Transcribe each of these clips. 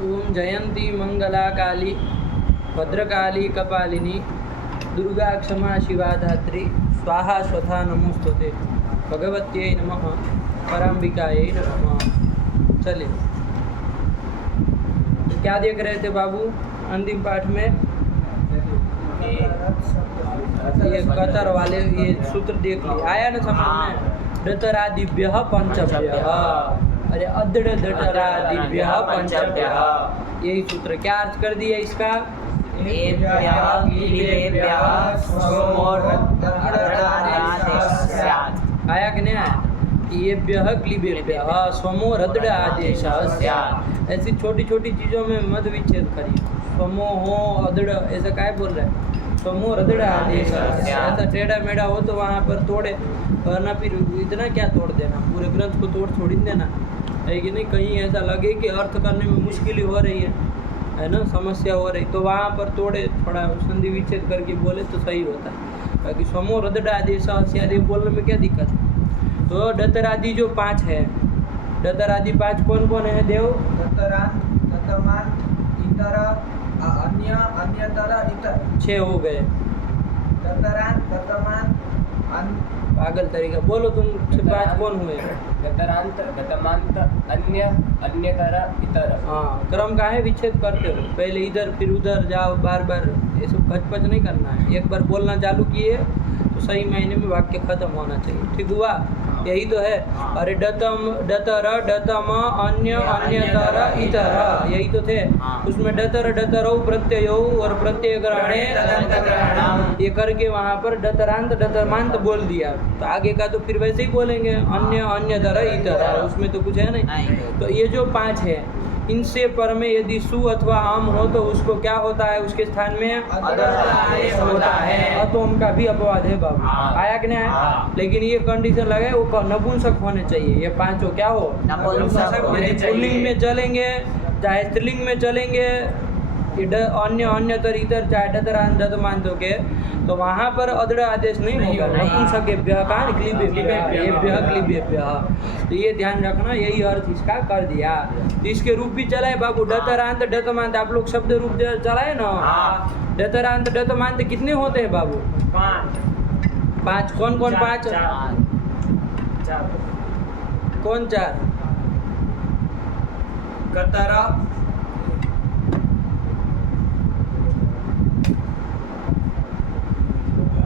ओम जयंती मंगला काली भद्रकाली कपालिनी दुर्गा क्षमा शिवा धात्री स्वाहा स्वधा नमोस्तुते भगवत्यै नमः पराम्बिकायै नमः। चलिए, क्या देख रहे थे बाबू अंतिम पाठ में? ये कतर वाले ये सूत्र देख लिए, आया ना समझ में? डतरादिभ्यः पंचभ्यः, अरे अदृढ़ डतरादिभ्यः पंचभ्यः, यही सूत्र। क्या अर्थ कर दिया इसका? आया कि नहीं आया? येभ्यः क्लीबेभ्यः स्वमो रद्द आदेश। ऐसी छोटी छोटी चीज़ों में मत विच्छेद करिए। स्वमो हो अदृढ़ ऐसा काय बोल रहे हैं? स्वमो रद्द आदेश। ऐसा टेढ़ा मेढ़ा हो तो वहाँ पर तोड़े, वरना फिर इतना क्या तोड़ देना, पूरे ग्रंथ को तोड़ छोड़ देना है कि नहीं? कहीं ऐसा लगे कि अर्थ करने में मुश्किल हो रही है ना, समस्या हो रही, तो वहाँ पर तोड़े, थोड़ा संधि विच्छेद करके बोले तो सही होता है। बाकी स्वमो रद्द आदेश आदि बोलने में क्या दिक्कत है? तो डतरादि जो 5 है, डतरादि 5 कौन कौन है देव? डतरान, डतमान, इतर, अन्य, अन्यतर, इतर। 6 हो गए। डतरान, डतमान, पागल तरीका बोलो तुम। 5 कौन हुए? गतरांत, गतमांत, अन्य, अन्यतर, इतर। हाँ, क्रम का है, विच्छेद करते हो, पहले इधर फिर उधर जाओ, बार बार ये सब खचपच नहीं करना है। एक बार बोलना चालू किए तो सही महीने में वाक्य खत्म होना चाहिए। ठीक हुआ? यही तो है। अरे डतम, डतर, डतम, अन्य, अन्यतर, इतर, यही तो थे। उसमें डतर, डतरौ प्रत्ययो और प्रत्यय ग्रहणे ये करके वहाँ पर डतरांत, डतमांत बोल दिया, तो आगे का तो फिर वैसे ही बोलेंगे, अन्य, अन्यतर, इतर, उसमें तो कुछ है नहीं। तो ये जो 5 है, इनसे पर में यदि सु अथवा आम हो तो उसको क्या होता है? उसके स्थान में आदेश होता है। अतोम का भी अपवाद है बाबू। आया कि नहीं आया? लेकिन ये कंडीशन लगे वो नपुंसक होने चाहिए। ये 5 क्या हो? नपुंसक होने यदि चाहिए। पुल्लिंग में चलेंगे चाहे स्त्रीलिंग में चलेंगे, अन्य, अन्यतर, इतर, चाहे डतरांत, डतमांत के, तो वहाँ पर अदृढ़ आदेश नहीं होगा। नपुंसकेभ्यः का क्लीबेभ्यः, क्लीबेभ्यः। तो ये ध्यान रखना, यही अर्थ इसका कर दिया। तो इसके रूप भी चलाए बाबू, डतरांत, डतमांत, आप लोग शब्द रूप चलाए ना। डतरांत, डतमांत कितने होते हैं बाबू? 5। कौन कौन 5? कौन 4? कतरा,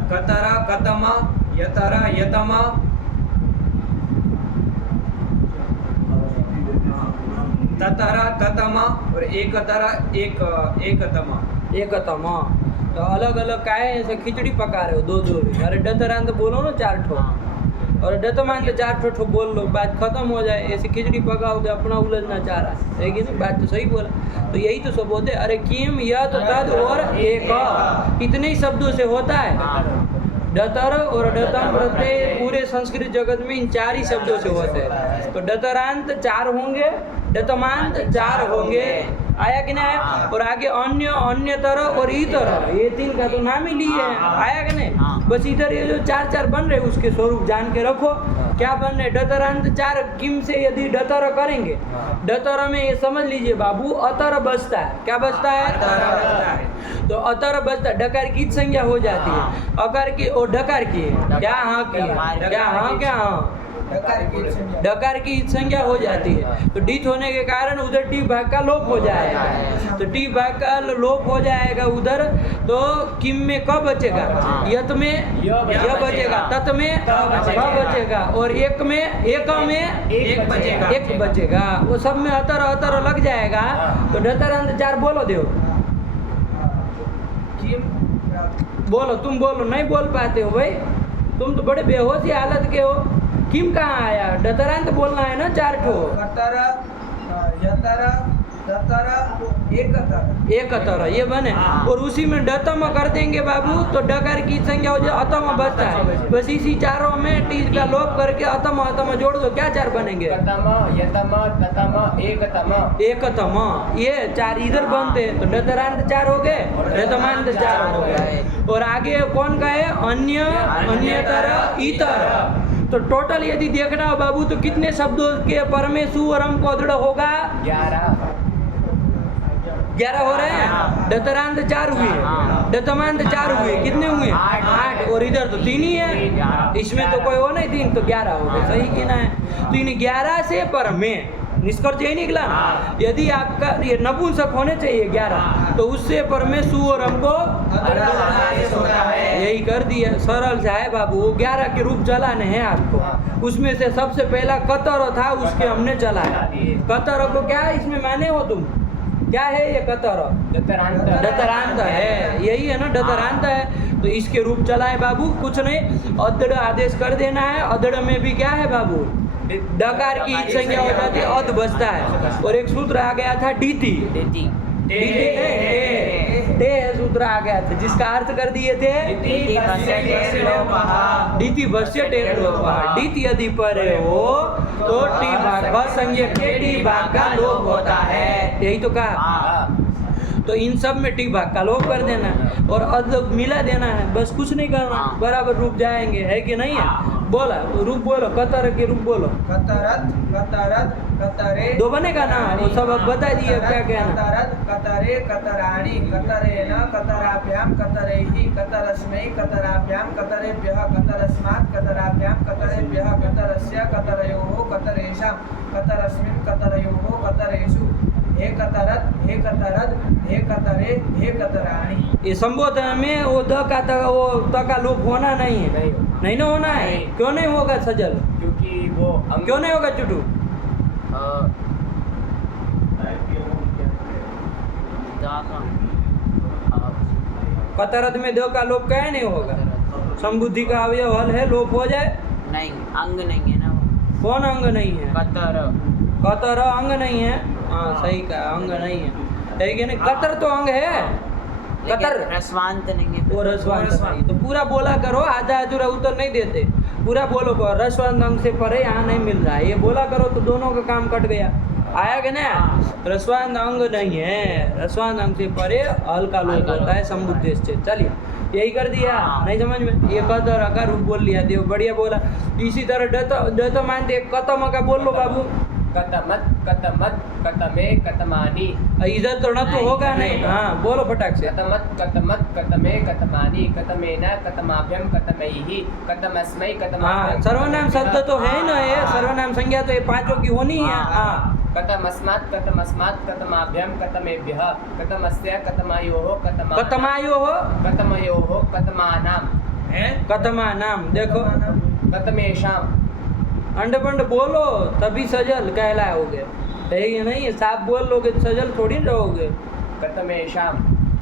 कतरा, कतमा, यतरा, यतमा, ततरा, ततमा और एकतरा, एकतमा। एकतमा। तो अलग अलग का है, ऐसे खिचड़ी पका रहे हो 2-2। अरे डतरांत बोलो ना 4 ठो, और डतमांत 4 ठो बोल लो, बात खत्म हो जाए। ऐसी खिचड़ी पकाओगे अपना उलझना चाह रहा है कि नहीं? बात तो सही बोला। तो यही तो सब होते। अरे किम, यत, तद और एक, इतने ही शब्दों से होता है। डतर और डतम प्रत्यय पूरे संस्कृत जगत में इन 4 ही शब्दों से होते हैं। तो डतरांत 4 होंगे, डतमांत 4 होंगे। आया कि नहीं आया? और आगे अन्य, अन्यतर और इतर, ये 3 का तो नाम ही लिए हैं। आया कि नहीं? बस इधर ये जो 4 बन रहे उसके स्वरूप जान के रखो। क्या बन रहे? डतरांत 4 किम से यदि डतर करेंगे, डतर में ये समझ लीजिए बाबू अतर बचता है। क्या बचता है? तो अतर बचता है, डकार की संज्ञा हो जाती है। अकार की और डकार की, क्या हाँ की, क्या हाँ, क्या हाँ, डकार की संज्ञा हो जाती है। तो डीठ होने के कारण उधर टी भाग का लोप हो जाएगा। तो टी भाग का लोप हो जाएगा उधर, तो किम में क बचेगा, यत में य बचेगा, तत में क बचेगा, और एक में एक बचेगा। वो सब में अतर अतर लग जाएगा। तो डतरांत 4 बोलो देव, बोलो, तुम बोलो, नहीं बोल पाते हो भाई, तुम तो बड़े बेहोशी हालत के हो। किम कहाँ आया? डतरांत बोलना है ना 4 ठो। कतरा, यतरा, ततरा, एकतर, ये बने। और उसी में डतम कर देंगे बाबू, तो डकार की संज्ञा हो जाए, अतम बचता है। बस इसी 4 में टी का लोप करके अतम अतम जोड़ दो, क्या 4 बनेंगे? एकतम। ये 4 इधर बनते हैं, तो डतरांत 4 हो गए, डतमांत 4 हो गए। और आगे कौन का है? अन्य, अन्यतर, इतर। तो टोटल यदि देखना हो बाबू, तो कितने शब्दों के पर में सु और अम को अदृढ़ होगा? 11। 11 हो रहे हैं। डतरांत 4 हुए, डतमांत 4 हुए, कितने हुए? 8। और इधर तो 3 ही है, इसमें तो कोई हो नहीं 3, तो 11 हो गए। सही गिना है। तो इन 11 से पर में निष्कर्ष यही निकला ना, यदि आपका ये नपुंसक होने चाहिए 11, तो उससे पर में सु और हमको यही कर दिया। सरल सा है बाबू। वो 11 के रूप चलाने हैं आपको। उसमें से सबसे पहला कतर था, उसके हमने चलाया। कतर को क्या है इसमें माने हो तुम? क्या है ये कतर? डतरांत है, यही है ना, डतरांत है। तो इसके रूप चलाए बाबू, कुछ नहीं, अदड़ आदेश कर देना है। अदड़ में भी क्या है बाबू? डकार की ईद संज्ञा हो जाती है, अद बचता है। और एक सूत्र आ गया था डीति, डे सूत्र आ गया था, जिसका अर्थ कर दिए थे डीति भस्य टेर लोपः। डीति यदि परे हो तो टी भाग संज्ञा के टी भाग का लोप होता है, यही तो कहा। तो इन सब में टी भाग का लोप कर देना है और अद मिला देना है, बस कुछ नहीं करना, बराबर रूप जाएंगे, है कि नहीं है? बोला रूप बोलो, कतर के रूप बोलो। कतरत, कतरत, कतरे। 2 बनेगा ना, वो सब अब बता दिए क्या कहना। कतरत, कतरे, कतराणि, कतरेण, कतराभ्याम, कतरैहि, कतरस्मै, कतराभ्याम, कतरेभ्यः, कतरस्मात्, कतराभ्याम, कतरेभ्यः, कतरस्य, कतरयोः, कतरेषां, कतरस्मिन्, कतरयोः, कतरेषु। हे कतरत, हे कतरद, हे कतरे, हे कतराणि। ये संबोधन में वो द का लोप होना नहीं है, नहीं ना होना है। क्यों नहीं होगा सजल? क्योंकि वो क्यों नहीं होगा चुटू? कतरत में द का लोप क्या नहीं होगा? संबुद्धि का अवयव हल है, लोप हो जाए नहीं, अंग नहीं है ना वो। कौन अंग नहीं है? कतर। कतर अंग नहीं है। हाँ सही कहा, अंग नहीं है, लेकिन कतर तो अंग है। कतर रसवांत नहीं है। वो रसवांत नहीं। तो पूरा बोला करो, आधा अधूरा उत्तर नहीं देते, पूरा बोलो करो। रसवांत अंग से परे यहाँ नहीं मिल रहा है, ये बोला करो तो दोनों का काम कट गया। आया कि ना? रसवांत अंग नहीं है, रसवांत अंग से परे हल्का लोप होता है संबुद्धि से। चलिए यही कर दिया, नहीं समझ में? ये कतर का रूप बोल लिया, देव बढ़िया बोला। इसी तरह डत मानते कतम का बोल लो बाबू। कतमत, कतमत, कतमे, कतमानी। इधर तो न तो होगा नहीं। हाँ बोलो फटाक से। कतमत, कतमत, कतमे, कतमानी, कतमेन, कतमाभ्यम, कतमैहि, कतमस्मै, हाँ कतमाभ्यम। सर्वनाम शब्द तो है ना, ये सर्वनाम संज्ञा तो ये 5 की होनी है। हाँ कतमस्मात्, कतमस्मात्, कतमाभ्यम, कतमेभ्यः, कतमस्य, कतमयोः, कतमायो हो, कतमयोः, कतमानां, कतमा नाम देखो, कतमेषां। अंड पंड बोलो तभी सजल कहलाओगे, है कि नहीं? साफ बोल लोगे सजल थोड़ी ना रहोगे। कतमेषां,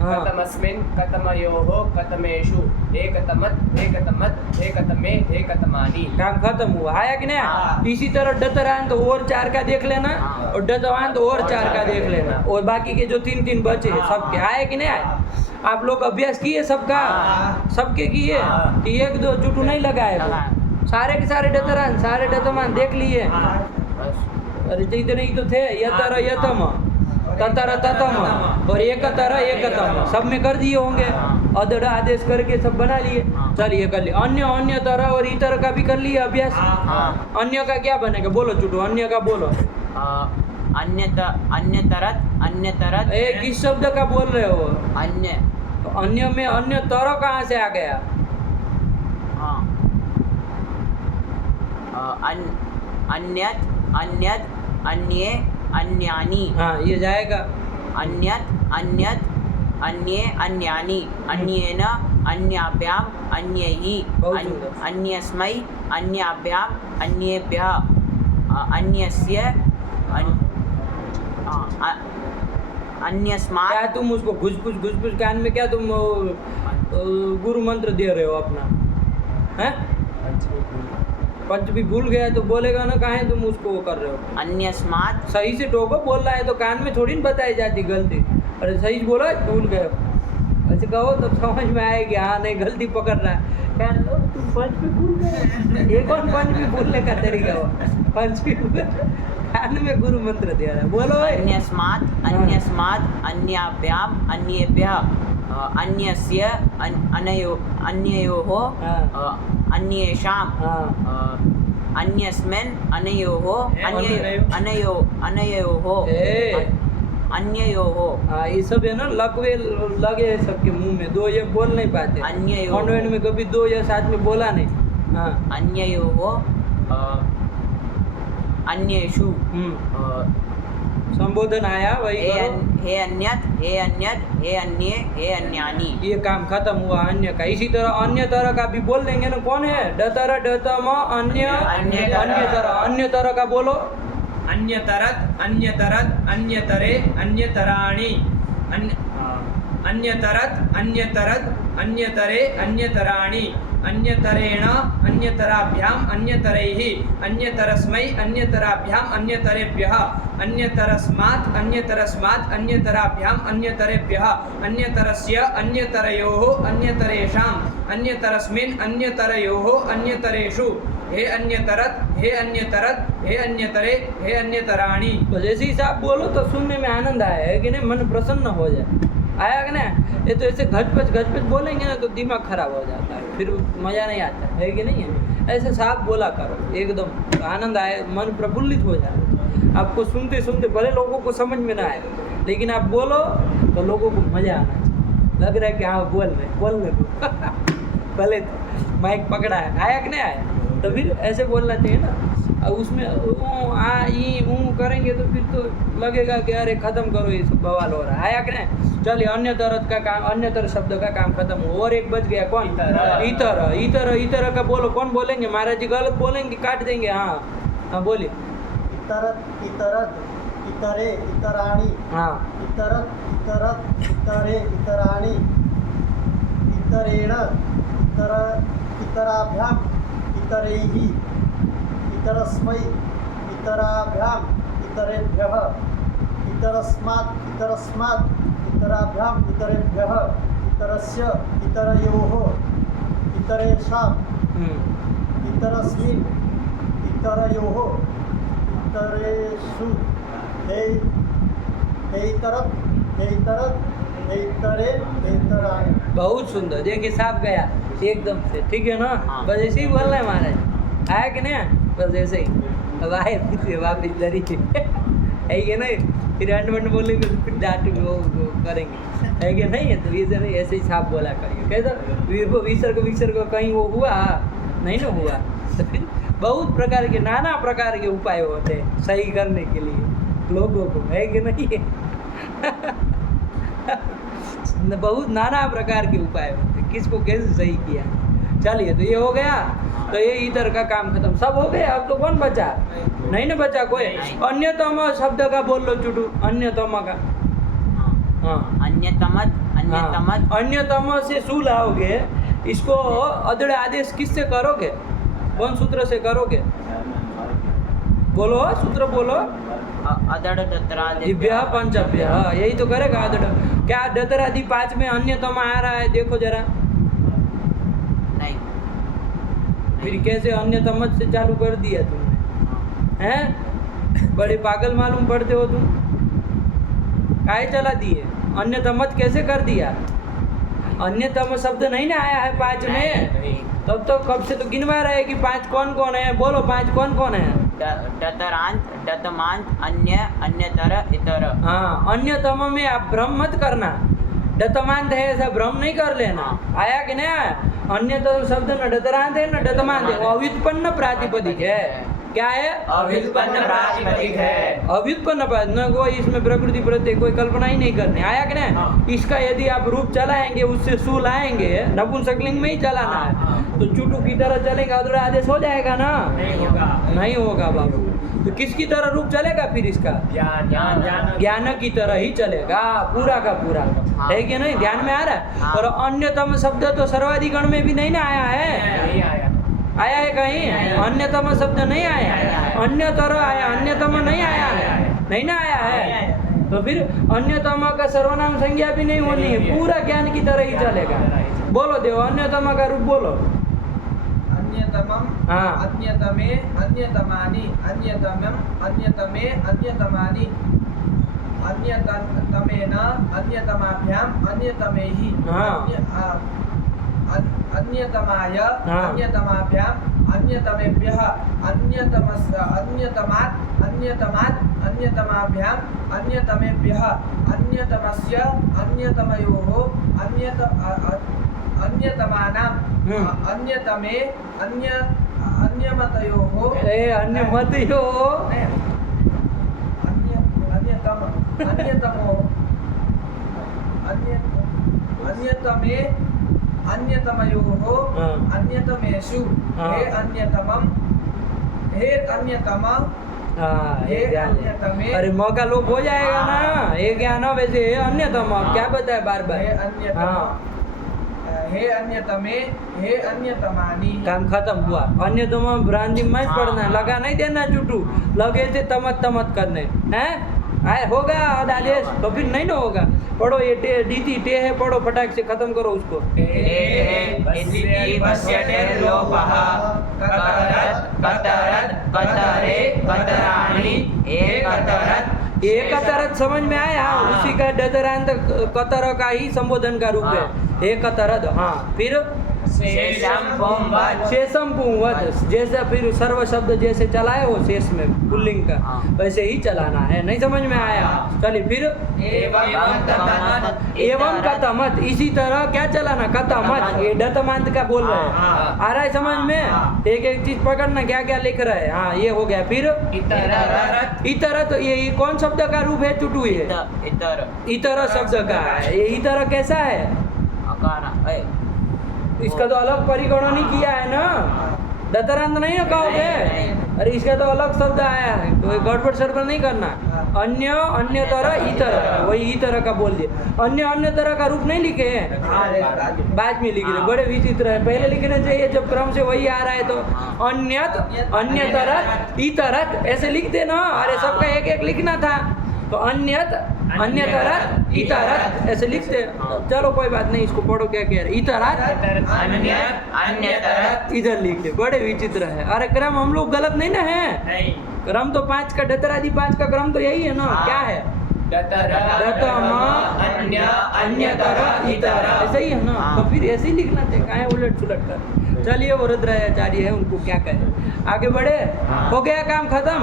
हाँ। कतमस्मिन्, कतमयोः, कतमेषु, एकतमत्, एकतमत्, एकतमे, एकतमानि। काम खत्म हुआ। आया कि नहीं? हाँ। इसी तरह डतरांत और 4 का देख लेना और डतवांत और 4 का देख लेना, और बाकी के जो 3 बचे हैं सबके। आए कि नहीं आए? आप लोग अभ्यास किए सबका? सबके किए कि 1-2 जुटू नहीं लगाए? सारे के सारे डतरांत, सारे डतमान देख लिए? अरे तो इतने ही तो थे, यतर यतम, ततर ततम और एकतर एकतम, सब में कर दिए होंगे। अदड़ आदेश करके सब बना लिए। चलिए कर लिए। अन्य, अन्य तरह और इतर का भी कर लिए अभ्यास। अन्य का क्या बनेगा? बोलो चुटू, अन्य का बोलो। अन्यतरत, अन्यतरत। किस शब्द का बोल रहे हो? अन्य। तो अन्य में अन्य तरह कहाँ से आ गया? अन्यत, अन्यत, अन्ये, अन्यानि। हाँ ये जाएगा। अन्यत, अन्यत, अन्ये, अन्यानि, अन्येन, अन्याभ्याम, अन्यैहि, अन्यस्मै, अन्याभ्याम, अन्येभ्यः, अन्यस्य, अन्यस्मात्। क्या तुम उसको घुस कान में क्या तुम गुरु मंत्र दे रहे हो अपना? हैं? पंच भी भूल गया तो बोलेगा ना, कहाँ तुम उसको वो कर रहे हो? अन्यस्मात्। सही से टोको, बोल रहा है तो कान में थोड़ी ना बताई जाती गलती। अरे सही से बोला, भूल गए ऐसे कहो तब समझ में आएगी। हाँ नहीं गलती पकड़ रहा है, कह लो तुम पंच भी भूल गए। ये कौन पंच भी भूलने का तरीका हो? पंच भी कान में गुरु मंत्र दे रहा है, बोलो। अन्यस्मात्, अन्यस्मात्, अन्याभ्याम, अन्येभ्यः, अन्यस्य, अन्ययोः, अन्येषां, अन्यस्मिन्, अनयोः, अनयोः, अन्ययोः हाँ, ये सब है ना लकवे लगे हैं सबके मुंह में, दो ये बोल नहीं पाते। अन्ययोः कॉन्वेंट में कभी दो या साथ में बोला नहीं। हाँ। अन्ययोः अन्येषु संबोधन आया वही करो। हे अन्यत् हे अन्यत् हे अन्ये हे अन्यानि। ये काम खत्म हुआ अन्य का। इसी तरह अन्य तरह का भी बोल देंगे ना, कौन है? डतर डतम अन्य अन्य तरह का बोलो। अन्यतरत् अन्यतरत् अन्यतरे अन्यतराणि अन्यतरत् अन्यतरत् अन्यतरे अन्यतराणि अन्यतरेण अन्यतराभ्याम् अन्यतरैः अन्यतरस्मै अन्यतराभ्याम् अन्यतरेभ्यः अन्यतरस्मात् अन्यतरस्मात् अन्यतराभ्याम् अन्यतरेभ्यः अन्यतरस्य अन्यतरयोः अन्यतरेषाम् अन्यतरस्मिन् अन्यतरयोः अन्यतरेषु हे अन्यतरत् हे अन्यतरत् हे अन्यतरे हे अन्यतराणि। तो जैसे ही आप बोलो तो सुनने में आनंद आया है कि नहीं, मन प्रसन्न हो जाए। आया कि ना? ये तो ऐसे घचपच बोलेंगे ना तो दिमाग खराब हो जाता है, फिर मज़ा नहीं आता है कि नहीं है? ऐसे साफ बोला करो, एकदम आनंद आए, मन प्रफुल्लित हो जाए। आपको सुनते सुनते भले लोगों को समझ में ना आए, लेकिन आप बोलो तो लोगों को मज़ा आना चाहिए। लग रहा है कि हाँ बोल रहे भले माइक पकड़ा है, आया कि नहीं आया? तो फिर ऐसे बोलना चाहिए ना। अब उसमें करेंगे तो फिर तो लगेगा कि अरे ख़त्म करो, ये सब बवाल हो रहा है। आया कि नहीं? चलिए अन्य तरह का काम, अन्य तरह शब्द का काम खत्म हो। और एक बच गया, कौन? इतर का बोलो। कौन बोलेंगे? महाराज जी गलत बोलेंगे, काट देंगे। हाँ बोलिए। इतरत् इतरत् इतरे इतराणि हाँ। इतरत् इतरत् इतरे इतराणि इतरेण इतराभ्याम् इतरैः इतरस्मै इतराभ्याम् इतरेभ्यः इतरस्मात् इतराभ्याम् इतरेभ्यः इतरस्य इतरयोः इतरेषाम् इतरस्मिन् इतरयोः इतरेषु हेतरत् हेतरे हेतराणि। बहुत सुंदर, देखिए साफ गया एकदम से, ठीक है ना? हाँ। बस ऐसे ही बोलना है महाराज। आया कि नहीं? बस ऐसे ही। अब आए फिर से वापिस दरी है कि नहीं? फिर अंड बोलेंगे तो फिर डांटेंगे, वो करेंगे, है कि नहीं है? तो ये नहीं, ऐसे ही साफ बोला करिए। कैसा विसर्ग कहीं वो हुआ नहीं ना हुआ, तो फिर बहुत प्रकार के नाना प्रकार के उपाय होते हैं सही करने के लिए लोगों को, है कि नहीं है? बहुत नाना प्रकार के उपाय होते हैं, किसको कैसे सही किया। चलिए, तो ये हो गया। तो ये इधर का काम खत्म, सब हो गया। अब तो कौन बचा? नहीं ना बचा कोई। अन्यतम शब्द का बोल लो चुटू, अन्यतम का। हाँ, अन्यतमत् अन्यतम से सु लाओगे, इसको अदड़ आदेश किससे करोगे? कौन सूत्र से करोगे? बोलो, सूत्र बोलो। अदड़ दतरादि दिव्य पंचभ्य, यही तो करेगा अदड़। क्या दतरादि 5 में अन्यतम आ रहा है? देखो जरा। नहीं, फिर कैसे अन्यतम से चालू कर दिया तुमने? हैं? बड़े पागल मालूम पड़ते हो तुम। काहे चला दिए? अन्यतम कैसे कर दिया? अन्यतम शब्द नहीं ना आया है 5 में। तब तो कब से तो गिनवा रहे कि 5 कौन कौन है? बोलो 5 कौन कौन है? दतरांत दतमांत अन्य अन्यतर इतर। हाँ, अन्यतम में आप भ्रम मत करना। डतमांत है ऐसा भ्रम नहीं कर लेना। आया कि नहीं आया? अन्यतम शब्द न डतरांत है न डतमांत है, वो अव्युत्पन्न प्रातिपदिक है। क्या है? अव्युत्पन्न प्रातिपदिक है। अव्युत्पन्न न कोई इसमें प्रकृति प्रत्यय कोई कल्पना ही नहीं करनी। आया कि नहीं? इसका यदि आप रूप चलाएंगे, उससे सु लाएंगे, नपुंसकलिंग में ही चलाना है, तो चुटू की तरह चलेगा, अधूरा आदेश हो जाएगा ना? नहीं होगा बाबू। तो किसकी तरह रूप चलेगा फिर इसका? ज्ञान की तरह ही चलेगा, पूरा का पूरा, है कि नहीं? ध्यान में आ रहा है? और अन्यतम शब्द तो सर्वाधिगण में भी नहीं ना आया है? आया है कहीं? अन्यतम शब्द नहीं आया, अन्यतर आया, अन्यतम नहीं आया है, नहीं ना आया है। तो फिर अन्यतम का सर्वनाम संज्ञा भी नहीं होनी है, पूरा ज्ञान की तरह ही चलेगा। बोलो देव, अन्यतम का रूप बोलो। अन्यतमम् हाँ। अन्यतमे अन्यतमानि अन्यतमम् अन्यतमे अन्यतमानि अन्यतमेन अन्यतमाभ्याम् अन्यतमैः हाँ। अन्यतमाय हाँ। अन्यतमाभ्याम अन्यतमेभ्यः अन्यतमात् अन्यतमाभ्याम अन्यतमेभ्यः अन्यतमस्य अन्यतमयोः अन्यतमानां अन्यतमे अन्यमतयोः ए अन्य मत हो अन्यतमे अन्यतमयोः हाँ। अन्यतमेषु हाँ। हे अन्यतम हाँ हे ये ध्यान दे। अन्यतमे अरे मौका लोप हो जाएगा ना ये ज्ञान हो वैसे है अन्यतम अब क्या बताए बार हे बार अन्यतम हाँ हे अन्यतमे हे अन्यतमानि काम खत्म हुआ अन्यतम ब्रांदी में पढ़ना है लगा नहीं देना चुटू लगे थे तमत तमत करने हैं आए होगा आदेश तो फिर नहीं ना होगा पढ़ो ये टे डी टे है पढ़ो फटाक से खत्म करो उसको एक तरत समझ में आया उसी का डतरांत कतर का ही संबोधन का रूप है एक तरद हाँ फिर शेषम पुंवत जैसे फिर सर्व शब्द जैसे चलाए हो शेष में पुल्लिंग का वैसे ही चलाना है नहीं समझ में आया चलिए फिर एवं कतमत इसी तरह क्या चलाना कतमत ये डतमांत का बोल रहे हैं आ रहा है समझ में एक एक चीज पकड़ना क्या क्या लिख रहे हैं हाँ ये हो गया फिर इतर तो ये कौन शब्द का रूप है चुटू ये इतर शब्द का है ये इतर कैसा है इसका तो अलग परिगणन नहीं किया है ना दतरांत नहीं ना कहोगे अरे इसका तो अलग शब्द आया है तो गड़बड़ सड़बड़ नहीं करना अन्य अन्य तरह इतर वही इतर का बोल दिया अन्य तरह का रूप नहीं लिखे हैं बाद में लिख रहे बड़े विचित्र है पहले लिखने चाहिए जब क्रम से वही आ रहा है तो अन्य तरह इतरत ऐसे लिख देना अरे सबका एक एक लिखना था तो अन्य तरह इतरत ऐसे लिखते चलो कोई बात नहीं इसको पढ़ो क्या कह रहे इतरत इधर लिख दे बड़े विचित्र है अरे क्रम हम लोग गलत नहीं ना है क्रम तो 5 का डतरादि 5 का क्रम तो यही है ना क्या है अन्य तरह इतर ऐसे ही है ना तो फिर ऐसे ही लिखना चाहिए काहे उलट सुलट कर चलिए वो रुद्राचार्य है उनको क्या कहे आगे बढ़े हो गया काम खत्म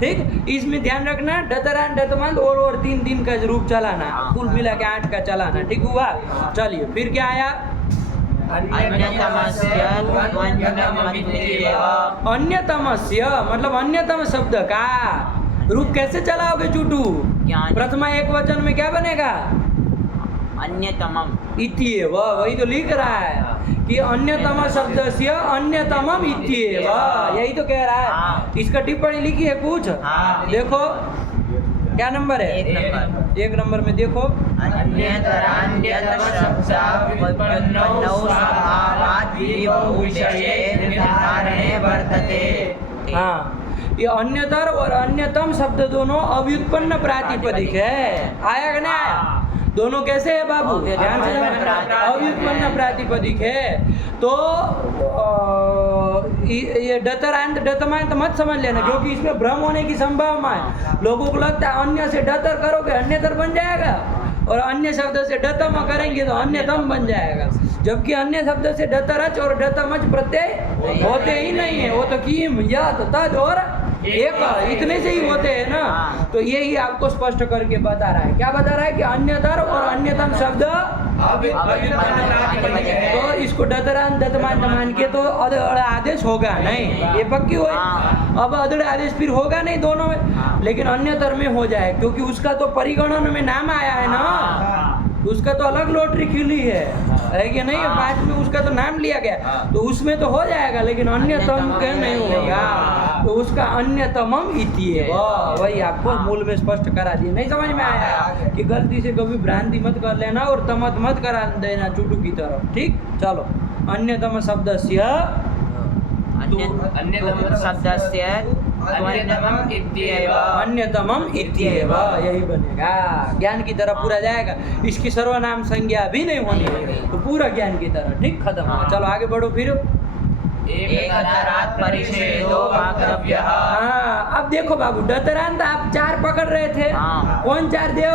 ठीक इसमें ध्यान रखना डतरान डतमान और 3 का रूप चलाना कुल मिला के 8 का चलाना ठीक हुआ चलिए फिर क्या आया अन्यतमस्य मतलब अन्यतम शब्द का रूप कैसे चलाओगे चूटू प्रथमा एक वचन में क्या बनेगा अन्यतमम इत्येव वही तो लिख रहा है कि अन्यतम शब्द से अन्यतमम इत्येव यही तो कह रहा है इसका टिप्पणी लिखी है कुछ देखो क्या नंबर है एक नंबर में देखो हाँ ये अन्यतर और अन्यतम शब्द दोनों अव्युत्पन्न प्रातिपदिक है आया कि नहीं आया दोनों कैसे है बाबू ध्यान से अव्युत्पन्न प्रातिपदिक है तो ये डतरांत डतमांत मत समझ लेना क्योंकि इसमें भ्रम होने की संभावना है लोगों को लगता है अन्य से डतर करोगे अन्यतर बन जाएगा और अन्य शब्द से डतम करेंगे तो अन्यतम बन जाएगा जबकि अन्य शब्द से डतरच और डतमच प्रत्यय होते ही नहीं है वो तो कीम यत तद और एक इतने से ही होते हैं ना तो यही आपको स्पष्ट करके बता रहा है क्या बता रहा है कि अन्यतर और अन्यतम शब्द तो इसको डतरान दतमान मान के तो अदड़ आदेश होगा नहीं ये पक्की हुई अब अदड़ आदेश फिर होगा नहीं दोनों में लेकिन अन्यतर में हो जाए क्योंकि उसका तो परिगणन में नाम आया है ना उसका तो अलग लॉटरी खुली है कि नहीं 5 में उसका तो नाम लिया गया तो उसमें तो हो जाएगा लेकिन अन्यतम के नहीं होगा तो उसका अन्यतमम इत्येव वही आपको मूल में स्पष्ट करा दिया नहीं समझ में आया कि गलती से कभी भ्रांति मत कर लेना और तमत मत करा देना चुटू की तरफ ठीक चलो अन्यतम शब्दस्य अन्यतमम इत्येव यही बनेगा ज्ञान की तरफ पूरा जाएगा इसकी सर्वनाम संज्ञा भी नहीं होनी है तो पूरा ज्ञान की तरह ठीक खत्म होगा चलो आगे बढ़ो फिर हाँ अब देखो बाबू डतरांत आप 4 पकड़ रहे थे कौन 4 देव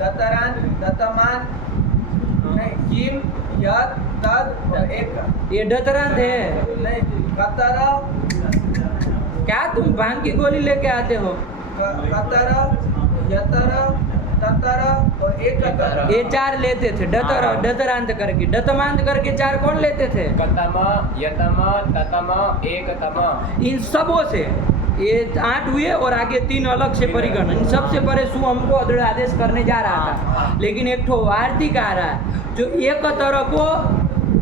दतरान दतमान नहीं, किम, यत्, तद और एक। ये डतरांत है। नहीं, कतर, क्या तुम भांग की गोली लेके आते हो? कतर, यतर, ततर और एकतर। ये 4 लेते थे डतरांत करके, डतमांत करके 4 कौन लेते थे? कतम यतम ततम एकतम। इन सबों से ये 8 हुए और आगे 3 अलग से परिगण। इन सबसे परे सु हमको अदृढ़ आदेश करने जा रहा था, लेकिन एक ठो वार्तिक आ रहा है जो एक तरह को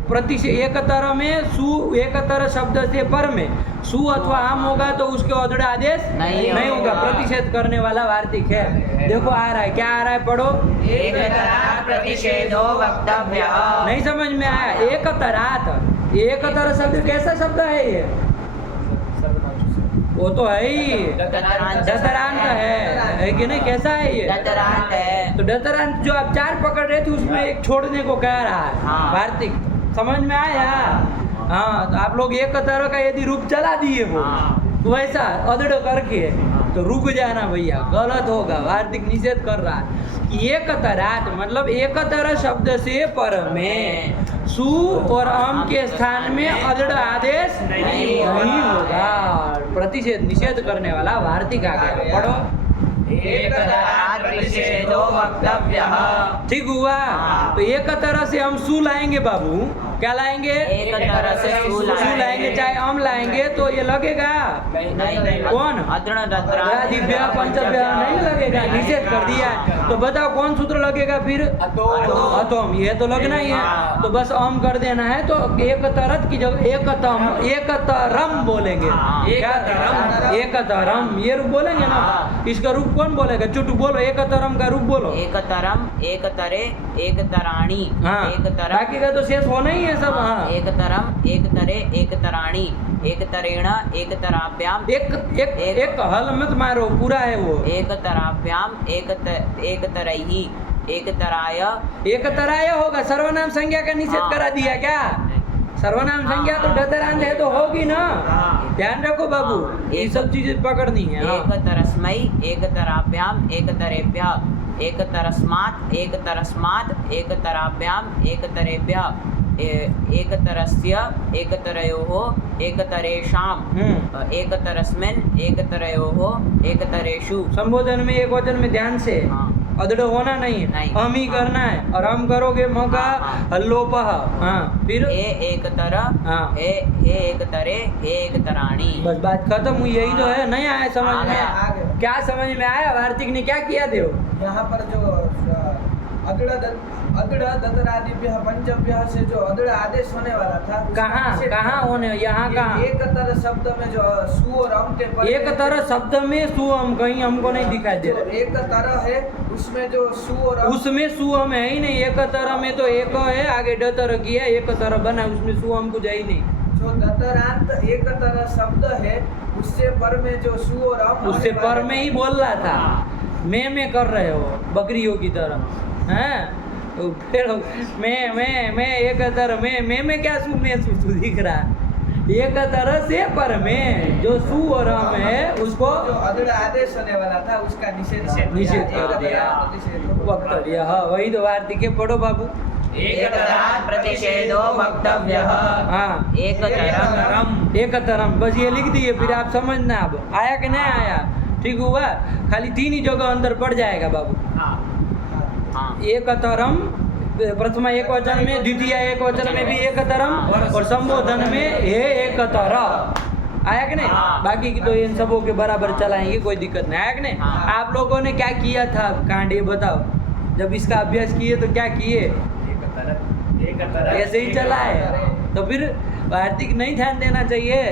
प्रतिशत, एक तरह में सु, एक तरह शब्द से पर में सु अथवा आम होगा तो उसके अदृढ़ आदेश नहीं होगा, प्रतिषेध करने वाला वार्तिक है। देखो आ रहा है, क्या आ रहा है, पढ़ो। एकतरात् प्रतिषेधो वक्तव्यः। नहीं समझ में आया? एक तरात, एक तरह शब्द कैसा शब्द है ये? वो तो है ही डतरांत है कि नहीं? कैसा है ये? डतरांत है। तो डतरांत जो आप 4 पकड़ रहे थे उसमें एक छोड़ने को कह रहा है हाँ। वार्तिक। समझ में आया? हाँ, तो आप लोग एक तरह का यदि रूप चला दिए वो वैसा अदृढ़ करके तो रुक जाना भैया, गलत होगा। वार्तिक निषेध कर रहा है कि एक तरात मतलब एक तरह शब्द से पर में सु और अम के स्थान में अदृढ़ आदेश नहीं होगा। प्रतिषेध निषेध करने वाला वार्तिक आ गया। पढ़ो। एकतरात् प्रतिषेधो वक्तव्यः। ठीक हुआ? तो एक तरह से हम सु लाएंगे बाबू, क्या लाएंगे? एक तरह से सु सु लाएंगे, चाहे अम लाएंगे तो ये लगेगा नहीं। कौन? अदृढ़ डतरांत। दिव्य पंचव्य नहीं लगेगा, निषेध कर दिया है। तो बताओ कौन सूत्र लगेगा फिर? अतोम। ये तो लगना ही है, तो बस अम कर देना है। तो एक तरत की जगह एक तरम बोलेंगे। क्या? एक तरम, ये रूप बोलेंगे ना। इसका रूप कौन बोलेगा? चुटू बोलो, एक तरम का रूप बोलो। एकतरम, एकतरे, एकतराणि। हाँ, एकतरम, बाकी का तो शेष होना ही है सब। हाँ, एकतरम, एकतरे, एकतराणि, एकतरेण, एकतराभ्याम, एक हल मत मारो, पूरा है वो। एकतराभ्याम, एकतरैः, एकतराय। एक तराय होगा, सर्वनाम संज्ञा का निषेध करा दिया क्या? सर्वनाम संज्ञा तो डतरांत है तो होगी ना। ध्यान रखो बाबू, ये सब चीजें पकड़नी है। हाँ। एकतरस्मै, एकतराभ्याम, एकतरेभ्यः, एकतरस्मात्, एकतरस्मात्, एकतराभ्याम, एकतरेभ्यः, एकतरस्य, एकतरयोः, एकतरेषाम्, एकतरस्मिन्, एकतरयोः, एकतरेषु। संबोधन में एक वचन में ध्यान से हाँ। अदृढ़ होना नहीं, नहीं। हम ही करना है। और हम करोगे मका हाँ। हल्लोपह। हाँ, फिर हे एकतर, हाँ। हे एकतरे, हे एकतराणि। बस बात खत्म हुई। यही तो है। नहीं आया समझ में? आ गया। क्या समझ में आया? वार्तिक ने क्या किया देव? यहाँ पर जो अदृढ़ दतरादिभ्यः पंचभ्यः से जो अदृढ़ आदेश होने वाला था, कहाँ होने? यहाँ कहाँ? एक तरह शब्द में जो सु और अम के परे एक तरह शब्द में सु हम कहीं हमको नहीं दिखाई दे जो रहा। एक तरह है उसमें जो सु और अम, उसमें सु हम है ही नहीं। एक तरह में तो एक है, आगे ड तरह की है, एक तरह बना है, उसमें सु हम कुछ है ही नहीं। जो दतरांत एक तरह शब्द है उससे पर में जो सु और अम उससे होने पर वाला में ही बोल रहा था। मैं कर रहे हो बकरियों की तरह हैं? तो फिर मैं एक तरह में क्या सु में सु दिख रहा। एक तरह से पर में जो सु और अम है उसको जो अदृढ़ आदेश होने वाला था उसका निषेध कर दिया। वक्तव्य। हाँ, वही तो वार्तिक है। पढ़ो बाबू। एकतरात् प्रतिषेधो वक्तव्यः। हाँ, एकतरम, एक तरम, बस ये लिख दिए। फिर आप समझना अब आया कि नहीं आया। ठीक हुआ? खाली 3 ही जगह अंदर पड़ जाएगा बाबू। हाँ। एक तरम प्रथमा एक वचन में, द्वितीय एक वचन में भी एक तरम, और संबोधन में हे एक तरह। आया कि नहीं? हाँ। बाकी की तो इन सबों के बराबर चलाएंगे, कोई दिक्कत नहीं। आया कि नहीं? हाँ। आप लोगों ने क्या किया था कांड, ये बताओ। जब इसका अभ्यास किए तो क्या किए? ऐसे ही चला है। तो फिर वार्तिक नहीं ध्यान देना चाहिए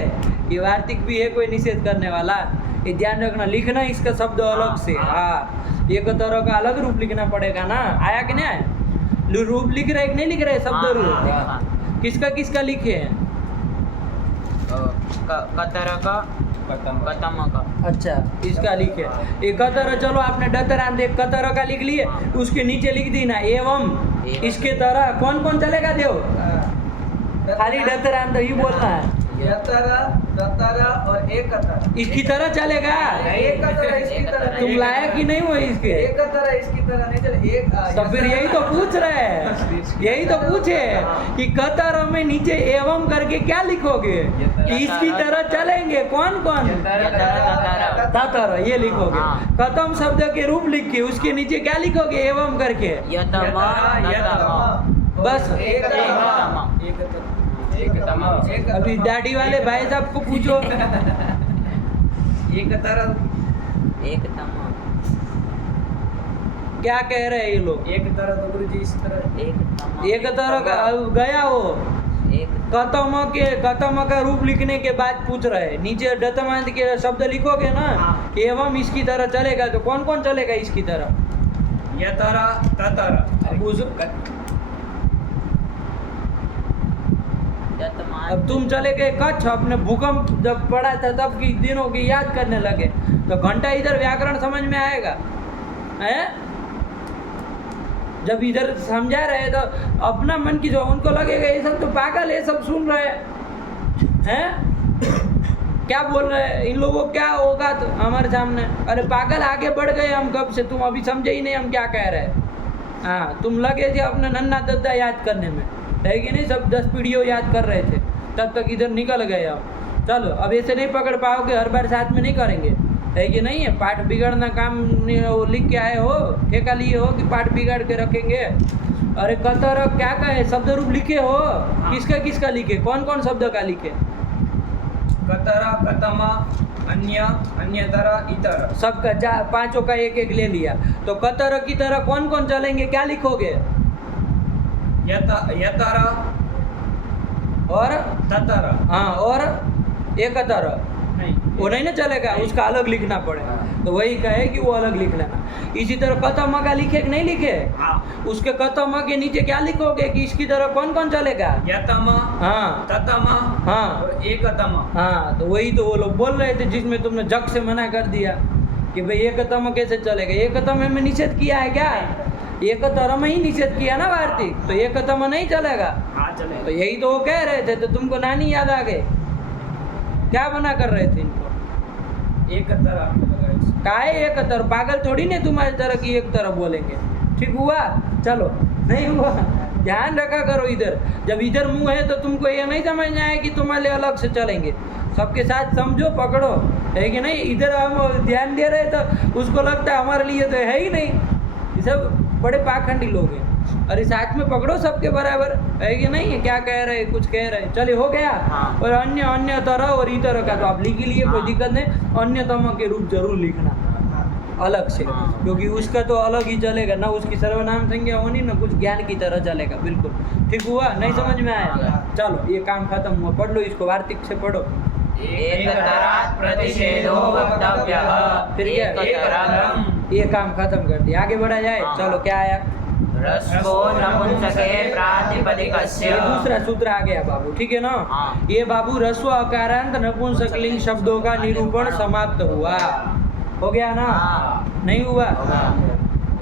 कि वार्तिक भी है कोई निषेध करने वाला। ये ध्यान रखना, लिखना इसका शब्द अलग से। हाँ, एक तरह का अलग रूप लिखना पड़ेगा ना। आया कि नहीं आया? रूप लिख रहे कि नहीं लिख रहे? शब्द रूप किसका किसका लिखे हैं? कतर का, कतम का। अच्छा, इसका लिखे एक तरह। चलो आपने डतरांत एक तरह का लिख लिए, उसके नीचे लिख दी ना एवं इसके तरह। कौन कौन चलेगा देव? खाली डतरांत ही बोलना है। यतर ततरा और एकतर। इसकी तरह चलेगा? एकतर इसकी तरह तुम लायक ही नहीं हो इसके। एकतर इसकी तरह नहीं चले। एक तो फिर यही तो पूछ रहे हैं, यही तो पूछे कि कतर में नीचे एवं करके क्या लिखोगे? इसकी तरह चलेंगे कौन कौन? ततर ये लिखोगे। हाँ। कतम शब्द के रूप लिख के उसके नीचे क्या लिखोगे? एवं करके। यतमा नतमा बस अभी दाढ़ी वाले भाई साहब को पूछो। एकतर एकतमा क्या कह रहे हैं ये लोग? एकतर तो गुरुजी इस तरह एकतमा एक तरह गया हो। एक कतम का रूप लिखने के बाद पूछ रहे हैं नीचे डतमांत के शब्द लिखोगे ना हाँ। एवं इसकी तरह चलेगा तो कौन कौन चलेगा इसकी तरह? यतरा ततर। अब उस यतमा अब तुम चले गए कच्छ, अपने भूकंप जब पड़ा था तब की दिनों की याद करने लगे तो घंटा इधर व्याकरण समझ में आएगा है? जब इधर समझा रहे तो अपना मन की जो उनको लगेगा ये सब तो पागल है, सब सुन रहे हैं क्या बोल रहे हैं इन लोगों को, क्या होगा तो हमारे सामने। अरे पागल आगे बढ़ गए हम कब से, तुम अभी समझे ही नहीं हम क्या कह रहे हैं। हाँ तुम लगे थे अपने नन्ना दद्दा याद करने में, है कि नहीं? सब 10 पीढ़ियों याद कर रहे थे तब तक इधर निकल गए हम। चलो अब ऐसे नहीं पकड़ पाओगे, हर बार साथ में नहीं करेंगे, है कि नहीं है? पाठ बिगड़ना काम वो लिख के आए हो, ठेका लिए हो कि पाठ बिगाड़ के रखेंगे? अरे कतर क्या कहे शब्द रूप लिखे हो? किसका किसका लिखे? कौन कौन शब्द का लिखे? कतरा कतमा अन्य अन्यतरा इतर। सबका पांचों का एक एक ले लिया तो कतर की तरह कौन कौन चलेंगे? क्या लिखोगे? यतरा और ततर। हाँ और एकतर नहीं वो नहीं ना चलेगा, उसका अलग लिखना पड़ेगा। तो वही कहे कि वो अलग लिख लेना। इसी तरह कतम का लिखे कि नहीं लिखे? हाँ उसके कतम के नीचे क्या लिखोगे कि इसकी तरह कौन कौन चलेगा? यतमा हाँ ततमा हाँ और एकतमा। हाँ तो वही तो वो लोग बोल रहे थे जिसमें तुमने जग से मना कर दिया कि भाई एकतम कैसे चलेगा? एकतम में निषेध किया है क्या? एकतरम ही निषेध किया ना वार्तिक, तो एकतम नहीं चलेगा। हाँ चले। तो यही तो वो कह रहे थे, तो तुमको नानी याद आ गए? क्या बना कर रहे थे इनको? एकतरा काहे एक तरह? पागल थोड़ी नहीं तुम्हारी तरह की एक तरह बोलेंगे। ठीक हुआ? चलो नहीं हुआ, ध्यान रखा करो इधर। जब इधर मुंह है तो तुमको ये नहीं समझना है कि तुम्हारे लिए अलग से चलेंगे, सबके साथ समझो पकड़ो, है कि नहीं? इधर हम ध्यान दे रहे तो उसको लगता है हमारे लिए तो है ही नहीं, ये सब बड़े पाखंडी लोग हैं। अरे साथ में पकड़ो सबके बराबर, है कि नहीं? क्या कह रहे, कुछ कह रहे, चलिए हो गया। हाँ। और अन्य अन्य तरह और इतर का तो आप लिख ही लिए, कोई हाँ। दिक्कत नहीं। अन्यतम के रूप जरूर लिखना अलग से, हाँ। क्योंकि उसका तो अलग ही चलेगा ना, उसकी सर्वनाम संज्ञा होनी ना, कुछ ज्ञान की तरह चलेगा। बिल्कुल ठीक हुआ? नहीं समझ में आया? हाँ। चलो ये काम खत्म हुआ, पढ़ लो इसको, वार्तिक से पढ़ो। एकतरात् प्रतिषेधो वक्तव्यः। फिर क्या? एकतरम्। ये काम खत्म कर दिया, आगे बढ़ा जाए। हाँ। चलो क्या आया? ह्रस्वो नपुंसके प्रातिपदिकस्य। ये दूसरा सूत्र आ गया बाबू, ठीक है ना? हाँ। ये बाबू ह्रस्व अकारांत नपुंसकलिंग शब्दों का निरूपण समाप्त हुआ, हो गया ना? हाँ। नहीं हुआ? होगा।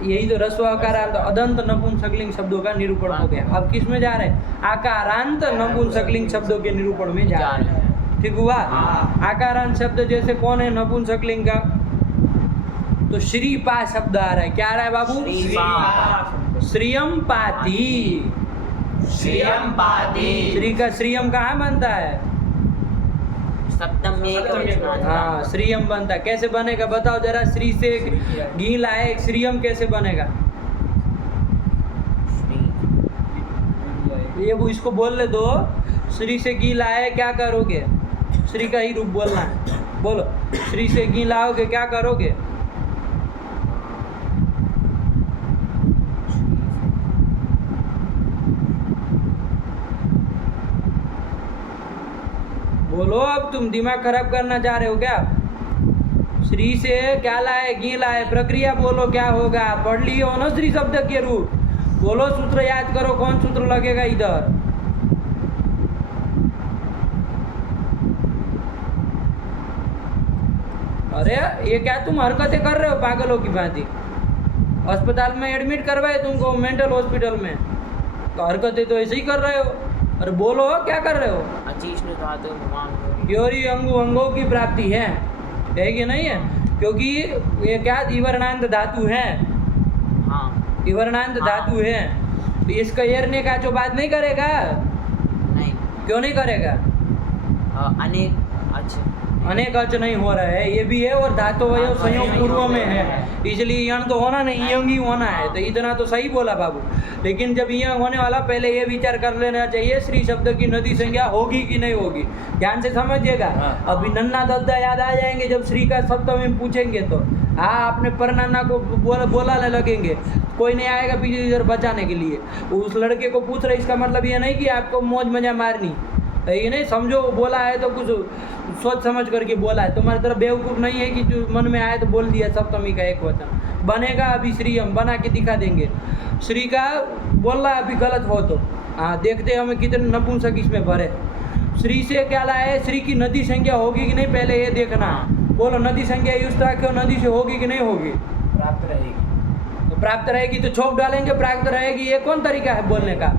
यही तो ह्रस्व अकारांत अदंत नपुंसकलिंग शब्दों का निरूपण हो गया। अब किस में जा रहे हैं? आकारांत नपुंसकलिंग शब्दों के निरूपण में जा रहे हैं। ठीक हुआ? हाँ। आकारांत शब्द जैसे कौन है नपुंसकलिंग का? तो श्रीपा शब्द आ रहा है। क्या आ रहा है बाबू? श्रियम पाती। श्रियं पाति। श्री का श्रियम कहाँ बनता है? सप्तम में एक वचनांत। हाँ श्रियम बनता है। कैसे बनेगा बताओ जरा? श्री से गी लाए, श्रियम कैसे बनेगा? ये वो इसको बोल ले दो, श्री से गी लाए क्या करोगे? श्री का ही रूप बोलना है, बोलो। श्री से गी लाओगे क्या करोगे? बोलो, अब तुम दिमाग खराब करना चाह रहे हो क्या? श्री से क्या लाए? गी लाए, प्रक्रिया बोलो क्या होगा? पढ़ लिए हो ना श्री शब्द के रूप, बोलो सूत्र याद करो, कौन सूत्र लगेगा इधर? अरे ये क्या तुम हरकतें कर रहे हो पागलों की भांति? अस्पताल में एडमिट करवाए तुमको, मेंटल हॉस्पिटल में, तो हरकतें तो ऐसे ही कर रहे हो। अरे बोलो क्या कर रहे हो? योरी अंगु अंगों की प्राप्ति है कि नहीं है? क्योंकि ये क्या इवर्णांत धातु है, हाँ इवर्णांत हाँ। धातु है, तो इसका एरने का जो बात नहीं करेगा, नहीं क्यों नहीं करेगा? अनेक अच्छा अनेक अच नहीं हो रहा है, ये भी है, और धातु वयो संयोग पूर्व में है, इसलिए यण तो होना नहीं, यंग ही होना है। तो इतना तो सही बोला बाबू, लेकिन जब यंग होने वाला पहले ये विचार कर लेना चाहिए श्री शब्द की नदी संज्ञा होगी कि नहीं होगी। ध्यान से समझिएगा, अभी नन्ना दद्दा याद आ जाएंगे जब श्री का सप्तमी में पूछेंगे तो। हाँ, आपने परनाना को बोलाने लगेंगे, कोई नहीं आएगा पीछे इधर बचाने के लिए। उस लड़के को पूछ रहे, इसका मतलब ये नहीं कि आपको मौज मजा मारनी, ये नहीं समझो बोला है तो कुछ सोच समझ करके बोला है। तुम्हारी तरफ बेवकूफ़ नहीं है कि जो मन में आए तो बोल दिया सप्तमी का एक वचन। बनेगा अभी श्री, हम बना के दिखा देंगे। श्री का बोल रहा है अभी गलत हो तो हाँ, देखते हमें कितने नपुंसक इसमें भरे। श्री से क्या लाए, श्री की नदी संज्ञा होगी कि नहीं, पहले ये देखना। बोलो नदी संज्ञा यूज क्यों, नदी से होगी कि नहीं होगी? प्राप्त रहेगी। तो प्राप्त रहेगी तो छोप डालेंगे, प्राप्त रहेगी, ये कौन तरीका है बोलने का?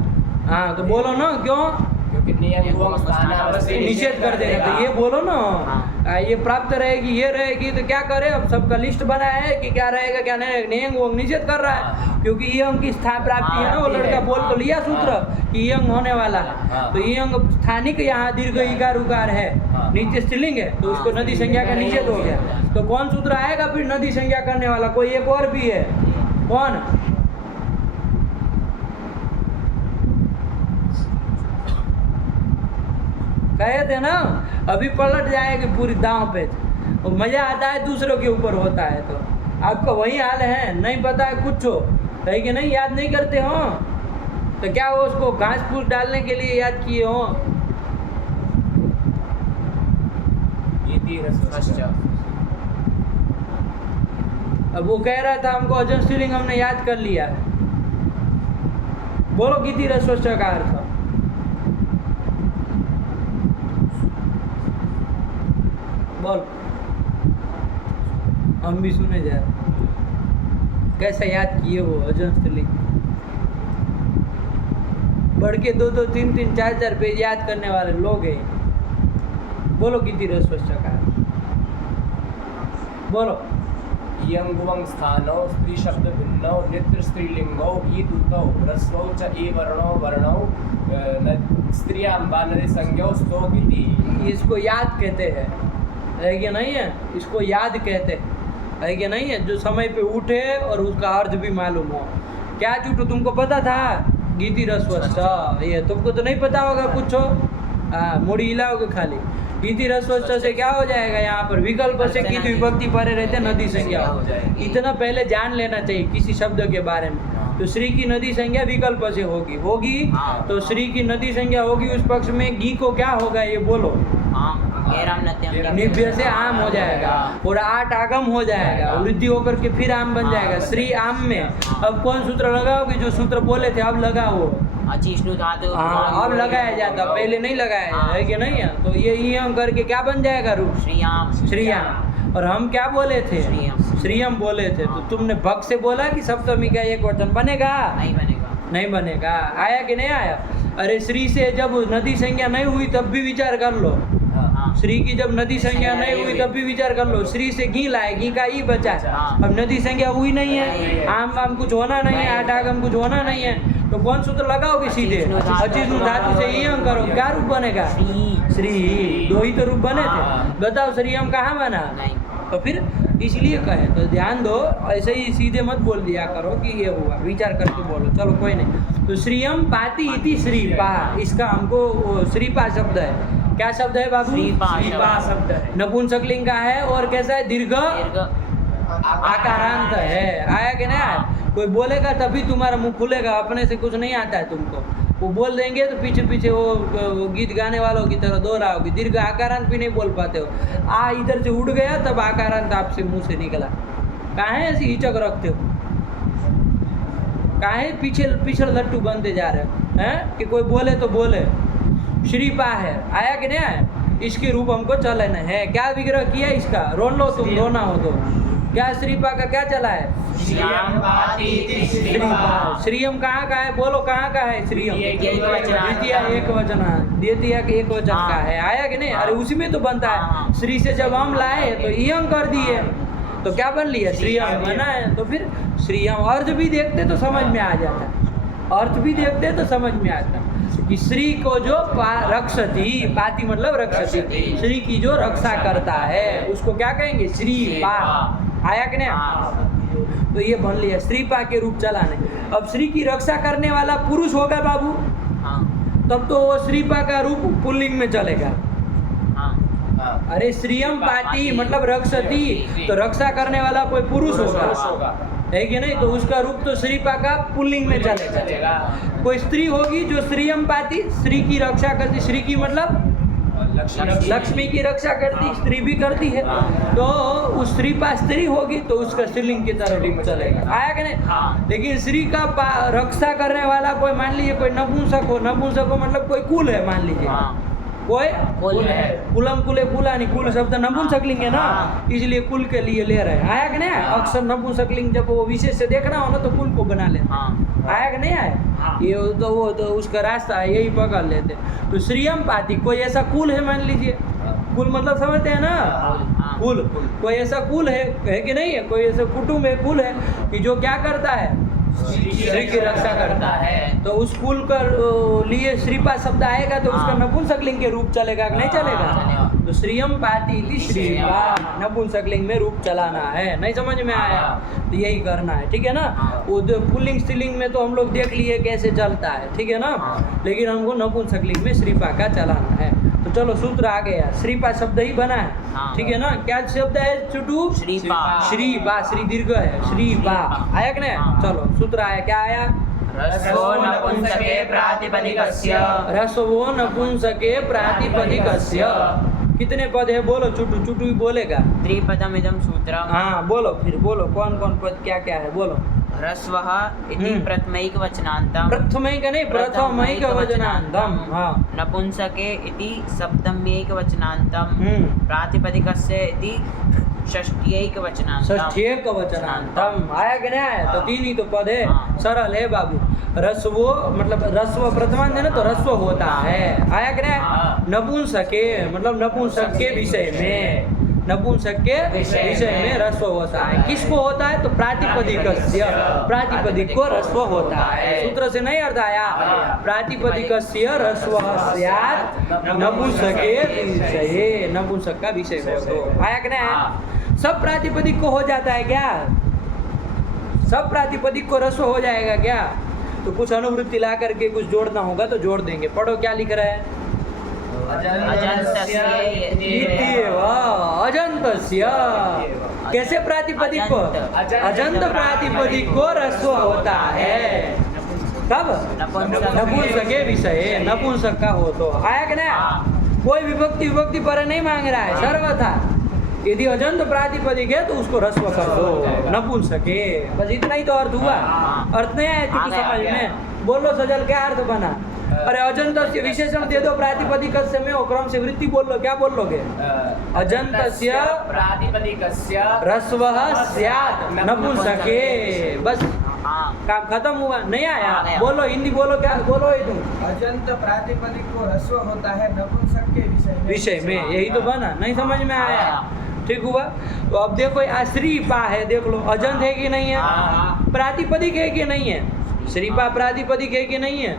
हाँ तो बोलो ना, क्यों? क्योंकि नियम स्थानावस्ती निषेध कर देगा, तो ये बोलो ना। ये प्राप्त रहेगी, ये रहेगी, तो क्या करे? अब सबका लिस्ट बनाया है कि क्या रहेगा क्या नहीं रहेगा। नियंग वो निषेध कर रहा है, क्योंकि यंग की स्थान प्राप्ति है ना। वो लड़का बोल तो लिया सूत्र कि यंग होने वाला है, तो यंग स्थानिक यहाँ दीर्घ इकार उकार है, नीचे स्त्रीलिंग है, तो उसको नदी संज्ञा का निषेध हो गया। तो कौन सूत्र आएगा फिर नदी संज्ञा करने वाला? कोई एक और भी है, कौन? कहे थे ना, अभी पलट जाएगी पूरी दांव पे। और मजा आता है दूसरों के ऊपर होता है, तो आपका वही हाल है, नहीं पता है कुछ हो, है कि नहीं? याद नहीं करते हो तो क्या वो उसको घास फूस डालने के लिए याद किए हो? अब वो कह रहा था हमको अजन स्त्रीलिंग हमने याद कर लिया। बोलो गीति रसोच का अर्थ। बोल, हम भी सुने जा कैसा याद किए वो अजन स्त्रीलिंग। बढ़ के 2-2, 3-3, 4-4 पेज याद करने वाले लोग हैं। बोलो गीति रसोच का, बोलो। यंगुवं स्थानौ स्त्री शब्द भिन्नौ नित्र स्त्रीलिंगौ ई दूतौ रस्वौ च ए वर्णौ वर्णौ स्त्रियां बानरे संज्ञौ स्तो गीति। इसको याद कहते हैं, है कि नहीं है? इसको याद कहते है कि नहीं है? जो समय पे उठे और उसका अर्थ भी मालूम हो। क्या झूठो तुमको पता था? गीति रसवत्स, ये तुमको तो नहीं पता होगा कुछ हो। हाँ, मुड़ी हिलाओगे खाली। गीति रसवत्स से क्या हो जाएगा? यहाँ पर विकल्प से गीत विभक्ति परे रहते नदी संज्ञा हो जाएगी। इतना पहले जान लेना चाहिए किसी शब्द के बारे में। तो श्री की नदी संज्ञा विकल्प से होगी तो श्री की नदी संज्ञा होगी, उस पक्ष में गी को क्या होगा ये बोलो? निभ्य से आम हो जाएगा और आठ आगम हो जाएगा, वृद्धि होकर के फिर आम बन जाएगा। श्री आम में अब कौन सूत्र लगाओगे? जो सूत्र बोले थे अब लगाओ। हाँ, अब लगाया जाता, पहले नहीं लगाया जाता, है कि नहीं है? तो ये ईयम करके क्या बन जाएगा रूप? श्रीयाम। और हम क्या बोले थे? श्रीयम बोले थे। तो तुमने भक्त से बोला कि सप्तमी का एक वचन बनेगा? नहीं बनेगा। आया कि नहीं आया? अरे श्री से जब नदी संज्ञा नहीं हुई तब भी विचार कर लो। श्री की जब नदी संज्ञा नहीं हुई तब भी विचार कर लो। श्री से घी लाए, घी का ई बचा। अब नदी संज्ञा हुई नहीं है, आम वाम कुछ होना नहीं है, आठ आगम कुछ होना नहीं है, तो कौन सूत्र लगाओगे? सीधे अचिष्णु धातु से ईयम करो, क्या रूप बनेगा? श्री। दो ही तो रूप बने थे, बताओ श्रीयम कहाँ बना? तो फिर इसलिए कहे तो ध्यान दो, ऐसे ही सीधे मत बोल दिया करो कि ये हुआ, विचार करके बोलो। चलो कोई नहीं। तो श्रीयम पाति इति श्रीपा, इसका हमको श्रीपा शब्द है। क्या शब्द है बाबू? श्रीपा शब्द है। नपुंसकलिंग का है और कैसा है? दीर्घ आकारांत है। आया कि नहीं आया? कोई बोलेगा तभी तुम्हारा मुंह खुलेगा, अपने से कुछ नहीं आता है तुमको। वो बोल देंगे तो पीछे पीछे वो गीत गाने वालों की तरह दोहराओगे। दीर्घ आकारांत भी नहीं बोल पाते हो। आ इधर से उड़ गया तब आकारांत आपसे मुंह से निकला। काहे ऐसी हिचक रखते हो? काहे पीछे लट्टू बनते जा रहे हो? हैं कि कोई बोले तो बोले। श्रीपा है, आया कि नहीं आया? इसके रूप हमको चलन है। क्या विग्रह किया इसका? रोन लो तुम, रोना हो तो क्या श्रीपा का क्या चला है? श्रियम पाति इति श्रीपा। श्रीयम कहाँ का है? बोलो कहाँ का है श्रीयम? द्वितीय एक वचन, द्वितीय एक वचन का है। आया कि नहीं? अरे उसी में तो बनता है। श्री से जब हम लाए तो इयं कर दिए तो क्या बन लिया? श्रीयम बना है। तो फिर श्रीयम अर्थ भी देखते तो समझ में आ जाता है, अर्थ भी देखते तो समझ में आता है कि श्री को जो रक्षति, पाति मतलब रक्षति, श्री की जो रक्षा करता है उसको क्या कहेंगे? श्री पा। आया कि नहीं? तो ये बन लिया श्रीपा के रूप चलाने। अब श्री की रक्षा करने वाला पुरुष होगा बाबू, तब तो वो श्रीपा का रूप पुल्लिंग में चलेगा। अरे श्रीयम पाति मतलब रक्षति, तो रक्षा करने वाला कोई पुरुष होगा, है कि नहीं? तो उसका रूप तो श्रीपा का पुल्लिंग में चलेगा। कोई स्त्री होगी जो श्रीयम पाति, श्री की रक्षा करती, श्री की मतलब लक्ष्मी की रक्षा करती, स्त्री भी करती है, तो उस श्रीपा स्त्री होगी तो उसका स्त्रीलिंग की तरह रूप चलेगा। आया कि नहीं? लेकिन श्री का रक्षा करने वाला कोई, मान लीजिए कोई नपुंसक हो, नपुंसक हो मतलब कोई कुल है, मान लीजिए कोई कुल है, कुलम कुले कुलानी, कुल शब्द नपुंसकलिंग है ना, इसलिए कुल के लिए ले रहे हैं। आया कि नहीं? अक्सर नपुंसकलिंग जब वो विशेष से देखना हो ना तो कुल को बना लेते। आया कि नहीं आया? ये तो वो तो उसका रास्ता है, यही पकड़ लेते। तो श्रीयम पाति, कोई ऐसा कुल है, मान लीजिए कुल मतलब समझते हैं ना, कुल, कोई ऐसा कुल है कि नहीं है? कोई ऐसा कुटुंब है, कुल है कि जो क्या करता है? श्री की रक्षा करता है। तो उस कुल का लिए श्रीपा शब्द आएगा तो उसका नपुंसकलिंग के रूप चलेगा कि नहीं चलेगा? तो श्रीयम पाति इति श्रीपा, नपुंसकलिंग में रूप चलाना है। नहीं समझ में आया? तो यही करना है, ठीक है ना? वो पुल्लिंग स्त्रीलिंग में तो हम लोग देख लिए कैसे चलता है, ठीक है ना? लेकिन हमको नपुंसकलिंग में श्रीपा का चलाना है। तो चलो सूत्र आ गया, श्रीपा शब्द ही बना है, ठीक है ना? क्या शब्द है चुटू? श्रीपा। श्रीपा, श्री दीर्घ है, श्रीपा। आया कि नहीं? चलो सूत्र आया, क्या आया? रसवो नपुंसके प्रातिपदिकस्य। रसवो नपुंसके प्रातिपदिकस्य। कितने पद है? बोलो चुटू, चुटू ही बोलेगा। त्रिपदमिदं सूत्रम्। हाँ बोलो, फिर बोलो कौन कौन पद क्या क्या है, बोलो। ह्रस्वः इति प्रथमैक वचनान्तं। प्रथमैक नहीं, प्रथमैक वचनान्तं। हाँ। नपुंसके इति सप्तम्यैक वचनान्तं। प्रातिपदिकस्य इति षष्ट्यैक वचनान्तं। षष्ठ्यैक वचनान्तं। आया कि नहीं आया? तो तीन ही तो पद है, सरल है बाबू। रस्वो मतलब रस्व प्रथमांत है ना, तो रस्व होता है। आया कि नहीं? नपुंसके मतलब नपुंसक के विषय में, नपुंसक के विषय में रस्व होता है। किसको होता है? तो प्रातिपदिकस्य, प्रातिपदिक को रस्व होता है। सूत्र से नहीं अर्थ आया? प्रातिपदिकस्य रस्वः स्यात् नपुंसके विषये, नपुंसक का विषय हो तो। आया कि नहीं? सब प्रातिपदिक को हो जाता है क्या? सब प्रातिपदिक को रस्व हो जाएगा क्या? तो कुछ अनुवृत्ति ला करके कुछ जोड़ना होगा तो जोड़ देंगे। पढ़ो क्या लिख रहा है? अजंतस्य। कैसे प्रातिपदिक को? अजंत प्रातिपदिक को रस्व होता है। कब? नपुंसक के विषय, नपुंसक का हो तो। आया कि नहीं? कोई विभक्ति विभक्ति पर नहीं मांग रहा है, सर्वथा यदि अजंत प्रातिपदिक है तो उसको रस्व कर दो, नपुंसके। बस इतना ही तो अर्थ हुआ। अर्थ नहीं आया तुझे समझ में? बोलो सजल, क्या अर्थ बना? अरे अजंतस्य विशेषण दे दो प्रातिपदिकस्य में, और क्रम से वृत्ति बोल लो। क्या बोल लोगे? अजंतस्य प्रातिपदिकस्य रस्वः स्यात् नपुंसके। बस काम खत्म हुआ। नहीं आया? बोलो हिंदी बोलो, क्या बोलो ये तुम? अजंत प्रातिपदिक को ह्रस्व होता है नपुंसक के विषय में, यही तो बना। नहीं समझ में आया? ठीक हुआ। तो अब देखो श्रीपा है, देख लो अजंत है कि नहीं है? प्रातिपदिक है कि नहीं है? श्रीपा प्रातिपदिक है कि नहीं है?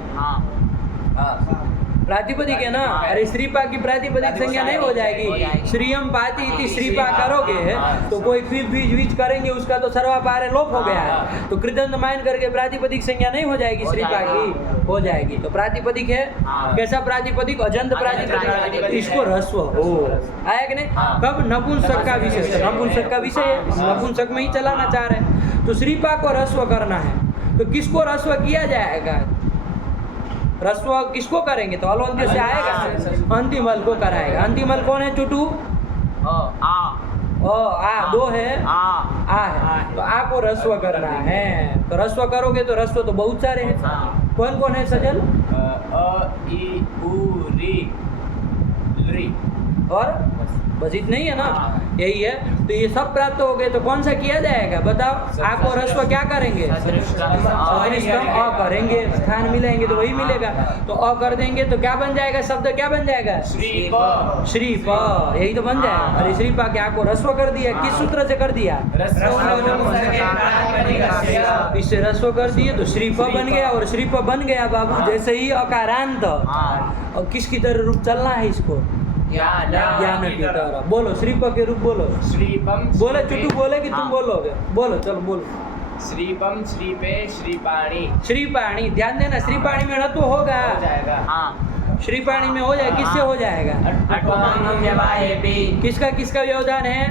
प्रातिपदिक है ना? अरे श्रीपा की प्रातिपदिक संज्ञा नहीं हो जाएगी? श्रीयम पाति इति श्रीपा करोगे तो कोई फिर बीज बीज करेंगे, उसका तो सर्वापार लोप हो गया है। तो कृदंत माइन करके प्रातिपदिक संज्ञा नहीं हो जाएगी? श्रीपा की हो जाएगी। तो प्रातिपदिक है कैसा? प्रातिपदिक अजंत प्रातिपदिक, इसको रस्व हो। आया कि नहीं? कब? नपुंसक का विषय, नपुंसक का विषय नपुंसक में ही चलाना चाह रहे हैं। तो श्रीपा को रस्व करना है तो किसको रस्व किया जाएगा? रस्व किसको करेंगे? तो अलवंत्य से आएगा, अंतिमल को कराएगा। अंतिमल कौन है चुटू? आ दो है, आ है, तो आ को रस्व करना है। तो रस्व करोगे तो रस्व तो बहुत सारे हैं। कौन कौन है सजल? अ इ उ री री और बस इतना ही है ना, यही है। तो ये सब प्राप्त हो गए तो कौन सा किया जाएगा बताओ? आप और ह्रस्व क्या करेंगे? सदृशतम अ करेंगे, स्थान मिलाएंगे तो वही मिलेगा। तो अ कर देंगे तो क्या बन जाएगा? शब्द क्या बन जाएगा? श्रीप श्रीप, यही तो बन जाएगा। अरे श्रीपा क्या को ह्रस्व कर दिया, किस सूत्र से कर दिया? इससे ह्रस्व कर दिए तो श्रीप बन गया, और श्रीप बन गया बाबू जैसे ही अकारांत। और किसकी तरह रूप चलना है इसको? ज्ञान की तरह। बोलो श्रीप के रूप बोलो। श्रीपम बोले चुटू बोले कि तुम बोलोगे? बोलो चलो बोलो। श्रीपम श्रीपे श्रीपाणी श्रीपाणी, ध्यान देना, श्रीपाणी में तो होगा, हो जाएगा। श्रीपाणी में हो जाएगा। किससे हो जाएगा? किसका किसका व्यवधान है?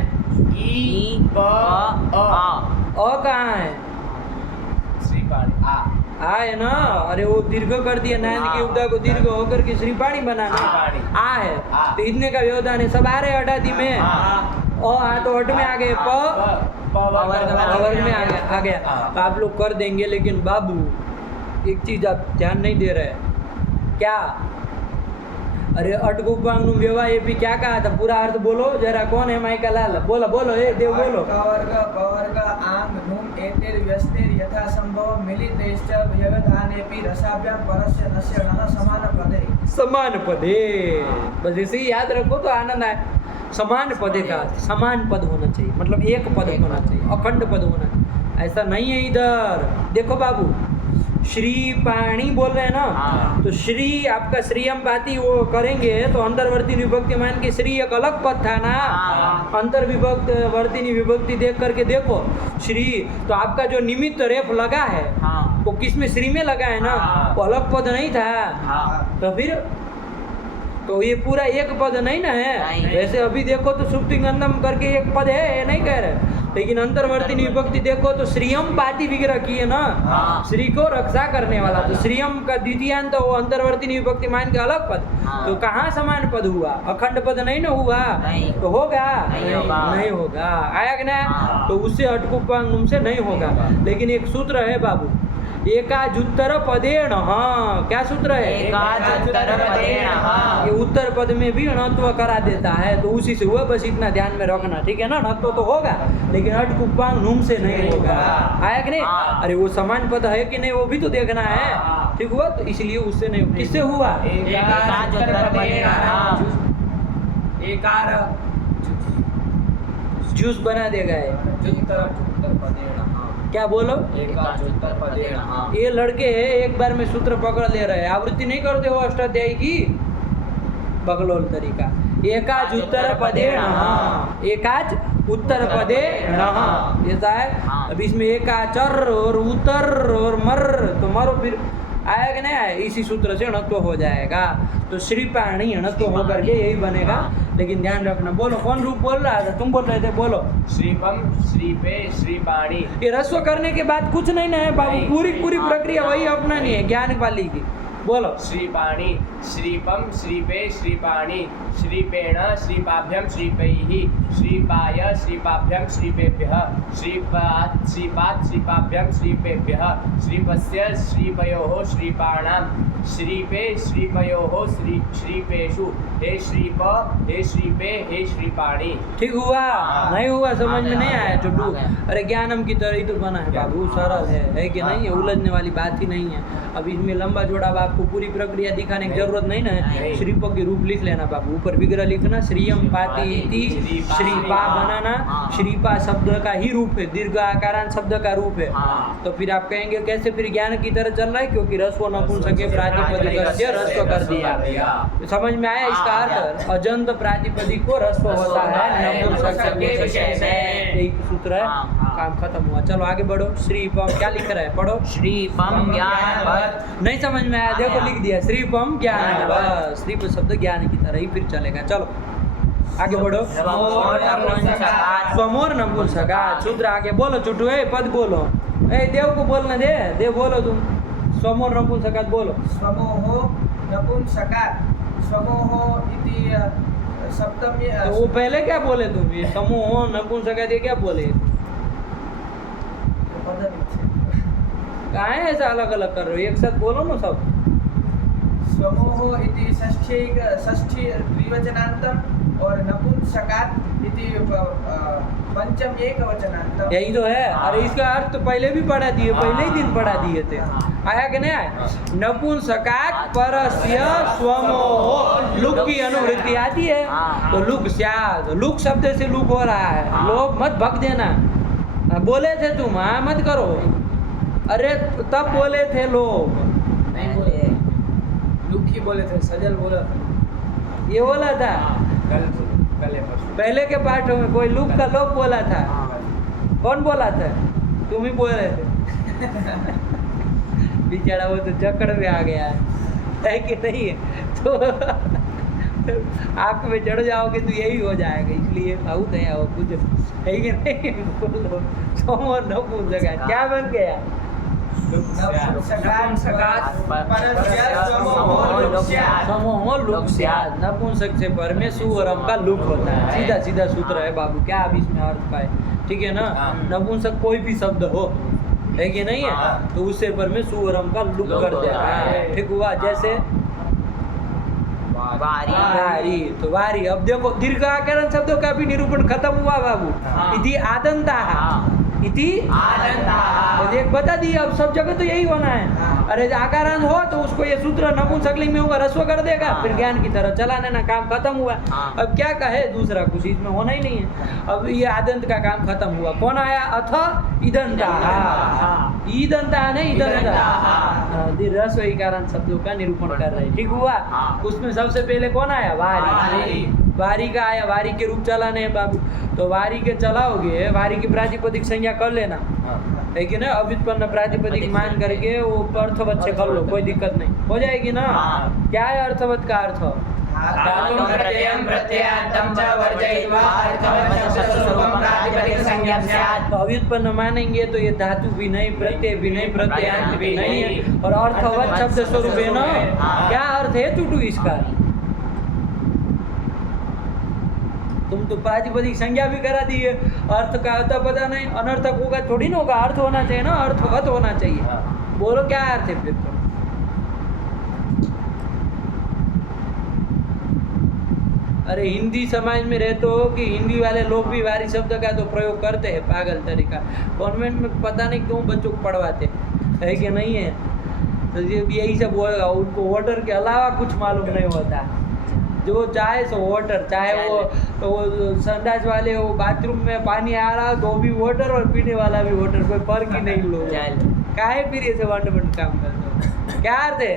ई प अ अ कहाँ है? श्रीपाणी आ है ना। अरे वो दीर्घ कर दिया, नायन की उपदा को दीर्घ होकर के श्रीपाणी बनाना। आ है तो इतने का व्यवधान है। सब आ रहे हटाती में आ तो हट में आ गए, प वर्ग में आ गया। तो आप लोग कर देंगे, लेकिन बाबू एक चीज आप ध्यान नहीं दे रहे। क्या? अरे अटगुपांग व्यवहार ये भी क्या कहा था? पूरा अर्थ बोलो जरा। कौन है माइका लाल? बोलो बोलो, ए देव बोलो। कवर्ग आंग नुम एतेर व्यस्तेर यथा संभव मिलितेश्च व्यवधानेपि रसाभ्यां परस्य नस्य नः समान पदे। समान पदे, बस इसे ही याद रखो तो आनंद आए। समान पदे का समान पद होना चाहिए, मतलब एक पद होना चाहिए, अखंड पद होना चाहिए। ऐसा नहीं है इधर। देखो बाबू, श्री पाणी बोल रहे हैं ना, तो श्री आपका श्रीयम पाती वो करेंगे तो अंतर्वर्ती विभक्ति मान के श्री एक अलग पद था ना। अंतर विभक्त वर्तिनी विभक्ति देख करके देखो श्री, तो आपका जो निमित्त रेफ लगा है वो किस में? श्री में लगा है ना, वो अलग पद नहीं था। तो फिर तो ये पूरा एक पद नहीं ना है। वैसे अभी देखो तो सुप्तिगंधम करके एक पद है, ये नहीं कह रहे, लेकिन अंतर्वर्ती विभक्ति देखो तो श्रीयम पाती विग्रह की है ना, श्री को रक्षा करने वाला। तो श्रीयम का द्वितीयांत वो अंतर्वर्ती विभक्ति मान के अलग पद, तो कहाँ समान पद हुआ? अखंड पद नहीं ना हुआ, तो होगा नहीं होगा। आया कि ना? तो उससे अटकुपांग से नहीं होगा। लेकिन एक सूत्र है बाबू, एकाजुत्तर पदेन। हाँ, क्या सूत्र है? एकाजुत्तर पदेन। ये उत्तर पद में भी अणत्व करा देता है, तो उसी से हुआ। बस इतना ध्यान में रखना, ठीक है ना? अणत्व तो होगा लेकिन अटकुपांग नुम से नहीं होगा। आया कि नहीं? अरे वो समान पद है कि नहीं वो भी तो देखना है, ठीक हुआ? तो इसलिए उससे नहीं। किससे हुआ? जूस बना देगा क्या? बोलो। ये लड़के एक बार में सूत्र पकड़ ले रहे हैं, आवृत्ति नहीं करते हो अष्टाध्यायी की, बगलोल तरीका। एकाज उत्तर पदे नः, एकाज उत्तर पदे नः, ऐसा है। अब इसमें एकाचर और उत्तर और मर, तो मरो फिर आया कि नहीं आया? इसी सूत्र से अणत्व हो जाएगा। तो श्रीपाणी अणत्व होकर के यही बनेगा। लेकिन ध्यान रखना। बोलो, कौन रूप बोल रहा था? तुम बोल रहे थे, बोलो। श्रीपम श्रीपे श्रीपाणी। ये ह्रस्व करने के बाद कुछ नहीं ना है बाबू, पूरी प्रक्रिया वही अपनानी है ज्ञान वाली की। बोलो। श्रीपाणी श्रीपम श्रीपे श्रीपाणी श्रीपेण श्रीपाभ्यम श्रीपैः श्रीपाय श्रीपाभ्यम श्रीपेभ्यः श्रीपात् श्रीपाभ्यम श्रीपेभ्यः श्रीपस्य श्रीपयोः श्रीपाणां श्रीपे श्रीपयोः श्रीपेषु हे श्रीप हे श्रीपे हे श्रीपाणी। ठीक हुआ? नहीं हुआ? समझ में नहीं आया चुट्टू? अरे ज्ञानम की तरह ही तो बना है बाबू, सरल है कि नहीं है? उलझने वाली बात ही नहीं है। अब इसमें लंबा जोड़ा आपको पूरी प्रक्रिया दिखाने की जरूरत नहीं ना है। श्रीप के रूप लिख लेना बाबू, ऊपर विग्रह लिखना, श्रीयम पाती इति श्रीपा बनाना। श्रीपा शब्द का ही रूप है, दीर्घ आकारांत शब्द का रूप है। तो फिर आप कहेंगे कैसे फिर ज्ञान की तरह चल रहा है? क्योंकि रस्व नपुंसके प्रातिपदिक से रस्व कर दिया। समझ में आया इसका अर्थ? अजंत प्रातिपदिक को रस्व होता है नपुंसक के विषय से। यही सूत्र है, काम खत्म हुआ। चलो आगे बढ़ो। श्रीपम क्या लिख रहा है? पढ़ो। श्रीपम ज्ञानवत्। नहीं समझ में आया? देखो लिख दिया श्रीपम ज्ञानवत्। श्रीप शब्द ज्ञान की तरह ही फिर चलेगा। चलो आगे बढ़ो। स्वमोर नपुंसकात्। सूत्र आगे बोलो चुटू, पद बोलो। देव को बोलना दे, देव बोलो तुम। स्वमोर नपुंसकात् बोलो। स्वमोहो नपुंसकात्। स्वमोहो इति सप्तमी। तो वो पहले क्या बोले तुम? ये समूह नपुंसकात् ये क्या बोले? कहाँ है ऐसा अलग अलग कर रहे हो? एक साथ बोलो ना सब। स्वमोह इति षष्ठी द्विवचनान्तम और नपुंसकात् इति पंचम एकवचनान्तम। यही तो है। अरे इसका अर्थ तो पहले भी पढ़ा दिए, पहले ही दिन पढ़ा दिए थे। आया कि नहीं आया? नपुंसकात् परस्य स्वमोह, लुक की अनुवृत्ति आती है तो लुक स्याद, लुक शब्द से लुक हो रहा है। लोग मत भग देना, बोले थे तुम, हाँ मत करो। अरे तब बोले थे लोग, नहीं बोले, लुक ही बोले थे, सजल बोला था, ये बोला था कल है परसों। पहले के पाठों में। कोई लुक का लोग बोला था, कौन बोला था? तुम ही बोल रहे थे। बेचारा वो तो जकड़ में आ गया है कि नहीं है? तो आँख में चढ़ जाओगे तो यही हो जाएगा, इसलिए बहुत है वो कुछ है कि नहीं? बोलो सोमो नपुंसकात् क्या बन गया? समूह लुक स्यात्, नपुंसक से पर में सु और अम का लुक होता है। सीधा सीधा सूत्र है बाबू, क्या अब इसमें अर्थ पाए? ठीक है ना? नपुंसक कोई भी शब्द हो, है कि नहीं है, तो उससे पर में सु और अम का लुक कर देता है। ठीक हुआ? जैसे वारी, तो वारी। अब देखो दीर्घाकरण शब्दों का भी निरूपण खत्म हुआ बाबू। इति आदंताः, इति तो एक बता दिए। अब सब जगह तो यही होना है। अरे आकारांत हो तो उसको ये सूत्र नपुंसकलिंग में होगा, रस्व कर देगा, फिर ज्ञान की तरह चला लेना, काम खत्म हुआ। अब क्या कहे दूसरा, कुछ इसमें होना ही नहीं है। अब ये आदंत का काम खत्म हुआ। कौन आया? अथ इदंताः, ईदंताः नहीं इदंताः, रस्व इकारांत शब्दों का निरूपण कर रहे हैं। ठीक हुआ? उसमें सबसे पहले कौन आया? वारी। वारी का आया, वारी के रूप चलाने हैं बाबू। तो वारी के चलाओगे, वारी की प्रातिपदिक संज्ञा कर लेना, है कि ना? अव्युत्पन्न प्रातिपदिक मान करके वो अर्थवत से कर लो, कोई दिक्कत नहीं, हो जाएगी ना? क्या है अर्थवत का अर्थ? धातुं प्रत्ययं प्रत्ययान्तं च वर्जयित्वा अर्थवत् शब्दस्वरूपं प्रातिपदिक संज्ञा स्यात्। तो अव्युत्पन्न मानेंगे तो ये धातु भी नहीं, प्रत्यय भी नहीं, प्रत्ययान्त भी नहीं है, और अर्थवत शब्द स्वरूप है ना। क्या अर्थ है टूटू इसका? तुम तो प्रातिपदिक संज्ञा भी करा दी है, अर्थ का अर्थ पता नहीं, अनर्थक होगा थोड़ी ना होगा, अर्थ होना चाहिए ना, अर्थवत होना चाहिए। बोलो क्या अर्थ है फिर? तो अरे हिंदी समाज में रहते हो कि हिंदी वाले लोग भी वारी शब्द का तो प्रयोग करते हैं पागल तरीका। कॉन्वेंट में पता नहीं क्यों बच्चों को पढ़वाते है कि नहीं है? तो ये यही सब होगा, उनको वाटर के अलावा कुछ मालूम नहीं होता। जो चाहे सो वाटर, चाहे वो संडास वाले वो बाथरूम में पानी आ रहा तो भी वाटर, और पीने वाला भी वाटर, कोई फर्क ही नहीं। लोग काहे फिर ऐसे वंड काम करते हो? क्या अर्थ है?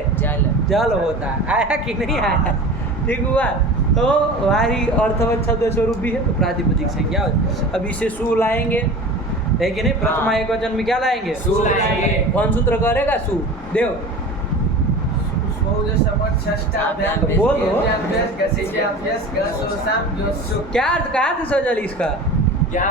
जल होता है। आया कि नहीं आया? ठीक हुआ? तो वारी अर्थवत शब्द स्वरूप भी है, तो प्रातिपदिक संज्ञा। अब इसे सु लाएंगे, है कि नहीं? प्रथमा एक वचन में क्या लाएंगे? सु लाएंगे। कौन सूत्र करेगा? सु देव। बोलो क्या अर्थ कहा था सजल इसका? क्या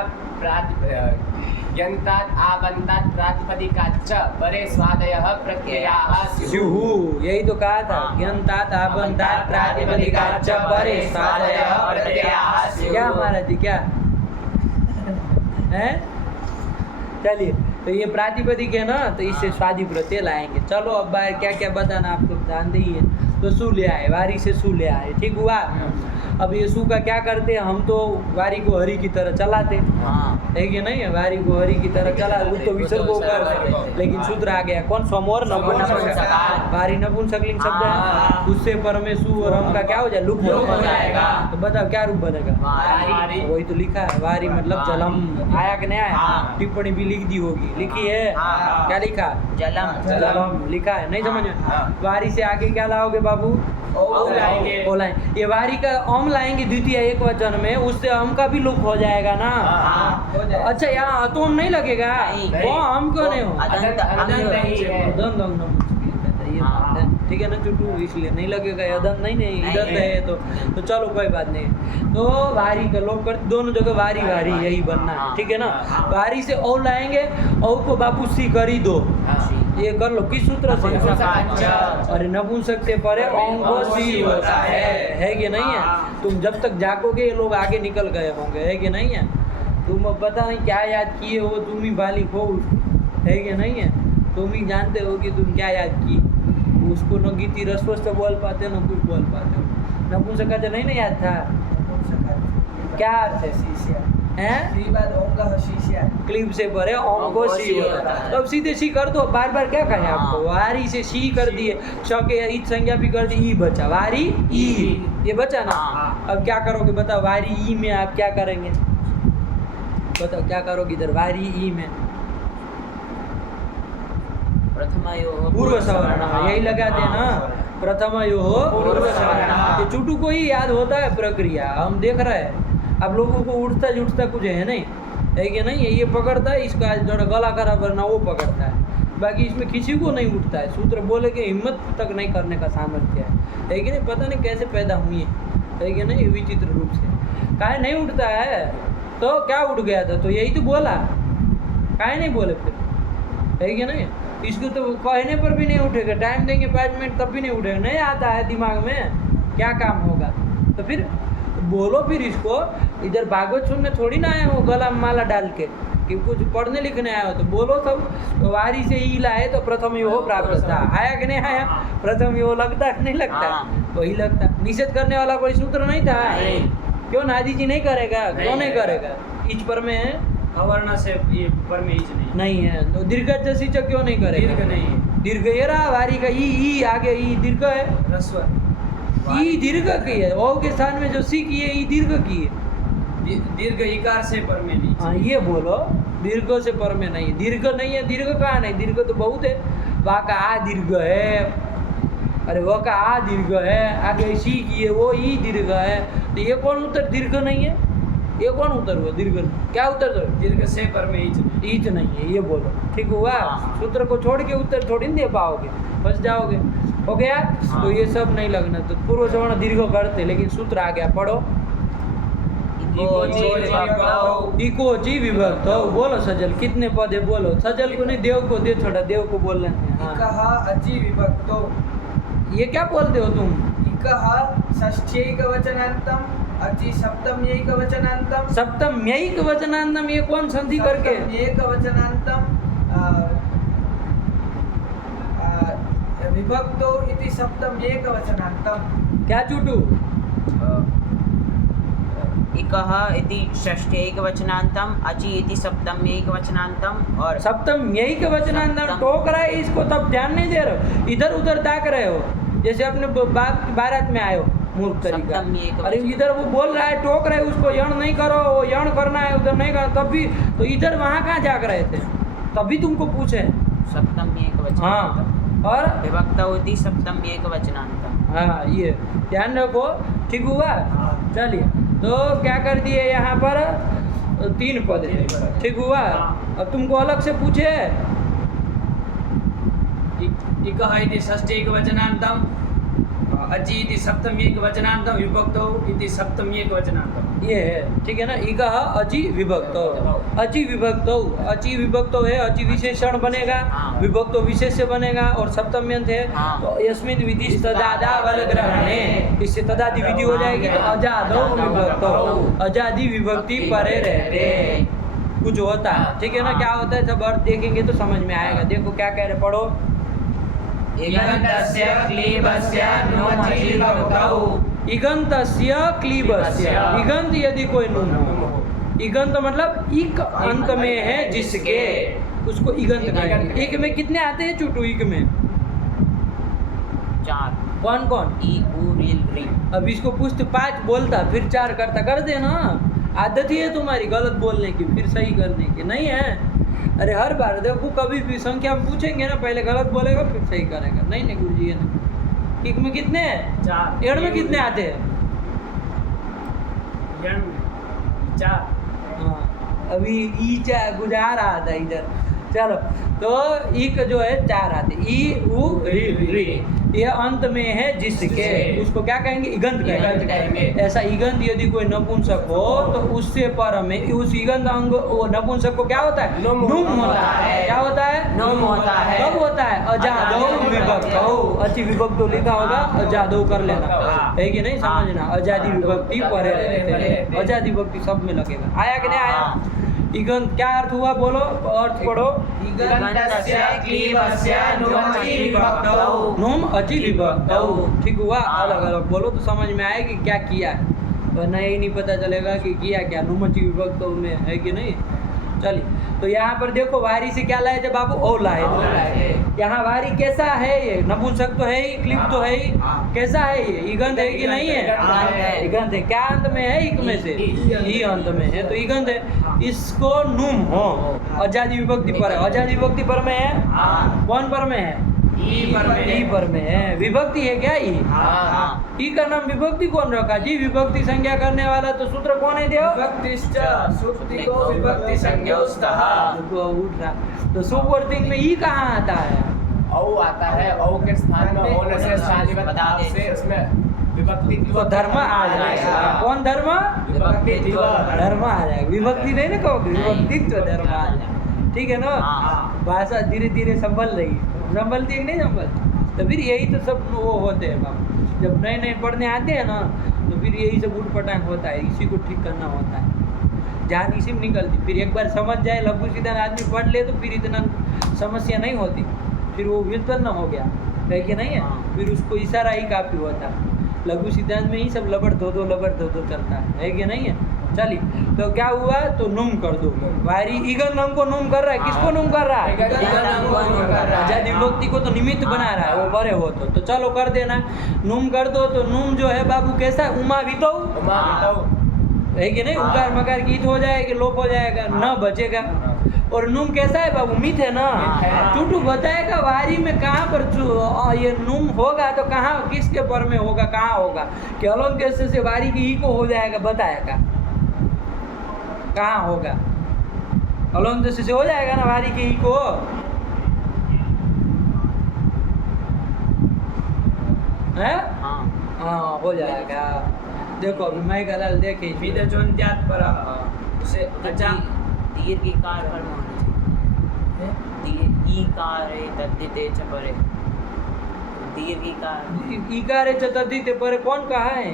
यन्तात् आबन्तात् प्रातिपदिकाच्च परे स्वादयः प्रत्ययाः स्युः। यही तो कहा था, यन्तात् आबन्तात् प्रातिपदिकाच्च परे स्वादयः प्रत्ययाः स्युः। क्या महाराज जी, क्या है? चलिए, तो ये प्रातिपदिक है ना, तो इससे स्वादि प्रत्यय लाएंगे। चलो अब बाहर क्या क्या बताना आपको जानते ही है। तो सु ले आए, वारी से सु ले आए। ठीक हुआ? अब ये सु का क्या करते हैं? हम तो वारी को हरि की तरह चलाते, है कि नहीं? वारी को हरि की तरह चला, वो तो विसर्ग को कर, लेकिन सूत्र आ गया कौन? समोर नपुंसक। वारी नपुंसकलिंग शब्द है, उससे पर में सु और हम का क्या हो जाए? लुक हो जाएगा। तो बताओ क्या रूप बनेगा? वही तो लिखा है, वारी मतलब जलम। आया कि नहीं आया? टिप्पणी भी लिख दी होगी, लिखी है। क्या लिखा? जलम लिखा है, नहीं समझ में? वारी से आगे क्या लाओगे बाबू? ओ लाएंगे। ये वारी का ओम लाएंगे द्वितीय एक वचन में, उससे हम का भी लुक हो जाएगा ना। अच्छा, यहाँ अतोम नहीं लगेगा? वो हम क्यों नहीं हो? ठीक है ना चुटू, इसलिए नहीं लगेगा। यदन नहीं इधर है तो चलो कोई बात नहीं। तो वारी का लोग कर, दोनों जगह वारी वारी यही बनना है। ठीक है ना? वारी से औ लाएंगे, औ को बापू सी करी दो, ये कर लो। किस सूत्र से? अरे नपुंसक से परे औंगो सी होता है कि नहीं है? तुम जब तक जागोगे ये लोग आगे निकल गए होंगे, है कि नहीं है? तुम अब पता नहीं क्या याद किए हो, तुम ही बालिक हो, है कि नहीं है? तुम ही जानते हो कि तुम क्या याद की, उसको न गीति रसवस से बोल पाते न कुछ बोल पाते हो। नपुंसकलिंग नहीं ना याद था? क्या अर्थ है? शिष्य हैं? श्रीवाद ओंगः शिष्य क्लिप से भरे ओम को सी होता है। तो अब सीधे सी कर दो, बार बार क्या कहें आपको? वारी से सी कर दिए, श के ईच संज्ञा भी कर दी, ई बचा, वारी ई, ये बचा ना। अब क्या करोगे बताओ? वारी ई में आप क्या करेंगे बताओ? क्या करोगे इधर वारी ई में? प्रथमयोः पूर्व सवर्ण, यही लगाते हैं ना, प्रथमयोः पूर्व सवर्ण। ये चुटू को ही याद होता है प्रक्रिया, हम देख रहे हैं। अब लोगों को उठता जुटता कुछ है नहीं, है कि नहीं? ये पकड़ता है, इसका थोड़ा गला खराब करना वो पकड़ता है, बाकी इसमें किसी को नहीं उठता है। सूत्र बोले कि हिम्मत तक नहीं करने का सामर्थ्य है कि नहीं? पता नहीं कैसे पैदा हुई है कि नहीं? विचित्र रूप से काहे नहीं उठता है? तो क्या उठ गया था? तो यही तो बोला, काहे नहीं बोले फिर, है कि नहीं? इसको तो कहने पर भी नहीं उठेगा, टाइम देंगे 5 मिनट तब भी नहीं उठेगा, नहीं आता है दिमाग में, क्या काम होगा? तो फिर बोलो फिर इसको। इधर भागवत सुनने थोड़ी ना आए हो गला में माला डाल के कि कुछ पढ़ने लिखने आए हो, तो बोलो सब। तो वारी से ई लाए तो प्रथम यो प्राप्त था, आया कि नहीं आया? प्रथम यो लगता है नहीं लगता? वही लगता। निषेध करने वाला कोई सूत्र नहीं था? क्यों नादी जी नहीं करेगा? क्यों नहीं करेगा? इच पर में है, अवर्ण से ये पर में ईच नहीं है तो दीर्घ जैसी क्यों नहीं करेगा? दीर्घ नहीं है, दीर्घ ये रहा वारी का ई आगे ई दीर्घ है, ह्रस्व ई दीर्घ की है, ओ के स्थान में जो सी की है ई दीर्घ की है। दीर्घ इकार से पर में नहीं। हाँ ये बोलो, दीर्घ से पर में नहीं, दीर्घ नहीं है। दीर्घ कहाँ नहीं? दीर्घ तो बहुत है, वहाँ का आ दीर्घ है, अरे वह का आ दीर्घ है, आगे सी की है वो ई दीर्घ है, तो ये कौन उत्तर दीर्घ नहीं है? ये कौन उत्तर हुआ? दीर्घ क्या उत्तर दो? दीर्घ से पर में ईच नहीं। ईच नहीं है, ये बोलो, ठीक हुआ? सूत्र को छोड़ के उत्तर थोड़ी नहीं दे पाओगे, फंस जाओगे। हो गया? तो ये सब नहीं लगना। तो पूर्व सवर्ण दीर्घ करते, लेकिन सूत्र आ गया, पढ़ो। इकोची विभक्त हो, बोलो सजल, कितने पद है बोलो? सजल को नहीं, देव को दे, थोड़ा देव को बोलना है। हाँ। इकः अचि विभक्तो, ये क्या बोलते हो तुम? इकः षष्ठ्यैकवचनान्तम्, अचि सप्तम्यैकवचनान्तम्, सप्तम्यैक वचनांतम, ये कौन संधि करके? सप्तम्यैकवचनान्तम्, विभक्तो इति सप्तम्यैकवचनान्तम्। क्या चूटू? इकः इति षष्ठ्यैकवचनान्तम्, अचि इति सप्तम्यैकवचनान्तम् और सप्तम्यैक वचनांतम टोक रहा है इसको, तब ध्यान नहीं दे रहे हो, इधर उधर ताक रहे हो, जैसे अपने बारात में आए हो, मूर्ख तरीका। अरे इधर वो बोल रहा है, टोक रहे उसको, यण नहीं करो, वो यण करना है, उधर नहीं करना, तब भी तो इधर वहाँ कहाँ जाग रहे थे? तभी तुमको पूछे। सप्तम्यैकवचनान्तम् और विभक्तौ इति सप्तम्यैकवचनान्तम्। हाँ ये ध्यान रखो, ठीक हुआ? चलिए, तो क्या कर दिए यहाँ पर? 3 पद थे, ठीक हुआ? अब तुमको अलग से पूछे, इकः इति षष्ठ्यैकवचनान्तम्, अचि इति सप्तम्यैकवचनान्तम्, विभक्तौ इति सप्तम्यैकवचनान्तम्। ये है, ठीक है ना? इकः अचि विभक्तो, अचि विभक्तो, अचि विभक्तो है, अचि विशेषण बनेगा, विभक्तो विशेष्य बनेगा, और सप्तम्यंत है तो यस्मिन् विधि तदादा बल ग्रहणे, इससे तदादि विधि हो जाएगी। तो अजादो विभक्तो, अजादि विभक्ति परे रहते कुछ होता है, ठीक है ना? क्या होता है? जब अर्थ देखेंगे तो समझ में आएगा। देखो क्या कह रहे, पढ़ो। इगन्तस्य क्लीबस्य नुमचि विभक्तौ, इगंतस्य क्लीबस्य, इगंत यदि कोई नुम हो, इगंत मतलब इक अंत में है जिसके, उसको इगंत कहेंगे। इक में कितने आते हैं चुटू? इक में 4 कौन कौन? ई उ ऋ ऋ। अब इसको पूछते 5 बोलता, फिर 4 करता, कर दे ना। आदत ही है तुम्हारी गलत बोलने की, फिर सही करने की नहीं है। अरे हर बार देखो, कभी भी संख्या पूछेंगे ना, पहले गलत बोलेगा फिर सही करेगा। नहीं गुरु जी, है इक में कितने हैं? 4। एड़ में कितने आते हैं? यण में 4। हाँ, अभी ईचा गुजार रहा था इधर। चलो, तो इक जो है 4 आते, ई उ रि, ये अंत में है जिसके, उसको क्या कहेंगे? इगंत कहेंगे। ऐसा इगंत यदि कोई नपुंसक हो तो उससे पर में उस इगंत अंग वो नपुंसक को क्या होता है? नुम होता है। क्या होता है? नुम होता है। कब होता है? अजादो विभक्तौ, अचि विभक्तो लिखा होगा, अजादो कर लेना, है कि नहीं? समझना, अजादि विभक्ति परे रहते, अजादि विभक्ति सब में लगेगा। आया कि नहीं आया? ईगंत क्या अर्थ हुआ बोलो, अर्थ पढ़ो। इगन्तस्य क्लीबस्य नुमचि विभक्तौ। नुम अचि विभक्तौ, ठीक हुआ। अलग अलग बोलो तो समझ में आएगी क्या किया है, वरना यही नहीं पता चलेगा कि किया क्या। नुमचि विभक्तौ में है कि नहीं। चलिए तो यहाँ पर देखो वारी से क्या लाए थे बाबू, ओ लाए। यहाँ वारी कैसा है, ये नपुंसक तो है ही, क्लिप तो है ही, कैसा है ये, ईगंत है कि नहीं है। ईगंत है, क्या अंत में है, इक में से ई अंत में है तो ईगंत है। इसको नुम हो आजादी विभक्ति पर है, आजादी विभक्ति पर में है, कौन पर में है, ई पर में है। विभक्ति है क्या ई, ई का नाम विभक्ति कौन रखा जी, विभक्ति संज्ञा करने वाला तो सूत्र कौन है देव, विभक्तिश्च सुप्तिको विभक्ति संज्ञोस्तः। देखो उठ रहा, तो सुपवर्तिंग में ई कहाँ आता है, औ आता है, औ के स्थान में होने से शालिवत भाव से उसमें विभक्ति तो धर्म आ जाएगा। कौन धर्म, विभक्ति धर्म आ जाएगा, विभक्ति नहीं ना कहोगे, विभक्ति तो धर्म आ जाएगा, ठीक है ना। भाषा धीरे धीरे संभल रही है, संभलती है कि नहीं संभलती। तो फिर यही तो सब वो होते हैं बाबू, जब नए नए पढ़ने आते हैं ना तो फिर यही सब उठपटांग होता है, इसी को ठीक करना होता है, जान इसी में निकलती। फिर एक बार समझ जाए लघु सीधा आदमी पढ़ ले तो फिर इतना समस्या नहीं होती, फिर वो व्युत्पन्न हो गया है कि नहीं है। फिर उसको इशारा ही काफ़ी होता है, लघु सिद्धांत में ही सब लबड़ धो दो चलता है कि नहीं है। चलिए तो क्या हुआ, तो नुम कर दो, वारी ईगन नम को नुम कर रहा है, किसको नुम कर रहा है, आजादी विभक्ति को तो निमित्त बना रहा है, वो बड़े हो तो चलो कर देना, नुम कर दो। तो नुम जो है बाबू कैसा, उमा वितो है कि नहीं, उकार मकार की ईत हो जाएगी, लोप हो जाएगा, न बचेगा। और नुम कैसा है बाबू, मित है ना। टूटू बताएगा वारी में कहाँ पर ये नुम होगा तो कहाँ, किसके पर में होगा, कहाँ होगा, कि अलग कैसे से वारी की ई को हो जाएगा, बताएगा कहाँ होगा, अलग से हो जाएगा ना वारी की ई को। है हाँ हो जाएगा। देखो अभी मैं गलत देखे विदजोन्त्यात् परः उसे अचा दीर्घिकार कर्म होना चाहिए। ईकार है तद्धिते च परे, दीर्घिकार ईकार चतुर्थी पर कौन कहा है,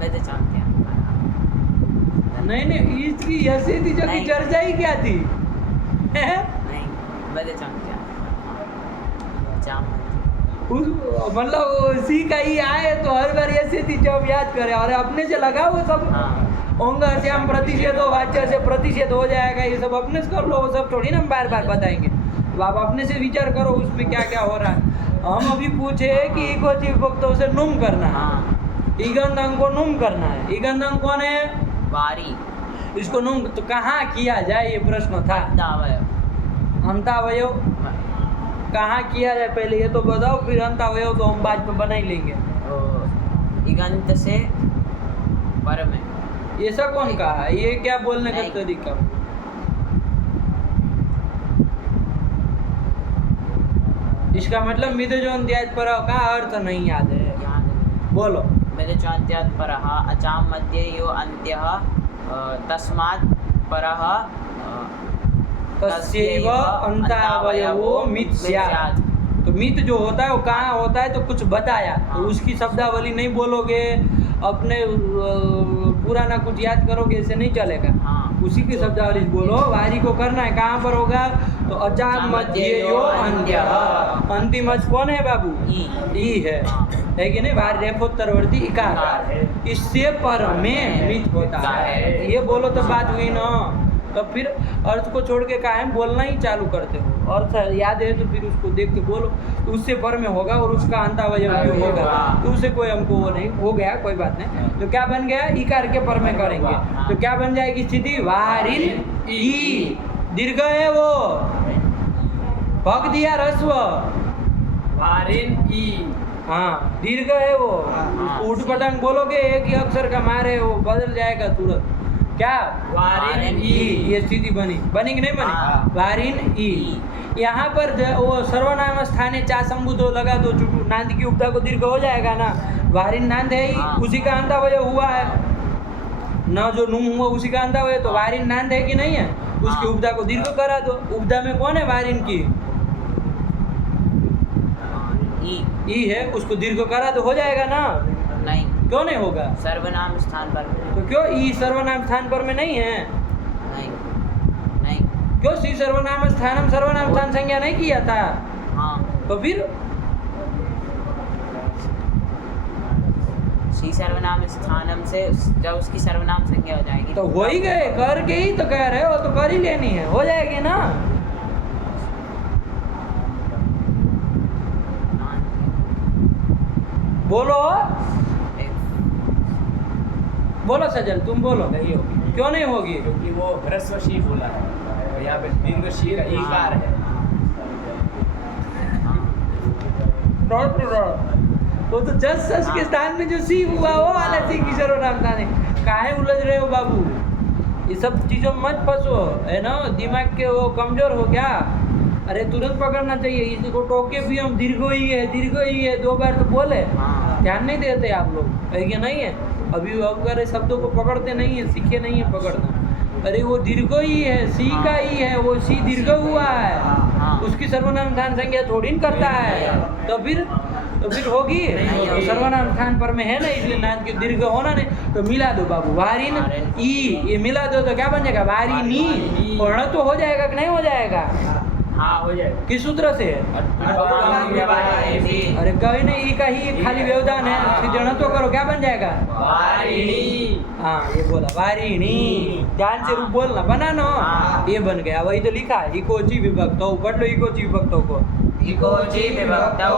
मैं तो जानते हैं। नहीं इसकी यसे थी जो की चर्चा ही क्या थी, नहीं मैं तो जानते हैं। मतलब सी का ही आए तो हर बार ऐसे थी जब याद करे, और अपने से लगा वो सब ओंग से हम प्रतिषेध हो, वाच्य से प्रतिषेध हो जाएगा, ये सब अपने से कर लो, वो सब थोड़ी ना हम बार बार बताएंगे। तो आप अपने से विचार करो उसमें क्या क्या हो रहा है। हम अभी पूछे कि इकोची भक्तों से नुम करना है, ईगंधंग को नुम करना है। ईगंधंग कौन है, वारी, इसको नुम तो कहाँ किया जाए ये प्रश्न था। अंतावयव कहाँ किया जाए पहले ये तो बताओ, फिर अंतावयव तो हम बाद में बना ही लेंगे। इगंत से पर में, ऐसा कौन कहा, ये क्या बोलने का नहीं। तरीका। इसका मतलब मिदजोन त्याज पर का अर्थ नहीं याद है, बोलो। मिदजोन्त्यात् परः अचाम मध्ये यो अन्त्यः तस्मात् परः तस्यैव अंतावयवो मित स्यात्। तो मित जो होता है वो कहाँ होता है, तो कुछ बताया तो उसकी शब्दावली नहीं बोलोगे, अपने पुराना कुछ याद करोगे, ऐसे नहीं चलेगा। उसी की शब्दावली बोलो। वारी को करना है कहाँ पर होगा, तो अचाम मध्ये यो अन्त्यः, अंतिम कौन है बाबू, ई है कि नहीं, वारी रेफोत्तरवर्ती इकार, इससे पर में मित होता है। ये बोलो तो बात हुई ना। तो फिर अर्थ को छोड़ के कायम बोलना ही चालू करते हो, अर्थ याद है तो फिर उसको देख के बोलो, तो उससे पर में होगा और उसका अंतावयव भी होगा, तो उससे कोई हमको वो नहीं हो गया, कोई बात नहीं। तो क्या बन गया, इकार के पर में करेंगे तो क्या बन जाएगी स्थिति, वारिन ई, दीर्घ है वो, भग दिया ह्रस्व, वारिन ई, हाँ दीर्घ है वो। उठ पटांग बोलोगे एक ही अक्षर का मारे वो बदल जाएगा तुरंत, क्या, वारिन ई, ये स्थिति बनी कि नहीं बनी, वारिन ई। यहाँ पर वो सर्वनाम स्थाने चा संबुधो लगा दो, नांद की उपधा को दीर्घ हो जाएगा ना, वारिन नांद है ही, उसी का अंतावयव हुआ है ना, जो नुम हुआ उसी का अंतावयव, तो वारिन नांद है कि नहीं है, उसकी उपधा को दीर्घ करा दो। उपधा में कौन है, वारिन की ई है, उसको दीर्घ करा दो, हो जाएगा ना। नहीं क्यों नहीं होगा? सर्वनाम स्थान पर तो क्यों ई सर्वनाम स्थान पर में नहीं है? नहीं नहीं क्यों सी सर्वनाम स्थानम सर्वनाम स्थान संज्ञा नहीं किया था? हाँ तो फिर सी सर्वनाम स्थानम से जब उसकी सर्वनाम संज्ञा हो जाएगी तो हो ही गए, करके ही तो कह रहे हो, तो कर ही लेनी है, हो जाएगी ना। बोलो बोलो सजल, तुम बोलो। नहीं होगी, क्यों नहीं होगी? क्योंकि वो ह्रस्व शी बोला है और यहाँ पे दीर्घ शी का ईकार है। वो तो जस सस के स्थान में जो सी हुआ वो वाला सी की सर्वनाम स्थान है। काहे उलझ रहे हो बाबू? ये सब चीजों में मत फंसो, है ना? दिमाग के वो कमजोर हो क्या? अरे तुरंत पकड़ना चाहिए। इसको टोके भी हम दीर्घ ही है, दीर्घ ही है, 2 बार तो बोले, हाँ ध्यान नहीं देते आप लोग, है कि नहीं है? अभी अगर शब्दों को पकड़ते नहीं है, सीखे नहीं है पकड़ना। अरे वो दीर्घ ही है, सी का ही है, वो सी दीर्घ हुआ है, हाँ उसकी सर्वनाम स्थान संज्ञा थोड़ी न करता है। तो फिर होगी? तो सर्वनाम स्थान पर में है ना, इसलिए नाम की दीर्घ होना नहीं। तो मिला दो बाबू, वारिन ई, ये मिला दो तो क्या बन जाएगा? वारिनी। और तो हो जाएगा कि नहीं हो जाएगा? हाँ हो जाएगा। किस सूत्र से? अरे कहीं नहीं, ई का ही खाली व्यवधान है, सीधे तो करो, क्या बन जाएगा? वारिणी। हाँ ये बोला वारिणी, ध्यान से रूप बोलना, बना नो, ये बन गया। वही तो लिखा है, इकोची विभक्तौ, पढ़ लो इकोची विभक्तौ को। इकोची विभक्तौ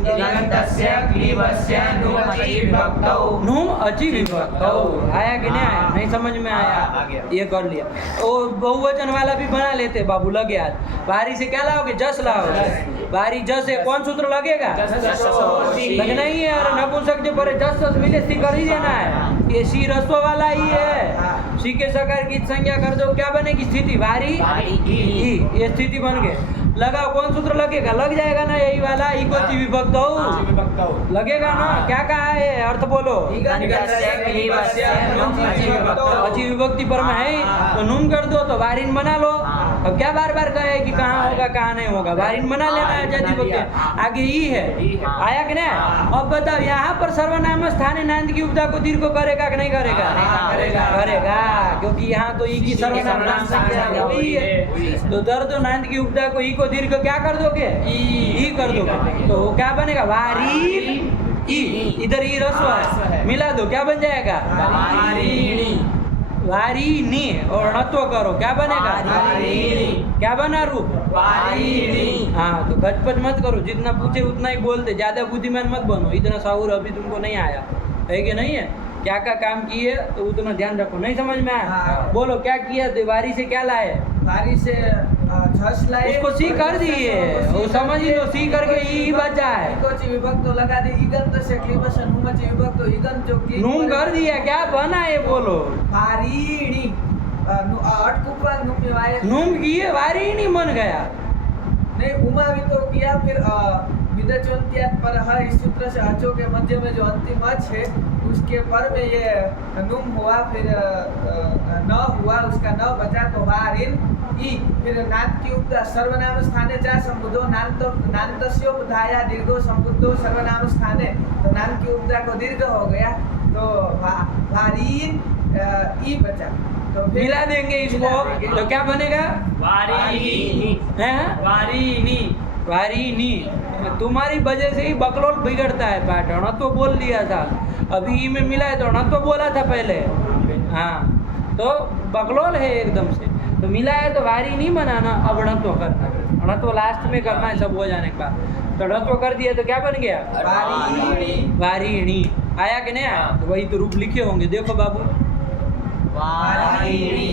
इगन्तस्य क्लीबस्य नुमचि विभक्तौ। नुम अची विभक्तौ। आया कि नहीं आया? नहीं समझ में आ आया? गया। ये कर लिया। और बहुवचन वाला भी बना लेते बाबू, लगे आज। वारी से क्या लाओगे? जस लाओगे। वारी जस है, कौन सूत्र लगेगा? लगना ही है। अरे नपुंसक जो परे जस सस मिले सी कर ही देना है। ये सी रस्व वाला ही है। सी के सकार की संज्ञा कर दो, क्या बनेगी? स्थिति वारी ई, ये स्थिति बन गए। लगाओ, कौन सूत्र लगेगा? लग जाएगा ना यही वाला, इकोची विभक्तौ लगेगा ना? क्या कहा है? अर्थ बोलो। इगन्तस्य क्लीबस्य नुमचि विभक्तौ। अची विभक्ति पर में है, तो नुम कर दो तो वारिन बना लो। अब क्या बार बार कहे कि कहाँ होगा कहाँ नहीं होगा? वारिन बना लेना है। जदी विभक्ति आगे ई है, आया कि नहीं? अब बताओ, यहाँ पर सर्वनाम स्थान नांद की उपदा को दीर्घ करेगा कि नहीं करेगा? करेगा, क्योंकि यहाँ तो ई की सर्वनाम संज्ञा वही है। तो दर्द नांद की उपदा को ई को दीर्घ क्या कर दोगे? ई कर दोगे। तो क्या बनेगा? वारिन ई, इधर ई रस्व है, मिला दो, क्या बन जाएगा? वारिणी। और णत्व करो, क्या बनेगा? क्या बना रूप? हाँ, तो गजपज मत करो, जितना पूछे उतना ही बोलते, ज्यादा बुद्धिमान मत बनो। इतना साहूर अभी तुमको नहीं आया है कि नहीं है? क्या क्या काम किए तो उतना ध्यान रखो। नहीं समझ में आया? हाँ। बोलो क्या किया? वारी से क्या लाए? वारी से झस लाए, उसको सी कर दिए, वो समझ लो, सी करके ई बचा है। इकोची विभक्तौ लगा दी। इगन्तस्य क्लीबस्य नुमचि विभक्तौ। इगन्त जो क्लीब नूम कर दिया, क्या बना है बोलो? वारिणी। अटकुपा नुम वाय नूम किए, वारिणी बन गया। नहीं, उमा भी तो किया। फिर विदचोन्त्यात् परः, इस सूत्र से अचो के मध्य में जो अंतिम अच है उसके पर में ये नुम हुआ, फिर न हुआ, उसका न बचा तो वारिन ई। फिर नांत की उपदा सर्वनाम स्थाने चा संबुद्धो नान्तस्योपधाया दीर्घो संबुद्धो सर्वनाम स्थाने। तो नाम की उपदा को दीर्घ हो गया, तो वारिन ई बचा। तो फिर मिला देंगे इसको, मिला देंगे। तो क्या बनेगा? वारिणी। हैं? वारिणी। वारिणी। तुम्हारी वजह से ही बकलोल बिगड़ता है पैटर्न। तो बोल लिया था, अभी ई में मिला है तो तो बोला था पहले। हाँ, तो बकलोल है एकदम से। तो मिला है तो वारी नहीं बनाना, अब णत्व करना। णत्व लास्ट में करना है सब हो जाने के बाद। तो णत्व कर दिया तो क्या बन गया? वारिणी। आया कि नहीं आया? तो वही तो रूप लिखे होंगे, देखो बाबू। वारिणी।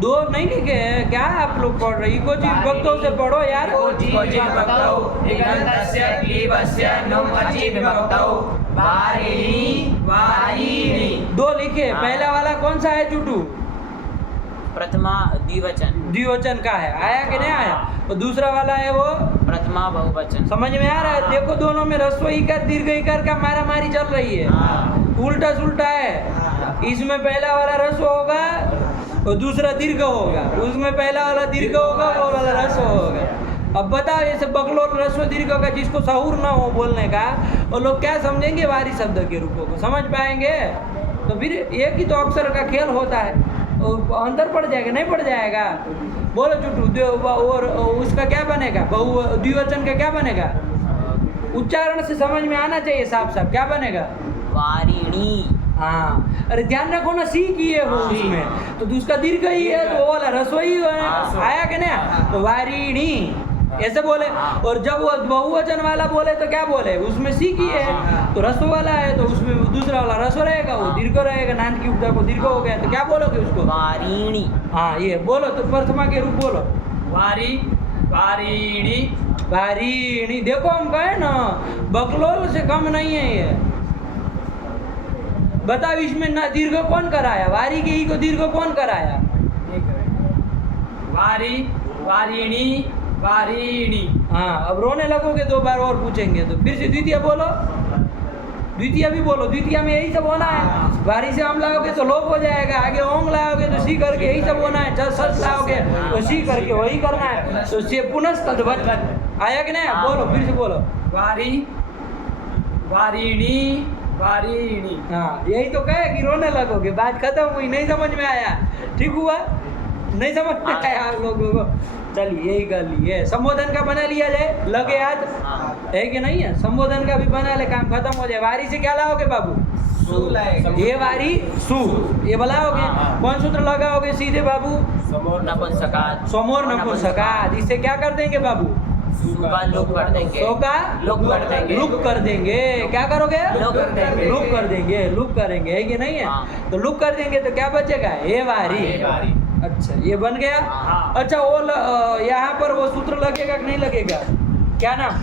दो नहीं लिखे हैं क्या? आप लोग पढ़ रहे इको जी विभक्तों से पढ़ो यार। इकोची विभक्तौ इगन्तस्य क्लीबस्य नुमचि विभक्तौ। वारिणी। वारिणी। दो लिखे, पहला वाला कौन सा है चुटू? प्रथमा द्विवचन। द्विवचन का है, आया कि नहीं आया? और दूसरा वाला है वो प्रथमा बहुवचन। समझ में आ रहा है? देखो दोनों में रस्व इकार दीर्घ इकार का मारा मारी चल रही है, उल्टा सुल्टा है। इसमें पहला वाला रस्व होगा और दूसरा दीर्घ होगा, उसमें पहला वाला दीर्घ होगा, वो वाला रस्व होगा। अब बताओ ऐसे बकलोल रस्व दीर्घ का जिसको सहूर ना हो बोलने का, और लोग क्या समझेंगे वारी शब्द के रूपों को, समझ पाएंगे? तो फिर एक ही तो अक्षर का खेल होता है, अंतर पड़ जाएगा नहीं पड़ जाएगा? बोलो चुटू, और उसका क्या बनेगा, बहु द्विवचन का क्या बनेगा? उच्चारण से समझ में आना चाहिए साफ साफ, क्या बनेगा? वारिणी। हाँ, अरे ध्यान रखो ना, सी किए हो उसमें, तो उसका दीर्घ ही है, तो वो वाला रसोई आया कि नहीं? तो वारिणी ऐसे बोले। और जब वो बहुवचन वाला बोले तो क्या बोले? उसमें सी किए है, तो रसो वाला है, तो उसमें दूसरा वाला रसो रहेगा, वो दीर्घ रहेगा, नान की उपधा को दीर्घ हो गया, तो क्या बोलोगे उसको? वारिणी। हाँ, ये बोलो तो प्रथमा के रूप बोलो। वारी वारिणी वारिणी। देखो हम कहे ना, बकलोल से कम नहीं है ये। बताओ इसमें ना दीर्घ कौन कराया? वारी के ही को दीर्घ कौन कराया? वारी वारिणी वारिणी। हाँ, अब रोने लगोगे 2 बार और पूछेंगे तो फिर से द्वितीय बोलो, द्वितीय भी बोलो। द्वितीय में यही सब होना है। वारी से हम लाओगे तो लोप हो जाएगा, आगे ओंग लाओगे तो सी करके यही सब होना है, जब सच लाओगे तो सी करके वही करना है, तो से पुनः तद्वत आया कि नहीं? बोलो फिर से बोलो। वारी वारिणी वारिणी। हाँ, यही तो कहे कि रोने लगोगे, बात खत्म हुई, नहीं समझ में आया, ठीक हुआ? नहीं समझ में आया आप लोगों को? चलिए यही कर लिए। संबोधन का बना लिया जाए, लगे याद है कि नहीं है? संबोधन का भी बना ले, काम खत्म हो जाए। वारी से क्या लाओगे बाबू? सु लाएगा। ये वारी सु, ये बनाओगे। कौन सूत्र लगाओगे सीधे बाबू? समोर नपुंसकात। सोमोर नपुंसकात। इससे क्या कर देंगे बाबू? सु का लुक कर देंगे। सो का लुक कर देंगे। लुक कर देंगे। क्या करोगे? लुक कर देंगे। लुक कर देंगे, लुक करेंगे, है कि नहीं है? हाँ। तो लुक कर देंगे तो क्या बचेगा? ये वारी। वारी। अच्छा, ये बन गया। हाँ। अच्छा, वो यहाँ पर वो सूत्र लगेगा कि नहीं लगेगा? क्या नाम?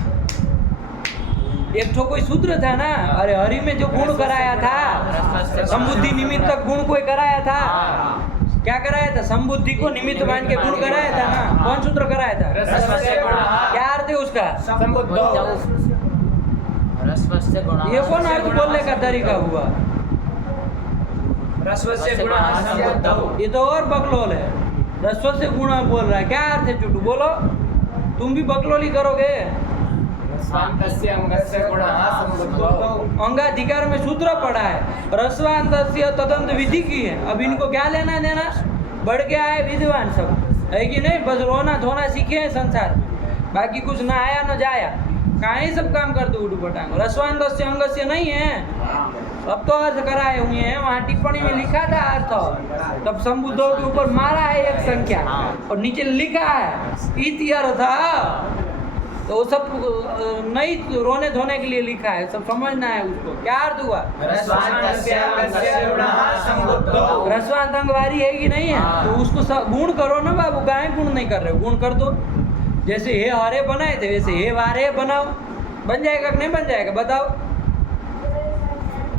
एक तो कोई सूत्र था ना, अरे हरि में जो गुण कराया था, संबुद्धि निमित्तक गुण कोई कराया था। क्या कराया था? संबुद्धि को निमित्त मान के गुण कराया था ना। कौन सूत्र कराया था? रसवस्य गुणः। क्या अर्थ है उसका? संबुद्धौ। रसवस्य गुणः। ये कौन अर्थ बोलने का तरीका हुआ? रसवस्य गुणः संबुद्धौ। ये तो और बकलोल है। रस्व से गुण बोल रहा है, क्या अर्थ है चुटू? बोलो, तुम भी बकलोली करोगे। स्वान्तस्य अंगस्य गुणः संबुद्धौ। अंगाधिकार में सूत्र पड़ा है, रस्वांतस्य तदंत विधि की है। अब इनको क्या लेना देना? बढ़ गया है विद्वान सब, है कि नहीं? बस रोना धोना सीखे हैं संसार में, बाकी कुछ ना आया न जाया, काहे सब काम करते उठू पटांग। रस्वांतस्य अंगस्य नहीं है, अब तो अर्थ कराए हुए हैं, वहाँ टिप्पणी में लिखा था अर्थ, तब संबुद्धों के ऊपर मारा है एक संख्या और नीचे लिखा है इति अर्थ, तो वो सब नहीं रोने धोने के लिए लिखा है, सब समझना है उसको। क्या अर्थ हुआ? रसवान्तस्य अंगस्य गुणः संबुद्धौ। रसवांत अंग वारी है कि नहीं है? तो उसको गुण करो ना बाबू, काहे गुण नहीं कर रहे हो? गुण कर दो। जैसे हे हरे बनाए थे वैसे हे वारे बनाओ, बन जाएगा कि नहीं बन जाएगा? बताओ,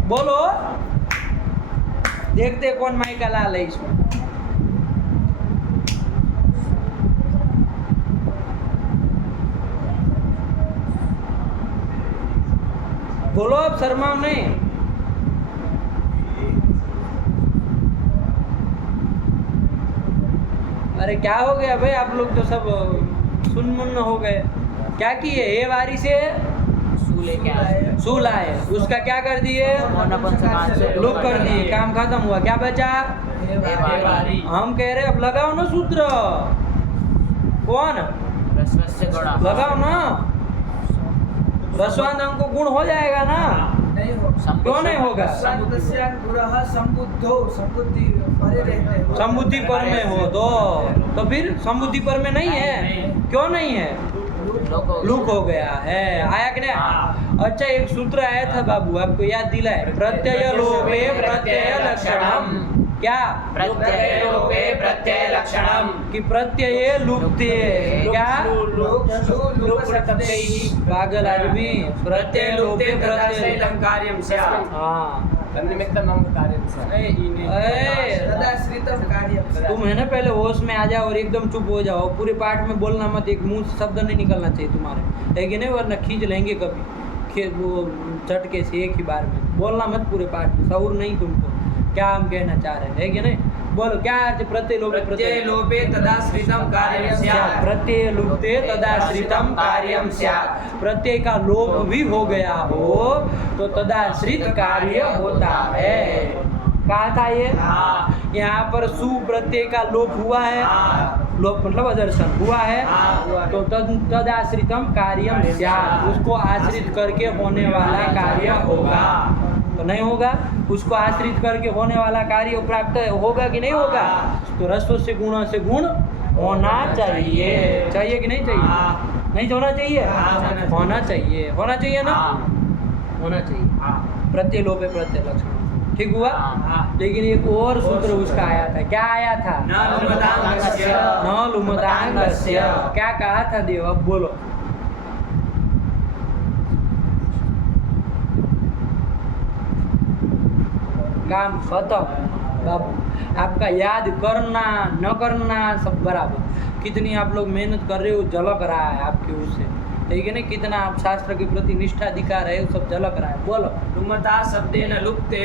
बोलो, देखते कौन माई का लाल है इसमें। बोलो, अब शर्माओ नहीं। अरे क्या हो गया भाई, आप लोग तो सब सुनमुन्न हो गए। क्या किए? हे वारी से सु लेके आए। सू लाए, उसका क्या कर दिए? नपुंसकात से लुक कर दिए, काम खत्म हुआ। क्या बचा? वारी। हम कह रहे अब लगाओ ना सूत्र। कौन? रसवस्य गुणः। लगाओ ना, रसवान अंग को गुण हो जाएगा ना? नहीं होगा। क्यों नहीं होगा? संबुद्धस्य गुणः संबुद्धौ। संबुद्धि परे रहते हो। संबुद्धि पर में हो तो फिर संबुद्धि पर में नहीं है। क्यों नहीं है? लुक हो गया है। आया कि नहीं? अच्छा, एक सूत्र आया था बाबू, आपको याद दिलाए, प्रत्यय लोपे प्रत्यय लक्षणम। क्या? प्रत्यय लोपे प्रत्यय लक्षणम। कि प्रत्यय लुप्ते। क्या? पागल आदमी, प्रत्यय लोपे प्रत्यय। कार्यम स्यात्। हाँ, तन्निमित्तम् अंग कार्यं स्यात्। तदाश्रितं कार्यं। तुम है ना, पहले होश में आ जाओ और एकदम चुप हो जाओ। पूरे पाठ में बोलना मत, एक मुंह से शब्द नहीं निकलना चाहिए तुम्हारे, है कि नहीं? वरना खींच लेंगे कभी वो झटके से एक ही बार में। बोलना मत पूरे पाठ में, शऊर नहीं तुमको क्या हम कहना चाह रहे हैं, है कि नहीं? बोलो क्या अर्थ है प्रत्यय लोपे प्रत्यय लोपे तदाश्रितम कार्यम स्यात्। प्रत्यय लुप्ते तदाश्रितम कार्यम स्यात्। प्रत्यय का लोप भी हो गया हो तो तदाश्रित कार्य होता है। कहा था ये? हाँ। यहाँ पर सु प्रत्यय का लोप हुआ है, हाँ। लोप मतलब अदर्शन हुआ है, हाँ। तो तदाश्रितम कार्यम स्यात्, उसको आश्रित करके होने वाला कार्य होगा। तो नहीं होगा, उसको आश्रित करके होने वाला कार्य प्राप्त होगा कि नहीं होगा? तो रस्व से गुण होना चाहिए। चाहिए कि नहीं चाहिए? हाँ। नहीं होना चाहिए? हाँ। होना चाहिए। होना चाहिए ना? हाँ। होना चाहिए। हाँ। प्रत्यय लोपे प्रत्यय लक्षण। ठीक हुआ? हाँ। लेकिन एक और सूत्र उसका आया था। क्या आया था? न लुमतांगस्य। न लुमतांगस्य। क्या कहा था देव? अब बोलो। काम खत्म बाबू। आपका याद करना न करना सब बराबर। कितनी आप लोग मेहनत कर रहे हो झलक रहा है आपके उससे, ठीक है ना? कितना आप शास्त्र के प्रति निष्ठा दिखा रहे हो सब झलक रहा है। बोलो। लुमता शब्देन लुप्ते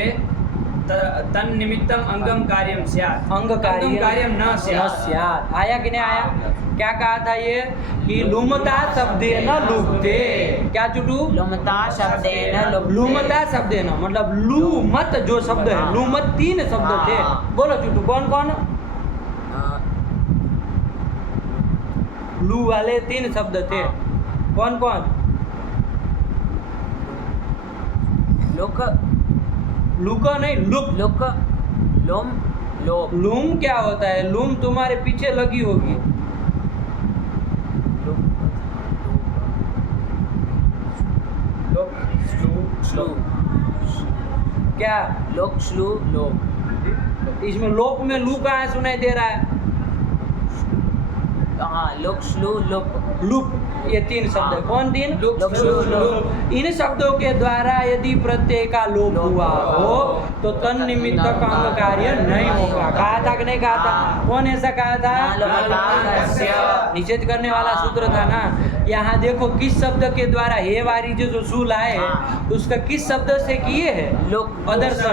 तन्निमित्तम अंगम कार्यम स्यात्। अंग अंगम कार्यम न स्यात्। स्यात्। आया कि नहीं आया? क्या कहा था ये कि लुमता शब्देन लुप्ते। क्या चुटू? लुमता शब्देन लुप्ते। लुमता शब्देन मतलब लुमत जो शब्द है, हाँ। लुमत 3 शब्द थे। हाँ। बोलो चुटू कौन कौन? लू वाले 3 शब्द थे। कौन कौन? लुक लुक नहीं, लुक। लुक लुम लोप लूम क्या होता है? लूम तुम्हारे पीछे लगी होगी। लोक श्लू क्या? लोक श्लू लोप। इसमें लोप में लू कहाँ सुनाई दे रहा है? हाँ लोक श्लू लोप। लुप। ये 3 शब्द है। कौन 3? लोक श्लू लोप। इन शब्दों के द्वारा यदि प्रत्यय का लोप हुआ हो तो तन निमित्तक अंग कार्य नहीं होगा। कहा था कि नहीं कहा था? कौन ऐसा कहा था? लुमतांगस्य। निषेध करने वाला सूत्र था ना। यहाँ देखो किस शब्द के द्वारा हे वारी जो सू लाए उसका किस शब्द से किए है? लोक अदर्शन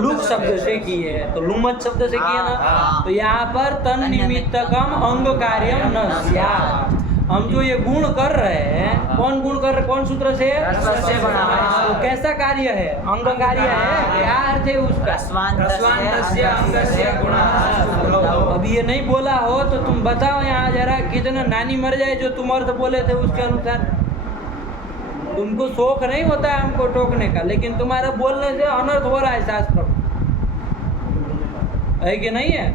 लुक शब्द से किए है। तो लुमत शब्द से किए ना। हाँ। तो यहाँ पर तन निमित्तकम अंग कार्यम न स्यात्। हम जो ये गुण कर रहे हैं, कौन गुण कर रहे? कौन सूत्र से? रस्व से बना है। तो कैसा कार्य है? अंग कार्य है। क्या अर्थ है उसका? रस्वान्तस्य अंगस्य गुणः। अब ये नहीं बोला हो तो तुम बताओ यहाँ जरा कितना नानी मर जाए जो तुम अर्थ बोले थे उसके अनुसार। तुमको शौक नहीं होता है हमको टोकने का, लेकिन तुम्हारा बोलने से अनर्थ हो रहा है शास्त्र में, है कि नहीं है?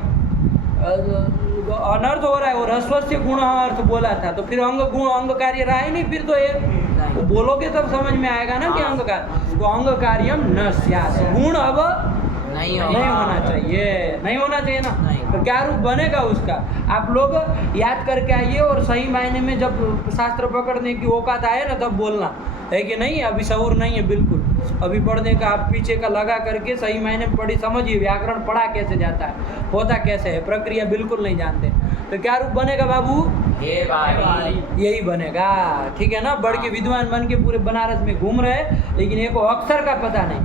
अनर्थ हो रहा है। और ह्रस्व से गुण अर्थ बोला था तो फिर अंग गुण अंग कार्य रहा ही नहीं फिर तो ये। तो बोलोगे तब समझ में आएगा ना कि अंग कार्य। तो अंग कार्यम न स्यात्। गुण अब नहीं नहीं होना चाहिए। नहीं होना चाहिए ना। नहीं। तो क्या रूप बनेगा उसका? आप लोग याद करके आइए और सही मायने में जब शास्त्र पकड़ने की औकात आए ना तब बोलना, है कि नहीं? अभी शऊर नहीं है बिल्कुल। अभी पढ़ने का आप पीछे का लगा करके सही मायने में पढ़ी समझिए। व्याकरण पढ़ा कैसे जाता है, होता कैसे है, प्रक्रिया बिल्कुल नहीं जानते। तो क्या रूप बनेगा बाबू? हे वारी। यही बनेगा। ठीक है ना? बढ़ के विद्वान बन के पूरे बनारस में घूम रहे लेकिन एक अक्षर का पता नहीं,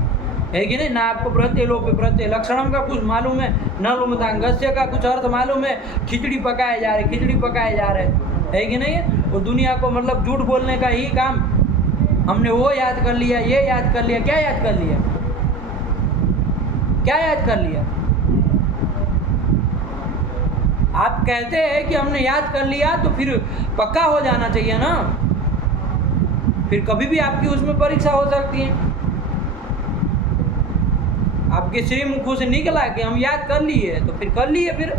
है कि नहीं? ना आपको प्रत्यय लोप प्रत्यय लक्षणम का कुछ मालूम है, न लुमतांगस्य का कुछ अर्थ मालूम है। खिचड़ी पकाए जा रहे, खिचड़ी पकाए जा रहे, है कि नहीं? और दुनिया को मतलब झूठ बोलने का ही काम। हमने वो याद कर लिया, ये याद कर लिया। क्या याद कर लिया? क्या याद कर लिया? आप कहते हैं कि हमने याद कर लिया तो फिर पक्का हो जाना चाहिए ना। फिर कभी भी आपकी उसमें परीक्षा हो सकती है। आपके श्री मुखों से निकला कि हम याद कर लिए तो फिर कर लिए, फिर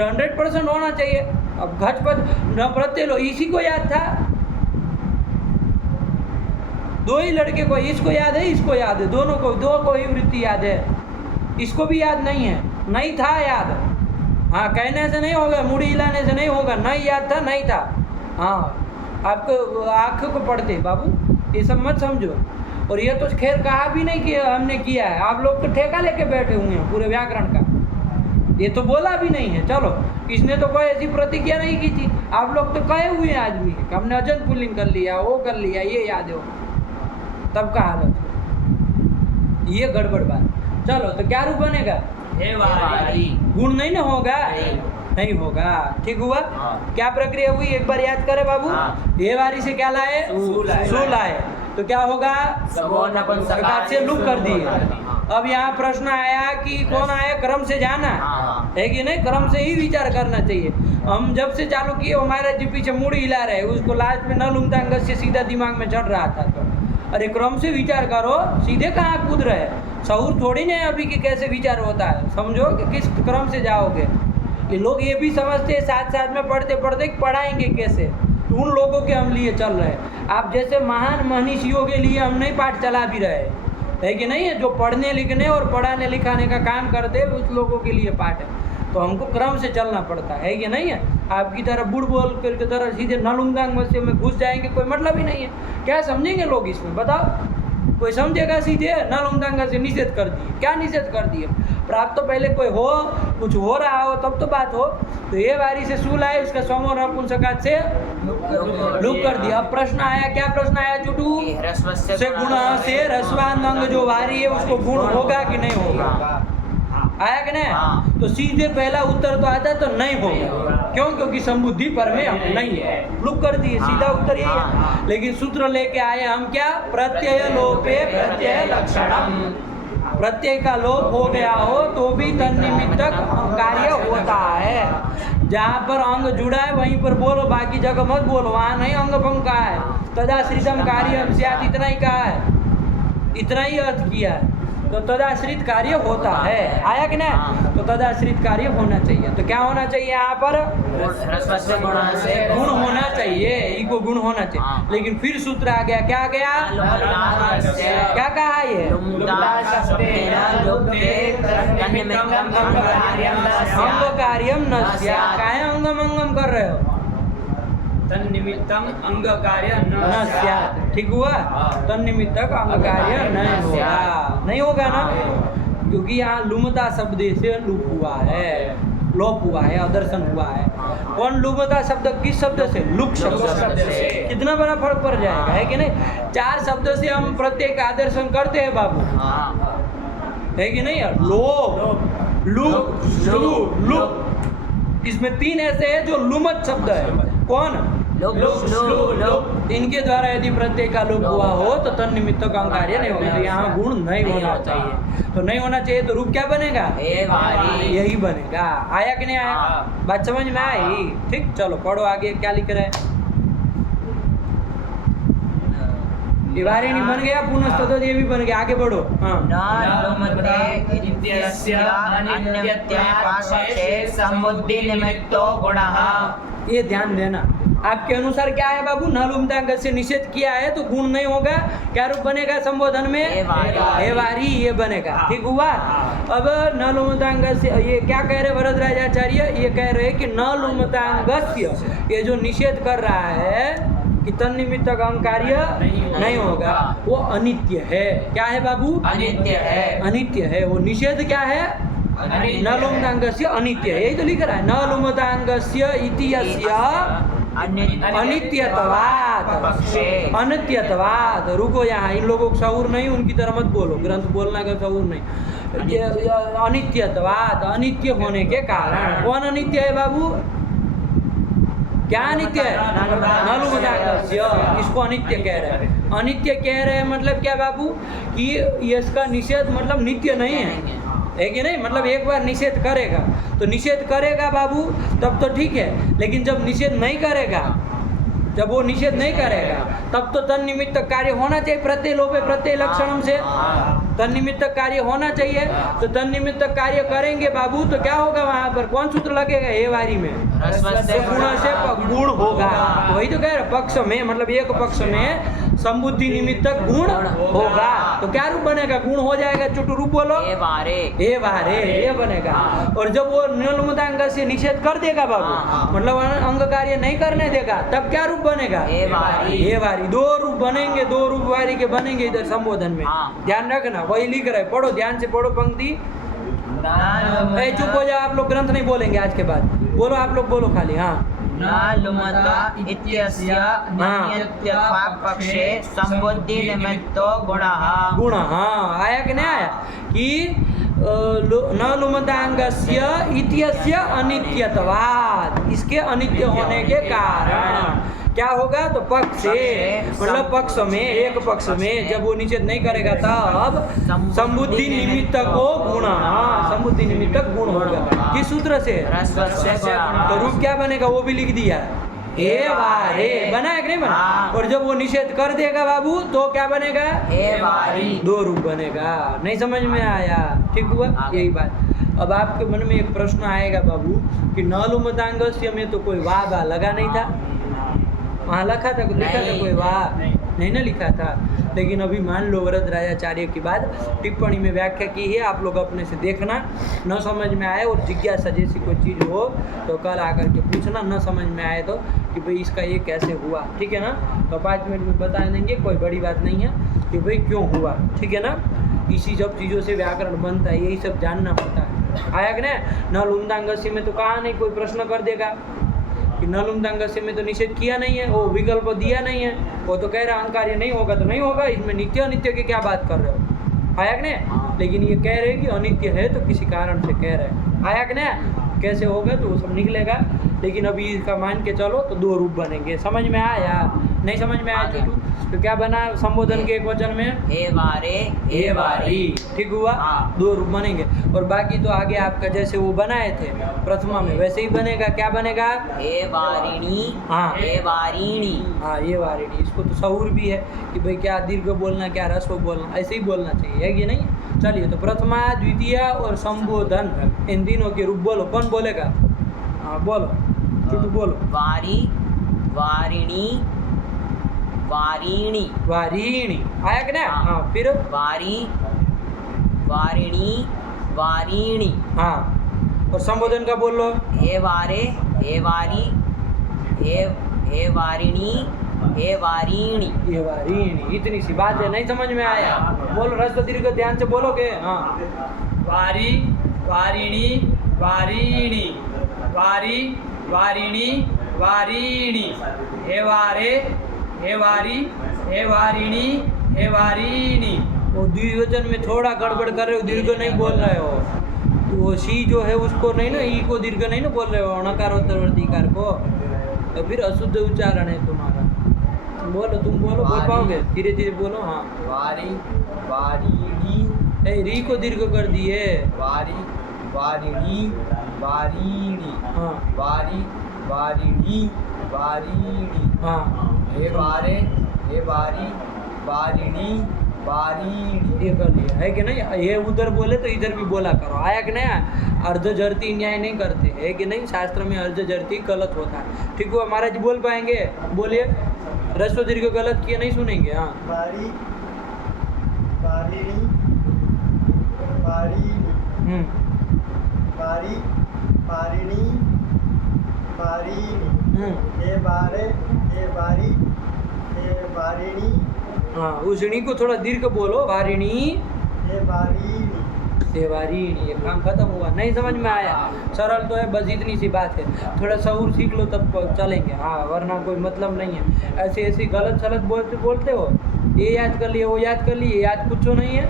100% होना चाहिए। अब घटपट न प्रत्यय लो, इसी को याद था। 2 ही लड़के को, इसको याद है, इसको याद है, दोनों को, 2 को ही वृत्ति याद है, इसको भी याद नहीं है। नहीं था याद। हाँ, कहने से नहीं होगा, मुड़ी हिलाने से नहीं होगा। नहीं याद था, नहीं था। हाँ, आपको आँख को पढ़ते बाबू, ये सब मत समझो। और ये तो खैर कहा भी नहीं कि हमने किया है। आप लोग तो ठेका लेके बैठे हुए हैं पूरे व्याकरण का। ये तो बोला भी नहीं है। चलो, इसने तो कोई ऐसी प्रतिज्ञा नहीं की थी। आप लोग तो कहे हुए हैं आदमी कि हमने अजंत पुल्लिंग कर लिया, वो कर लिया, ये याद हो। तब का हालत, ये गड़बड़ बात। चलो, तो क्या रूप बनेगा? हे वारी गुण नहीं ना होगा, नहीं। नहीं होगा। ठीक हुआ? हाँ। क्या प्रक्रिया हुई एक बार याद करे बाबू। हाँ। ये वारी से क्या लाए? सू लाए। सू लाए तो क्या होगा? सबो नपुंसकलिंग से लुक कर दिए। हाँ। अब यहाँ प्रश्न आया कि कौन आया? क्रम से जाना हाँ। है कि नहीं? क्रम से ही विचार करना चाहिए। हम जब से चालू किए हमारे जो पीछे मुड़ हिला रहे, उसको लास्ट में न लुमतांग से सीधा दिमाग में चढ़ रहा था। तो अरे क्रम से विचार करो, सीधे कहाँ कूद रहे? शऊर थोड़ी नहीं अभी कि कैसे विचार होता है, समझो कि किस क्रम से जाओगे। ये लोग ये भी समझते हैं साथ साथ में पढ़ते पढ़ते कि पढ़ाएंगे कैसे, तो उन लोगों के हम लिए चल रहे हैं। आप जैसे महान मनीषियों के लिए हम नहीं पाठ चला भी रहे है कि नहीं है? जो पढ़ने लिखने और पढ़ाने लिखाने का काम करते हैं उस लोगों के लिए पाठ है। तो हमको क्रम से चलना पड़ता है कि नहीं है? आपकी तरह बुढ़ बोल की तरह सीधे नालुंगांग मस्जिद में घुस जाएंगे, कोई मतलब ही नहीं है। क्या समझेंगे लोग इसमें, बताओ? कोई समझेगा? सीधे नालुंगांग से निषेध कर दिए। क्या निषेध कर दिए? प्राप्त तो पहले कोई हो, कुछ हो रहा हो तब तो बात हो। तो ये वारी से सूल आए, उसका सोमो नपुंसकात से लुक कर दिया। अब प्रश्न आया, क्या प्रश्न आया चुटू? ह्रस्वस्य से गुण से ह्रस्वान अंग जो वारी है उसको गुण होगा कि नहीं होगा? आया कि नहीं? हाँ। तो सीधे पहला उत्तर तो आता तो नहीं होगा। क्यों? क्योंकि संबुद्धि पर में नहीं है। लुक कर दिए, सीधा उत्तर यही है। लेकिन सूत्र लेके आए हम क्या? प्रत्यय लोपे प्रत्यय लक्षणम। प्रत्यय का लोप हो गया हो तो भी तन्निमित्तक कार्य होता है। जहाँ पर अंग जुड़ा है वहीं पर बोलो, बाकी जगह मत बोलो। वहाँ नहीं अंग भंग का है। तदाश्रितम कार्यम स्यात्, इतना ही कहा है, इतना ही अर्थ किया है। तो तदाश्रित कार्य होता है। आया कि नहीं? तो तदाश्रित कार्य होना चाहिए। तो क्या होना चाहिए यहाँ पर? ह्रस्वस्य गुण से गुण होना चाहिए, इको गुण होना चाहिए। लेकिन फिर सूत्र आ गया, क्या आ गया? क्या कहा ये? अंग कार्यम न स्यात्। काहे अंगम अंगम कर रहे हो? तन्निमित्तम अंग कार्य न स्यात्। ठीक हुआ? तन्निमित्तक अंग कार्य नहीं होगा, नहीं होगा ना? क्योंकि यहाँ लुमता शब्द से लुप हुआ है, लोप हुआ है, अदर्शन हुआ है। कौन लुमता शब्द? किस शब्द से? लुक शब्द से। कितना बड़ा फर्क पड़ जाएगा, है कि नहीं? 4 शब्द से हम प्रत्येक आदर्शन करते हैं बाबू, है कि नहीं? लोप, लुक, श्लू, लुप। इसमें 3 ऐसे हैं जो लुमत शब्द है। कौन? इनके द्वारा यदि प्रत्यय का लोप हुआ हो तो तन्निमित्त का कार्य नहीं होगा। तो यहाँ गुण नहीं होना चाहिए। तो नहीं होना चाहिए तो रूप क्या बनेगा? यही बनेगा। आया कि नहीं आया? बात समझ में आई? ठीक, चलो पढ़ो आगे क्या लिख रहे हैं। वारी नहीं बन गया, पुनः तो ये भी बन गया। आगे बढ़ो। हाँ, समुद्धि निमित्तो गुणः। ये ध्यान देना। आपके अनुसार क्या है बाबू? न लुमतांग से निषेध किया है तो गुण नहीं होगा। क्या रूप बनेगा संबोधन में? हे वारी, ये बनेगा। ठीक हुआ? अब न लुमतांग से ये क्या कह रहे वरदराजाचार्य? ये कह रहे कि न लुमतांगस्य, ये जो निषेध कर रहा है कि तन्निमित्तक अंग कार्य नहीं होगा, वो अनित्य है। क्या है बाबू? अनित्य है। अनित्य है। वो निषेध क्या है? न लुमतांगस्य अनित्य है। यही तो लिख रहा है, न लुमतांगस्य इति यस्य अनित्यत्वात्। अनित्यत्वात्। रुको यहाँ, इन लोगों को शऊर नहीं, उनकी तरह मत बोलो। ग्रंथ बोलना का शऊर नहीं। ये अनित्यत्वात्, अनित्य होने के कारण। कौन अनित्य है बाबू? क्या अनित्य है? नालुमतांगस्य, इसको अनित्य कह रहे हैं। अनित्य कह रहे हैं मतलब क्या बाबू? कि इसका निषेध मतलब नित्य नहीं है कि नहीं? मतलब एक बार निषेध करेगा तो निषेध करेगा बाबू, तब तो ठीक है। लेकिन जब निषेध नहीं करेगा, जब वो निषेध नहीं करेगा तब तो तन्निमित्त कार्य होना चाहिए। प्रत्यय लोपे प्रत्यय लक्षणम से तन्निमित्त कार्य होना चाहिए। तो तन्निमित्त कार्य करेंगे बाबू तो क्या होगा? वहाँ पर कौन सूत्र लगेगा? हे वारी में गुण से गुण होगा। वही तो कह रहे, पक्ष में मतलब एक पक्ष में संबुद्धि निमित्तक गुण होगा। तो क्या रूप बनेगा? गुण हो जाएगा। चुटू रूप बोलो। हे वारे, ये बनेगा। और जब वो निलुमतांग से निषेध कर देगा बाबू, मतलब अंग कार्य नहीं करने देगा, तब क्या रूप बनेगा? हे वारी। 2 रूप बनेंगे, 2 रूप वारी के बनेंगे इधर संबोधन में। ध्यान रखना, वही लिख रहे। पढ़ो, ध्यान से पढ़ो पंक्ति। चुप हो जाओ आप लोग, ग्रंथ नहीं बोलेंगे आज के बाद। बोलो आप लोग, बोलो खाली। हाँ, न लुमता इत्यस्य नित्यत्वापक्षे संबुद्धि निमित्तो गुणः। गुण, हाँ आया कि नहीं आया कि न लुमतांगस्य इत्यस्य अनित्यत्वात्, इसके अनित्य होने के कारण क्या होगा तो पक्ष से, मतलब पक्ष में, एक पक्ष में जब वो निषेध नहीं करेगा तब संबुद्धि निमित्त को गुण, हाँ संबुद्धि निमित्तक गुण होगा। किस सूत्र से? रस्वस्य गुणः। तो रूप क्या बनेगा वो भी लिख दिया, एवारे बना है कि नहीं बना? हाँ। और जब वो निषेध कर देगा बाबू तो क्या बनेगा? एवारी। दो रूप बनेगा। नहीं समझ में आया? ठीक हुआ, यही बात। अब आपके मन में एक प्रश्न आएगा बाबू कि न लुमतांगस्य में तो कोई वाह लगा नहीं था, वहाँ लिखा था, लिखा था कोई वाह नहीं ना लिखा था। लेकिन अभी मान लो वरदराजाचार्य की बात टिप्पणी में व्याख्या की है, आप लोग अपने से देखना, न समझ में आए और जिज्ञासा जैसी कोई चीज़ हो तो कल आकर के पूछना, न समझ में आए तो कि भाई इसका ये कैसे हुआ, ठीक है ना? तो 5 मिनट में बता देंगे, कोई बड़ी बात नहीं है कि भाई क्यों हुआ, ठीक है ना? इसी सब चीज़ों से व्याकरण बनता है, यही सब जानना होता है। आया कि नहीं? न लुमतांगस्य में तो कहा नहीं, कोई प्रश्न कर देगा कि न लुमतांगस्य में तो निषेध किया नहीं है, वो विकल्प दिया नहीं है, वो तो कह रहा अहंकार नहीं होगा तो नहीं होगा, इसमें नित्य अनित्य की क्या बात कर रहे हो? आया कि नहीं? लेकिन ये कह रहे कि अनित्य है तो किसी कारण से कह रहे हैं। आया कि नहीं? कैसे होगा तो वो सब निकलेगा, लेकिन अभी इसका मान के चलो तो दो रूप बनेंगे। समझ में आया? नहीं समझ में आया तो क्या बना संबोधन के एक वचन में? एवारे एवारी। ठीक हुआ, हाँ। दो रूप बनेंगे। और बाकी तो आगे आपका जैसे वो बनाए थे प्रथमा में वैसे ही बनेगा। क्या बनेगा? एवारिणी। हाँ। एवारिणी। हाँ ये वारिणी, इसको तो सहूर भी है कि भाई क्या दीर्घ बोलना क्या ह्रस्व बोलना, ऐसे ही बोलना चाहिए, है कि नहीं? चलिए तो प्रथमा, द्वितीय और संबोधन, इन तीनों के रूप बोलो। कौन बोलेगा? हाँ बोलो, चुटू बोलो। वारी, वारिणी, वारिणी। वारिणी आया कि नहीं? हाँ। हाँ फिर वारी, वारिणी, वारिणी। हाँ, और संबोधन का बोल लो। एवारे, एवारी, एवारिणी, एवारिणी। ये वारिणी, इतनी सी बात है, नहीं समझ में आया? बोलो, ह्रस्व दीर्घ ध्यान से बोलोगे? हाँ। वारी, वारिणी, वारिणी, वारी, वारिणी, वारिणी। हे वारे, हे वारी, हे वारिणी, हे वारिणी। वो द्विवचन में थोड़ा गड़बड़ कर रहे हो, दीर्घ नहीं बोल रहे हो। तो वो सी जो है उसको नहीं ना, ई को दीर्घ नहीं ना बोल रहे हो, णकारोत्तरवर्ती कार को, तो फिर अशुद्ध उच्चारण है तुम्हारा। बोलो, तुम बोलो, बोल पाओगे? धीरे धीरे बोलो। हाँ। वारी, वारिणी, ए री को दीर्घ कर दिए। वारी, वारिणी, वारिणी। हाँ वारी, वारिणी, वारिणी। हाँ, हे वारे, हे वारी, वारिणी, वारिणी। ये कर लिया, है कि नहीं? ये उधर बोले तो इधर भी बोला करो। आया कि नहीं? अर्ध जरती न्याय नहीं करते, है कि नहीं? शास्त्र में अर्ध जरती गलत होता है। ठीक हुआ, महाराज बोल पाएंगे? बोलिए। ह्रस्व दीर्घ गलत किए नहीं सुनेंगे। हाँ। वारी, वारिणी, वारिणी, वारी, वारिणी, वारिणी। हे वारे, हे वारी, हे वारिणी, हाँ, उस णी को थोड़ा दीर्घ बोलो। वारिणी, हे वारिणी। हे वारिणी। ये काम खत्म हुआ। नहीं समझ में आया? सरल तो है, बस इतनी सी बात है। थोड़ा सहूर सीख लो तब चलेंगे। हाँ, वरना कोई मतलब नहीं है। ऐसे ऐसी गलत सलत बोलते हो, ये याद कर लिए, वो याद कर लिए, याद कुछ नहीं है,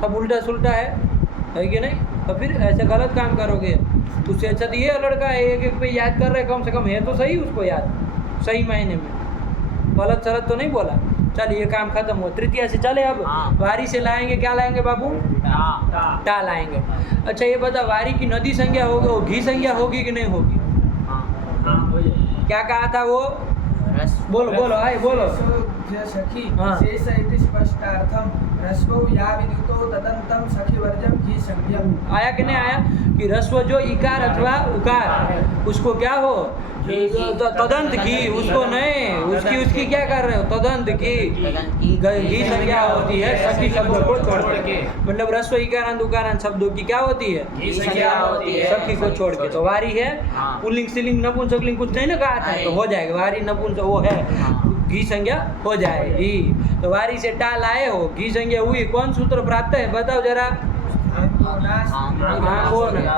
सब उल्टा सुल्टा है कि नहीं? तो फिर ऐसे गलत काम करोगे। उससे अच्छा तो ये लड़का है एक एक पे याद कर रहे, कम से कम है तो सही उसको याद, सही मायने में। गलत सलत तो नहीं बोला। चलिए ये काम खत्म हो। तृतीया से चले अब। हाँ। वारी से लाएंगे, क्या लाएंगे बाबू? टा। टा लाएंगे। अच्छा ये बता, वारी की नदी संज्ञा होगी, वो घी संज्ञा होगी कि नहीं होगी? क्या कहा था वो? रस। बोलो बोलो, आए बोलो। सखी हाँ। शेष इति स्पष्टार्थम ह्रस्वो या विद्युतो तदंतम सखी वर्जम घी संज्ञम। आया कि नहीं आया? कि ह्रस्व जो इकार अथवा उकार, उसको क्या हो? तदंत की, उसको नहीं, उसकी क्या कर रहे हो? तदंत की घी संज्ञा होती है सखी शब्द को छोड़ के। मतलब ह्रस्व इकारांत उकारांत शब्दों की क्या होती है? घी संज्ञा होती है सखी को छोड़ के। तो वारी है। हाँ। पुल्लिंग स्त्रीलिंग नपुंसकलिंग कुछ नहीं ना कहा था, तो हो जाएगा वारी नपुंसक, वो है घी संज्ञा हो जाएगी। तो वारी से टा लाए हो, घी संज्ञा हुई। कौन सूत्र प्राप्त है बताओ जरा? हाँ, वो ना।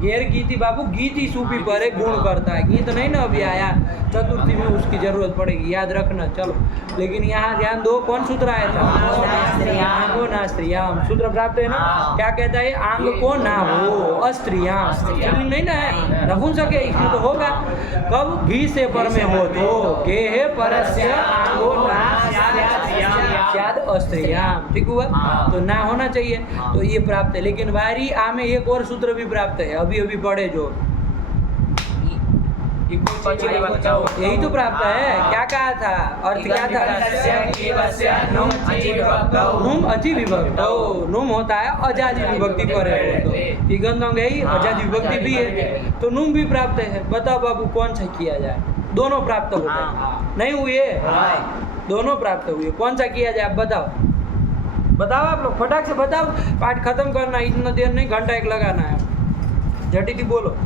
घेर गीति बाबू गीति सूफी पर है, गुण करता है। गीत नहीं ना अभी आया, चतुर्थी में उसकी जरूरत पड़ेगी, याद रखना। चलो, लेकिन यहाँ ध्यान दो, कौन सूत्र आया था? आंगो ना स्त्रियाम, सूत्र प्राप्त है ना। क्या कहता है? आंग को ना हो अस्त्रियाम, स्त्रीलिंग नहीं ना है, नपुंसक है, इसमें तो होगा। कब? घी से पर में हो तो गेहे परस्य आंगो ना स्याद अस्त्रियाम, ठीक हुआ। तो ना होना चाहिए, तो ये प्राप्त है। लेकिन वारी आ में एक और सूत्र भी प्राप्त है, अभी अभी पढ़े जो, यही तो प्राप्त है। क्या कहा था? अर्थ क्या था? नुम अति विभक्त, नुम होता है अजादि विभक्ति पर है, तो तिगंत यही अजादि विभक्ति भी है, तो नुम भी प्राप्त है। बताओ बाबू कौन सा किया जाए? दोनों प्राप्त हो गए, नहीं हुए? दोनों प्राप्त हुए, कौन सा किया जाए? आप बताओ, बताओ आप लोग फटाक से बताओ, पाठ खत्म करना, इतना देर नहीं, घंटा एक लगाना है। झटिति बोलो।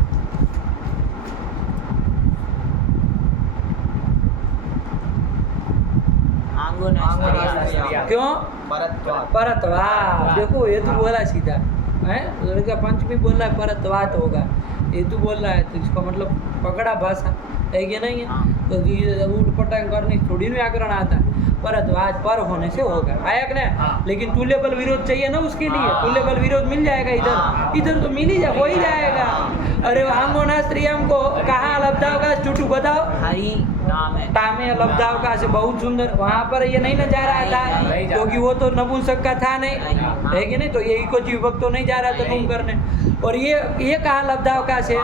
क्यों? परत्वात। देखो ये तो बोला सीधा है, लड़का पंचमी बोल रहा है परत्वात होगा, ये तो बोल रहा है, तो इसका मतलब पकड़ा भाषा है कि नहीं है? तो ऊट पटांग करने थोड़ी व्याकरण आता है, परत्वात पर होने से होगा, आया कि नहीं? लेकिन तुल्य बल विरोध चाहिए ना उसके लिए, तुल्य बल विरोध मिल जाएगा इधर, इधर तो मिल ही जा, हो ही जाएगा। अरे आंगोना स्त्रियम को कहाँ लब्धावकाश? चुटू बताओ। हरि नाम है, टामे लब्धावकाश है, बहुत सुंदर। वहाँ पर ये नहीं ना जा रहा था, क्योंकि वो तो नपुंसक का था नहीं, है कि नहीं? तो यही को जीवक तो नहीं जा रहा था तुम करने। और ये कहाँ लब्धावकाश है?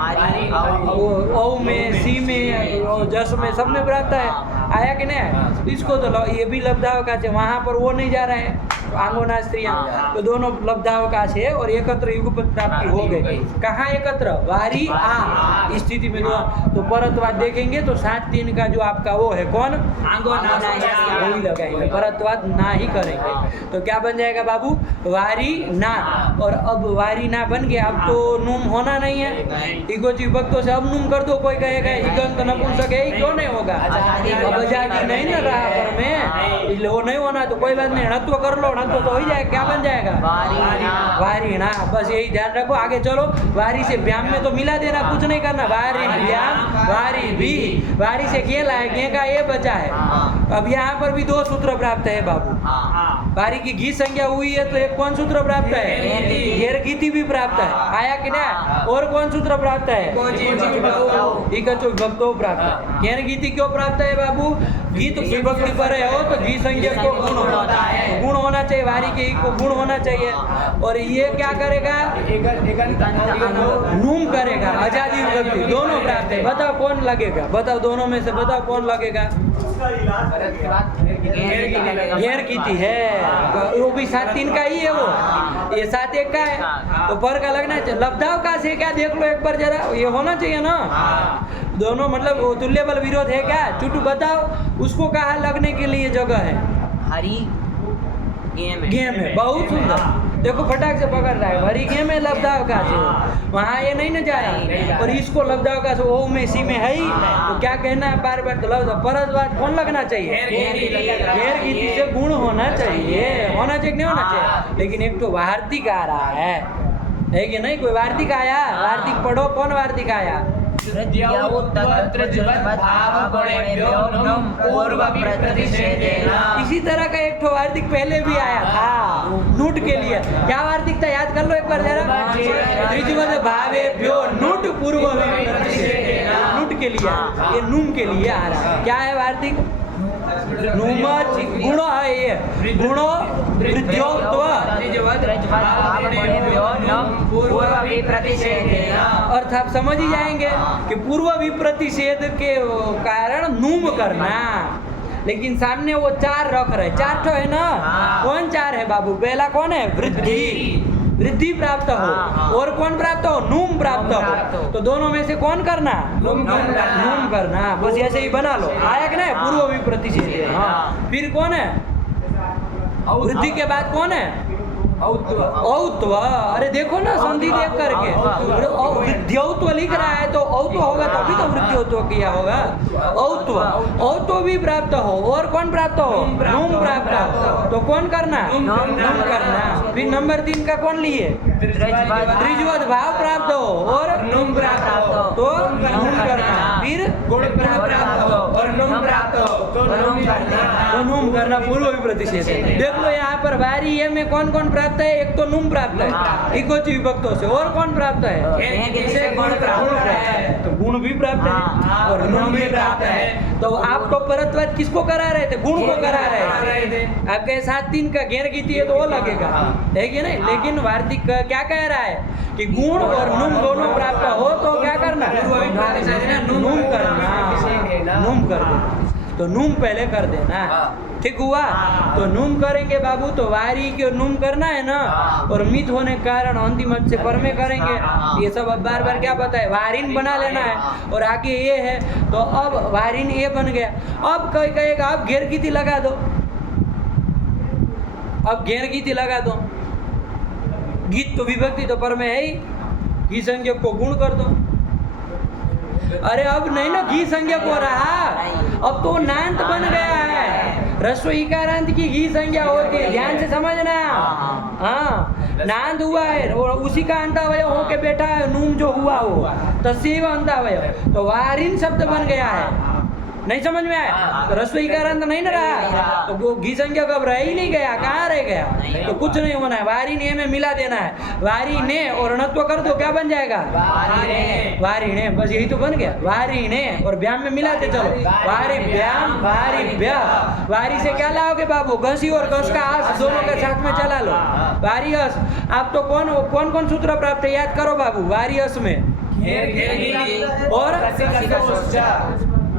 औ में, सी में, जस में, सब में प्राप्त है, आया कि नहीं? इसको तो ये भी लब्धावकाश है, वहाँ पर वो नहीं जा रहा है, आंगोना स्त्रियां, तो दोनों लब्धावकाश है और एकत्र युगपद प्राप्ति हो गई। कहाँ एकत्र? वारी आ स्थिति में दो, तो परत्वाद देखेंगे तो 7-3 का जो आपका वो है कौन? आंगोना वही लगाएंगे, परत्वाद ना ही करेंगे, तो क्या बन जाएगा बाबू? वारी ना। और अब वारी ना बन गया, अब तो नूम होना नहीं है, इगोची भक्तों से अब नूम कर दो, कोई कहेगा इगंत नपुंसक है, क्यों नहीं होगा? अब आजादी नहीं ना रहा पर में, इसलिए वो नहीं होना, तो कोई बात नहीं, णत्व कर लो, णत्व तो हो ही जाएगा। क्या बन जाएगा? वारी ना। बस यही ध्यान रखो, आगे चलो। वारी से व्याम में तो मिला देना, कुछ नहीं करना, वारी व्याम, वारी भी, वारी से गेला है, गे का ये बचा है। अब यहाँ पर भी 2 सूत्र प्राप्त है बाबू, वारी की घी संज्ञा हुई है, तो एक कौन सूत्र प्राप्त है? घेर गीति भी प्राप्त है, आया कि नहीं? और कौन सूत्र प्राप्त है? इकचो विभक्तो प्राप्त है। घेर गीति क्यों प्राप्त है बाबू? गीत विभक्ति पर है, हो तो घी संज्ञा को गुण होता है, गुण होना चाहिए, वारी के को गुण होना चाहिए। और ये क्या करेगा? नूम करेगा, आजादी विभक्ति, दोनों प्राप्त है। बताओ कौन लगेगा? बताओ दोनों में से बताओ कौन लगेगा? घेर गीति है, वो भी 7-3 का ही है, वो ये 7-1 का है, तो पर का लगना चाहिए। लब्धावकाश है क्या? देख लो एक बार जरा, ये होना चाहिए ना दोनों, मतलब वो तुल्य बल विरोध है क्या? चुटू बताओ, उसको कहाँ लगने के लिए जगह है? हरि गेम है, बहुत सुंदर। देखो फटाक से पकड़ रहा है, हरी गेम है, लब्धावकाश है, वहाँ ये नहीं ना जा रहा, और इसको लब्धावकाश ओ में, सी में है ही, तो क्या कहना है बार बार? तो परत्वाद कौन लगना चाहिए? घेर गीति से गुण होना चाहिए, होना चाहिए नहीं होना चाहिए? लेकिन एक तो वार्तिक आ रहा है कि नहीं? कोई वार्तिक आया? वार्तिक पढ़ो, कौन वार्तिक आया? इसी तरह का एक ठो वार्तिक पहले भी आया था नूट के लिए। क्या वार्तिक था? याद कर लो एक बार जरा। त्रिजवद भावेभ्यो नूट पूर्व नूट के लिए, ये नूम के लिए आ रहा है। क्या है वार्तिक? नूमच गुण है, ये गुणो वृद्ध्योत्व, अर्थ आप समझ ही जाएंगे कि पूर्व विप्रतिषेध के कारण नूम करना। लेकिन सामने वो 4 रख रहे, 4 ठो है ना? कौन 4 है बाबू? पहला कौन है? वृद्धि, वृद्धि प्राप्त हो, और कौन प्राप्त हो? नूम प्राप्त हो। तो दोनों में से कौन करना? नूम करना, बस ऐसे ही बना लो, आया कि नहीं? पूर्व विप्रतिषेध। हाँ, फिर कौन है? वृद्धि के बाद कौन है? औत्व औत्व, अरे देखो ना संधि देख करके वृद्धिौत्व लिख रहा है तो औत्व होगा तभी तो वृद्धिौत्व किया होगा। औत्व, औत्व भी प्राप्त हो और कौन प्राप्त हो? नुम प्राप्त हो। तो कौन करना? नुम करना। फिर नंबर 3 का कौन लिए? त्रिजवत भाव प्राप्त हो और नुम प्राप्त हो तो नुम करना। फिर गुण प्राप्त हो और नुम प्राप्त हो तो नुम करना। तो नुम करना पूर्व विप्रतिषेध है। देख लो यहाँ पर वारी ये में कौन कौन प्राप्त है? एक तो नुम प्राप्त है इकोची विभक्तों से, और कौन प्राप्त है? गुण प्राप्त है तो गुण भी प्राप्त है और नुम भी प्राप्त है। तो आप तो परत्वाद किसको करा रहे थे? गुण को करा रहे थे। आपके साथ 3 का घेर गीती है तो वो लगेगा, है कि नहीं? लेकिन वार्तिक क्या कह रहा है कि गुण और नुम दोनों प्राप्त हो तो क्या करना? नुम करना, नुम कर दो। तो नुम पहले कर देना, ठीक हुआ? तो नुम करेंगे बाबू तो वारी के नुम करना है ना, और मित होने के कारण अंतिम से पर में करेंगे। ये सब अब बार बार क्या पता है? वारिन बना लेना है और आगे ये है तो अब वारिन ये बन गया। अब कोई कहेगा अब घेर गीति लगा दो, अब घेर गीति लगा दो। गीत तो विभक्ति तो पर में है ही, घी संज्ञक को गुण कर दो। अरे अब नहीं ना घी संज्ञक हो रहा, अब तो नांत बन गया है। रस्व इकारांत की घी संज्ञा होती है, ध्यान से समझना। हाँ, नांद हुआ है और उसी का अंतावय हो के बैठा है नूम जो हुआ हो तस्व अंतावय, तो वारिन शब्द बन गया है। नहीं समझ में आया? तो रस्व इकारांत नहीं ना रहा, तो वो घी संज्ञा कब रह ही नहीं गया, कहाँ रह गया? तो कुछ नहीं होना है, वारी ने में मिला देना है। वारी ने और णत्व कर दो, क्या बन जाएगा? वारी ने, बस यही तो बन गया। वारी ने और ब्याम में मिलाते चलो, वारी ब्याम वारी ब्या। वारी से क्या लाओगे बाबू? घसी और घस का आस दोनों के साथ में चला लो, वारी अस। आप तो कौन कौन सूत्र प्राप्त है याद करो बाबू। वारी अस में और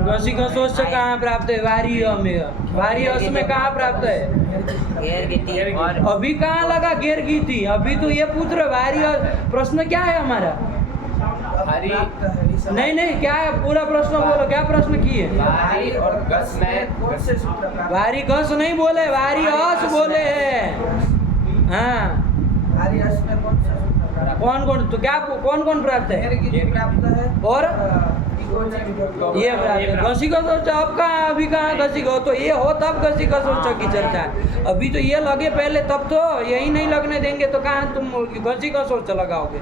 घसी घसोच से कहाँ प्राप्त है? वारी में। वारी अस में कहाँ प्राप्त है? अभी कहाँ लगा घेर गीति? अभी तो ये पुत्र वारी। प्रश्न क्या है हमारा? नहीं क्या है? पूरा प्रश्न बोलो, क्या प्रश्न किए? वारी और गस में कौन से सूत्र प्राप्त? वारी घस नहीं बोले, वारी अस बोले हैं। हाँ, वारी अस में कौन सा सूत्र प्राप्त? कौन कौन तो क्या कौन कौन प्राप्त है? प्राप्त है और इकोची ये प्राप्त है। घसी का सोचा अब कहाँ, अभी कहाँ घसी गो? तो ये हो तब घसी का सोचा की चर्चा है। अभी तो ये लगे पहले, तब तो यही नहीं लगने देंगे तो कहाँ तुम घसी का सोच लगाओगे?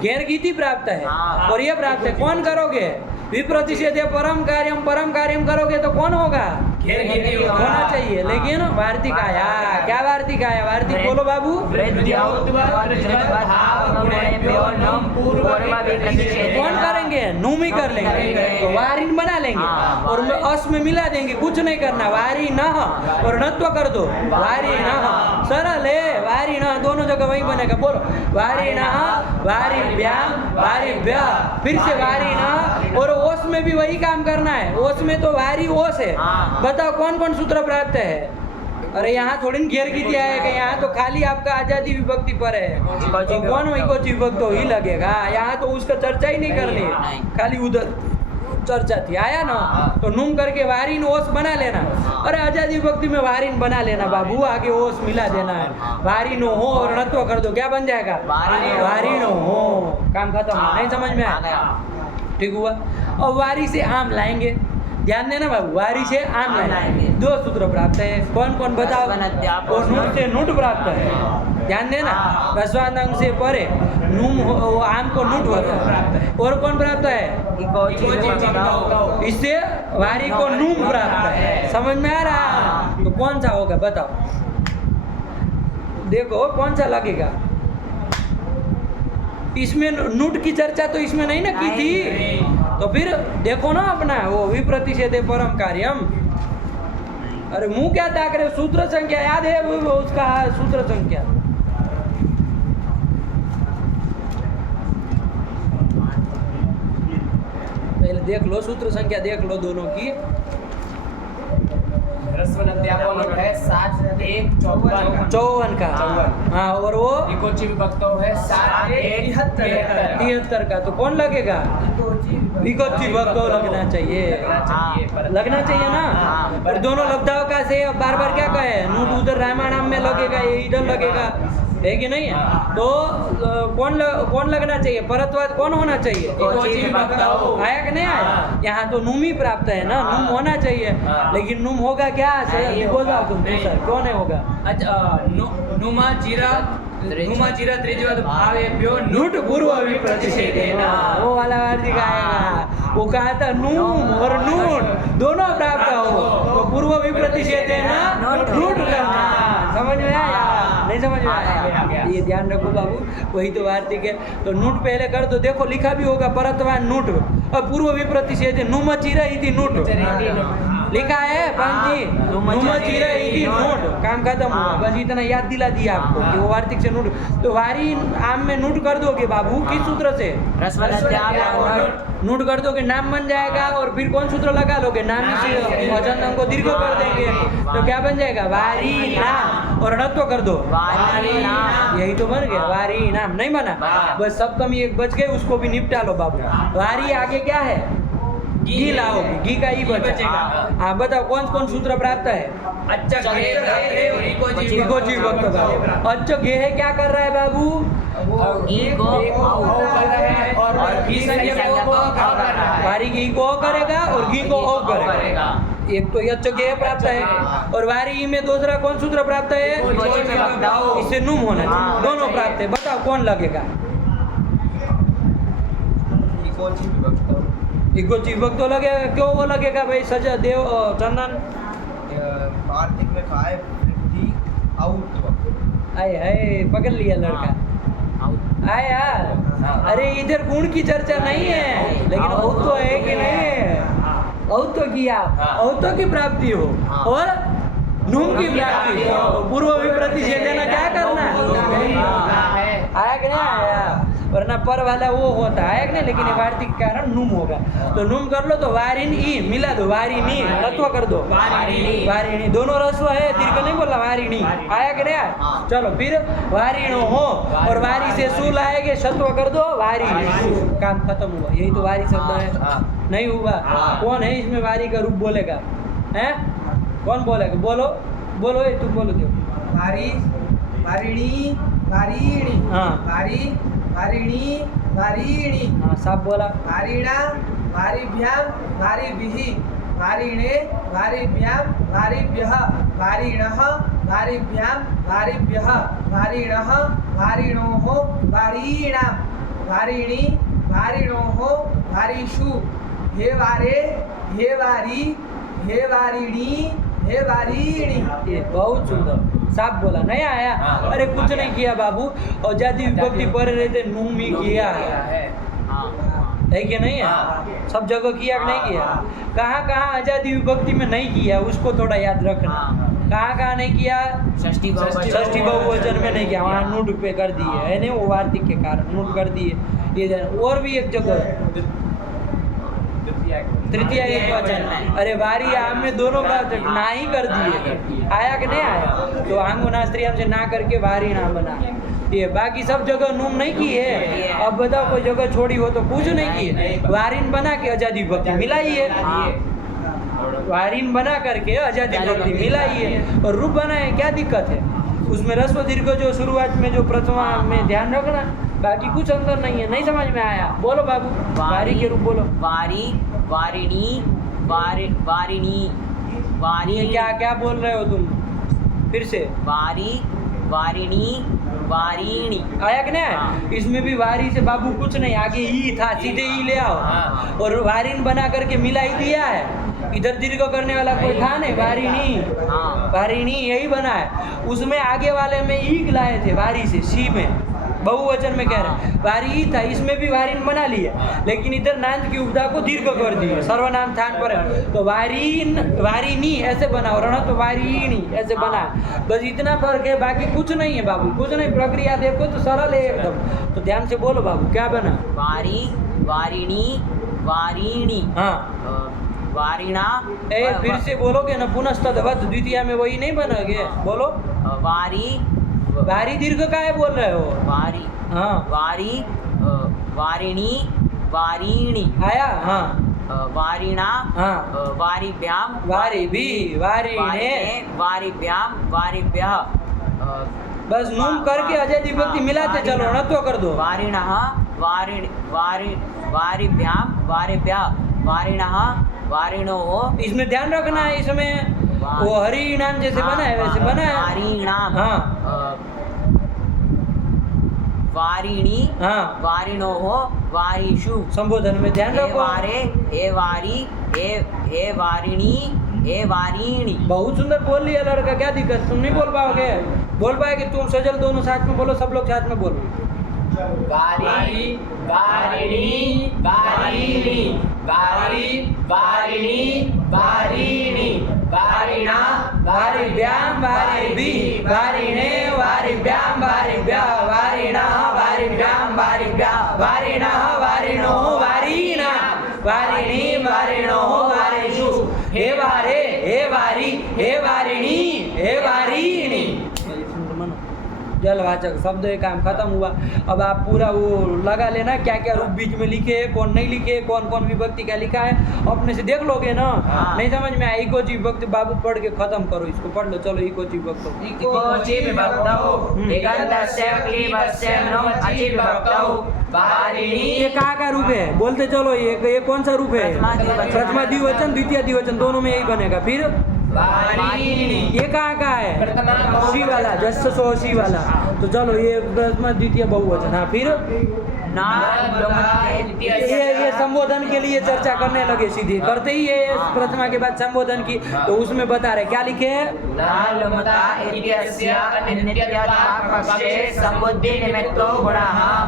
घेर गीति प्राप्त है और ये प्राप्त है। कौन करोगे? विप्रतिषेध परम कार्यम करोगे तो कौन होगा? होना चाहिए। लेकिन वार्तिक आया, क्या वार्तिक आया? वार्तिक बोलो बाबू। कौन करेंगे? नुम ही कर लेंगे, तो वारिन बना लेंगे और अस में मिला देंगे, कुछ नहीं करना। वारी न और णत्व कर दो, वारी न। सरल है, वारी न दोनों जगह वही बनेगा। बोलो वारी न वारी ब्याम वारी ब्या, फिर से वारी न। और ओस में भी वही काम करना है। ओस में तो वारी ओस है। बताओ कौन कौन सूत्र प्राप्त है? अरे यहाँ थोड़ी घेर गीति आएगा, यहाँ तो खाली आपका आजादी विभक्ति पर है, तो कौन इकोची विभक्त ही लगेगा। यहाँ तो उसका चर्चा ही नहीं करनी है, खाली उधर चर्चा थी। आया ना, तो नुम करके वारिन ओस बना लेना। अरे आजादी विभक्ति में वारिन बना लेना बाबू, आगे ओस मिला देना है। वारिनो हो और णत्व कर दो, क्या बन जाएगा? वारिनो हो। काम खत्म। नहीं समझ में आया? ठीक हुआ। और वारी से आम लाएंगे, ध्यान देना बाबू। वारी से आम लाएंगे। 2 सूत्र प्राप्त है। कौन कौन बताओ? और नुट से नुट प्राप्त है, ध्यान देना। रस्वांत अंग से परे नुम हो, आम को नुट होता है। और कौन प्राप्त है? इससे वारी को नुम प्राप्त है। समझ में आ रहा? तो कौन सा होगा बताओ? देखो कौन सा लगेगा। इसमें नुट की चर्चा तो इसमें नहीं ना की थी, तो फिर देखो ना अपना वो विप्रतिषेध परम कार्यम। अरे मुंह क्या ताक रहे? सूत्र संख्या याद है वो उसका? सूत्र संख्या पहले देख लो, सूत्र संख्या देख लो दोनों की। अध्यापन है 7-1-54 का। हाँ, और वो इकोची विभक्तो है 7-1-73 का। तो कौन लगेगा? इकोची विभक्त लगना चाहिए, लगना चाहिए ना। और दोनों लब्धाओं का से बार बार क्या कहे? नूट उधर रामायण में लगेगा, ये इधर लगेगा, है कि नहीं है? तो कौन लगना चाहिए? परत्वाद कौन होना चाहिए? एकोची विभक्तौ। आया कि नहीं आया? यहाँ तो नुम ही प्राप्त है ना, नुम होना चाहिए, लेकिन नुम होगा क्या? बोल रहा तुम सर, कौन है होगा? नुमाचिरा त्रिज्वत भावेभ्यो नुट पूर्व विप्रतिषेधेन। वो वाला वार्तिक आएगा, वो कहा था नूम और नूट दोनों प्राप्त हो तो पूर्व विप्रतिषेधेन नूट करना। समझ में आया? नहीं समझ में आया? ये ध्यान रखो बाबू, वही तो वार्तिक है। तो नूट पहले कर दो, देखो लिखा भी होगा परत्वान नूट और पूर्व विप्रतिषेधे नुमचिरा इति नूट लिखा है पंजी, नुमचिरा इति नूट। काम खत्म हुआ, बस इतना याद दिला दिया आपको कि वो वार्तिक से नूट। तो वारी आम में नूट कर दोगे बाबू, किस सूत्र से? नूट कर दोगे, नाम बन जाएगा। और फिर कौन सूत्र लगा लोगे? नाम से वचन को दीर्घ कर देंगे तो क्या बन जाएगा? वारी नाम। और णत्व कर दो, यही तो बन गया, वारी नाम। नहीं बना? बस सप्तमी एक बच गए, उसको भी निपटा लो बाबू। वारी आगे क्या है? घी लाओगे, घी का ही बचेगा। हाँ बताओ कौन सूत्र प्राप्त है? अच्छा इकोची वक्त बाबू। अच्छा घे है क्या कर रहा है बाबू? वारी घी को करेगा और घी को ओ करेगा। एक तो यच्च गेह प्राप्त है और वारी में दूसरा कौन सूत्र प्राप्त है? इससे नुम होना चाहिए, दोनों प्राप्त है। बताओ कौन लगेगा? इकोची वक्त तो लगेगा। क्यों वो लगेगा भाई? सजा देव चंदन वार्तिक में कहा है वृद्धि औत्व। आए हाय, पकड़ लिया लड़का। आया, अरे इधर गुण की चर्चा नहीं है, लेकिन औत्व है कि नहीं है? औत्व किया, औत्व की प्राप्ति हो और नुम की प्राप्ति हो। पूर्व विप्रतिषेधेन क्या करना? आया कि नहीं आया? वरना पर वाला वो होता है कि नहीं, लेकिन ये वार्तिक के कारण नुम होगा। तो नुम कर लो तो वारिन ई मिला दो, वारिनी रत्व कर दो, वारिणी दोनों रस्व है, दीर्घ नहीं बोला, वारिणी। आया कि नहीं आया? चलो फिर वारिणो हो और वारी से सु लाएंगे, सत्व कर दो, वारी। काम खत्म हुआ, यही तो वारी शब्द है। नहीं हुआ? कौन है इसमें वारी का रूप बोलेगा? हैं? कौन बोलेगा? बोलो बोलो, ये तुम बोलो। वारी, वारिणी, वारीणी, हाँ। वारी, वारिणी, वारीणी, हाँ सब बोला। वारिणा, वारिभ्याम, वारिभिः, वारिणे, वारिभ्याम, वारिभ्यः, वारिणः, वारिभ्याम, वारिभ्यः, वारिणः, वारिणोः, वारीणां, वारिणी, वारिणोः, वारिषु। हे वारे, हे वारी, हे वारिणी, हे वारीणी। ये बहुत सुंदर, साफ बोला। नहीं आया? अरे कुछ नहीं किया बाबू, और जाति विभक्ति पर रहते नुम ही किया है कि नहीं है? सब जगह किया कि नहीं किया? कहाँ आजादी विभक्ति में नहीं किया, उसको थोड़ा याद रखना। कहाँ नहीं किया? षष्ठी बहुवचन में नहीं किया, वहाँ नूट पे कर दिए है नहीं, वो वार्तिक के कारण नूट कर दिए। ये और भी एक जगह तृतीय एक वचन, अरे वारी आम में दोनों का ना ही कर दिए। आया कि नहीं आया? तो आंगो नास्त्री हमसे ना करके वारी नाम बना। ये बाकी सब जगह नूम नहीं की है। अब बताओ कोई जगह छोड़ी हो तो कुछ नहीं की, वारिन बना के आजादी विभक्ति मिलाई है। वारिन बना करके आजादी विभक्ति मिलाई है और रूप बनाए, क्या दिक्कत है उसमें? रस्व दीर्घ जो शुरुआत में जो प्रथमा में ध्यान रखना, बाकी कुछ अंतर नहीं है। नहीं समझ में आया? बोलो बाबू, वारी के रूप बोलो। वारी, वारिणी, वारिणी, ये क्या बोल रहे हो तुम? फिर से वारी, वारिणी, वारीणी। आया कि नहीं? इसमें भी वारी से बाबू कुछ नहीं, आगे ई था, सीधे ई ले आओ और वारिन बना करके मिला ही दिया है। इधर दीर्घ करने वाला कोई था नहीं, वारिणी, वारिणी यही बना है। उसमें आगे वाले में ई लाए थे, वारी से सी में बहुवचन में कह रहे हैं, वारी ही था, इसमें भी वारिन बना लिया, लेकिन इधर नांद की उपदा को दीर्घ कर दिए, सर्वनाम स्थान पर है तो वारीन, वारिनी ऐसे बना, और तो वारीणी ऐसे बना। बस इतना फर्क है, बाकी कुछ नहीं है बाबू, कुछ नहीं। प्रक्रिया देखो तो सरल है एकदम। तो ध्यान से बोलो बाबू, क्या बना? वारी, वारिणी, वारीणी। हाँ, वारिणा। फिर से बोलोगे ना, पुनस्तद्वत् द्वितीय में वही नहीं बनोगे? बोलो। वारी, वारी दीर्घ का है बोल रहे हो? वारी, हाँ, वारी, वारिणी, वारीणी। आया? हाँ, वारिणा, हाँ, वारिभ्याम, वारिभि, वारिणे, वारिभ्याम, वारिभ्यः, बस नूम करके अजय विभक्ति मिलाते चलो, णत्व कर दो। वारिणः वारिभ्यां वारिभ्या वारिणः वारिणोः। इसमें ध्यान रखना है, इसमें वो हरि नाम जैसे बना है वैसे बना है। वारिणाम हाँ। वारिणी हाँ। वारिणोः वारिषु। संबोधन में ध्यान हे रखो। वारे हे वारी हे वारिणी हे वारिणी। बहुत सुंदर बोल लिया लड़का, क्या दिक्कत, तुम नहीं बोल पाओगे? बोल पाएगे तुम? सजल दोनों साथ में बोलो, सब लोग साथ में बोलो। गारी गारिणी गारिणी गारी गारिणी गारिणी गारिणा वारिभ्यां वारिभिः वारिणे वारिभ्यां वारिभ्यः वारिणः वारिभ्यां वारिभ्यः वारिणः वारिणोः वारिणां वारिणी वारिणोः वारिषु। हे वारे हे वारी हे वारिणी हे वारिणी। जलवाचक शब्द एक काम खत्म हुआ। अब आप पूरा वो लगा लेना क्या क्या रूप बीच में लिखे, कौन नहीं लिखे, कौन कौन विभक्ति क्या लिखा है, अपने से देख लोगे ना। नहीं समझ में आया इको विभक्ति बाबू पढ़ के खत्म करो, इसको पढ़ लो। चलो इको विभक्ति। इकोची विभक्तौ दिगन्तस्य क्लीबस्य नुम् अचि विभक्तौ वारिणी। ये कहाँ का रूप है? बोलते चलो, ये कौन सा रूप है? प्रथमा द्विवचन द्वितीय द्विवचन दोनों में यही बनेगा। फिर वारिणी ये कहाँ का है? शी वाला, जस्ट सो शी वाला। तो चलो ये प्रथमा द्वितीय बहुवचन। हाँ फिर ये संबोधन के लिए चर्चा करने लगे सीधे, करते ही ये प्रथमा के बाद संबोधन की, तो उसमें बता रहे क्या लिखे है?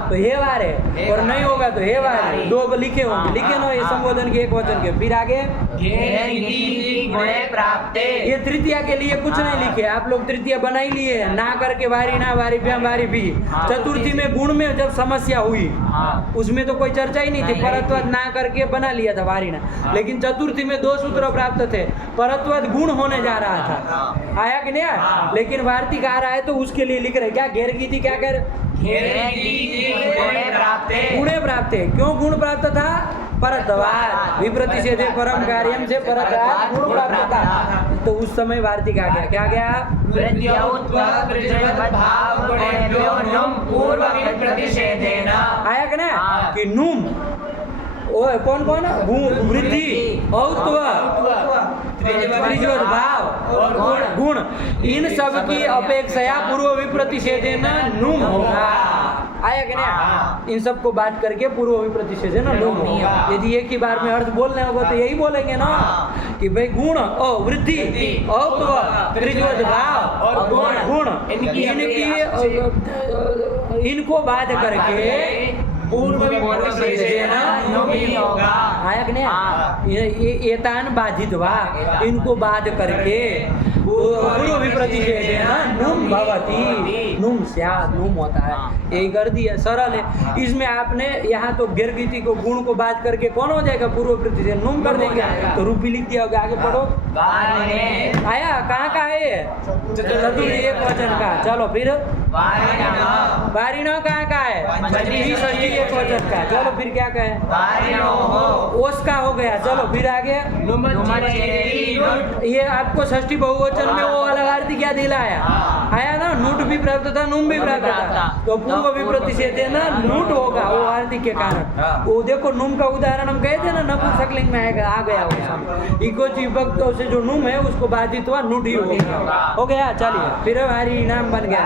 तो हे वार है, और नहीं होगा तो हे वार है। दो लिखे होंगे, लिखे ना ये संबोधन के एक वचन के। फिर आगे ये तृतीया के लिए कुछ नहीं लिखे, आप लोग तृतीया बना ही लिए ना करके वारी ना वारी भ्याम वारी भी। चतुर्थी में गुण में जब समस्या हुई उसमें तो कोई चर्चा ही नहीं थी, परत्वद ना करके बना लिया था वारिणा। लेकिन चतुर्थी में दो सूत्र प्राप्त थे, परत्वद गुण होने जा रहा था, आया कि नहीं आया? लेकिन वार्तिक आ रहा है तो उसके लिए लिख रहे क्या? घेर की थी, क्या कर गुणे प्राप्त है। क्यों गुण प्राप्त था? परत्वाद विप्रति से थे परम कार्यम से परत्वाद गुण प्राप्त था। तो उस समय वार्तिक आ गया, क्या गया? आया कि ना कि नुम ओ कौन कौन? वृद्धि औत्व भाव और गुण, इन सब की अपेक्षा पूर्व विप्रतिषेधेन नुम होगा। आया कि नहीं? इन सबको बात करके पूर्व विप्रतिषेधेन नुम होगा। यदि एक ही बार में अर्थ बोलने होगा तो यही बोलेंगे ना कि भाई गुण और वृद्धि औत्व त्रिज्वत भाव और गुण इनको बात करके पूर्व विप्रतिषेधेन नुम होगा। आया कि नहीं? एतान बाधित वा, इनको बाध करके पूर्व विप्रतिषेधेन नुम भवति, नुम स्यात्, नुम होता है। यही कर दिया, सरल है। इसमें आपने यहाँ तो गिरगिति को गुण को बात करके कौन हो जाएगा? पूर्व प्रतिषेध नुम कर देंगे, तो रूपी लिख दिया होगा। आगे पढ़ो। आया कहाँ का है ये? चतुर्थी एक वचन का। चलो फिर वारिणो कहाँ का है? षष्ठी एक वचन का। चलो फिर क्या कहे? ओस का हो गया। चलो फिर आगे ये आपको षष्ठी बहुवचन में वो अलग आरती क्या दिलाया? आया ना, नूट भी प्राप्त था, नुम भी प्राप्त था, तो पूर्व विप्रतिषेधेन नूट होगा वो आरती के कारण। वो देखो नुम का उदाहरण हम कहे थे ना, नपुंसकलिंग में आएगा, आ गया वो। इकोची विभक्तों से जो नुम है उसको बाधित हुआ, नूट ही हो गया। चलिए फिर वारी नाम बन गया,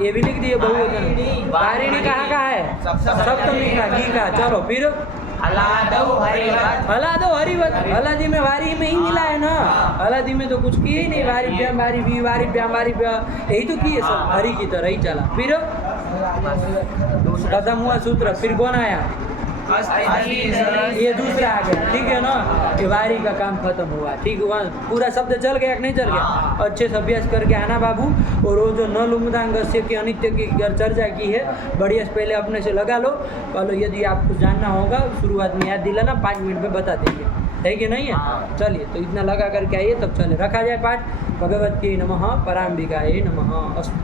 ये भी लिख दिए बहुवचन। वारिणी कहाँ का है? सप्तमी का, की का। चलो फिर हलादो हरिवत, हलादी में वारी में ही मिला है ना, हलादी में तो कुछ किए ही नहीं। वारी ब्याम वारी भी, वारी ब्याम वारी ब्या, यही तो किए सब, हरि की तरह ही चला। फिर खत्म हुआ सूत्र। फिर कौन आया? ये दूसरा आ गया, ठीक है ना। ये वारी का काम खत्म हुआ, ठीक हुआ। पूरा शब्द चल गया कि नहीं चल गया? अच्छे से अभ्यास करके आना बाबू। और वो जो न लुमदांगस्य की अनित्य की चर्चा की है बढ़िया से पहले अपने से लगा लो। कल यदि आपको जानना होगा शुरुआत में याद दिलाना, 5 मिनट में बता देंगे, है कि नहीं है? चलिए तो इतना लगा करके आइए, तब चले रखा जाए पाठ। भगवती नमः, पराम्बिकायै नमः। अस्तु।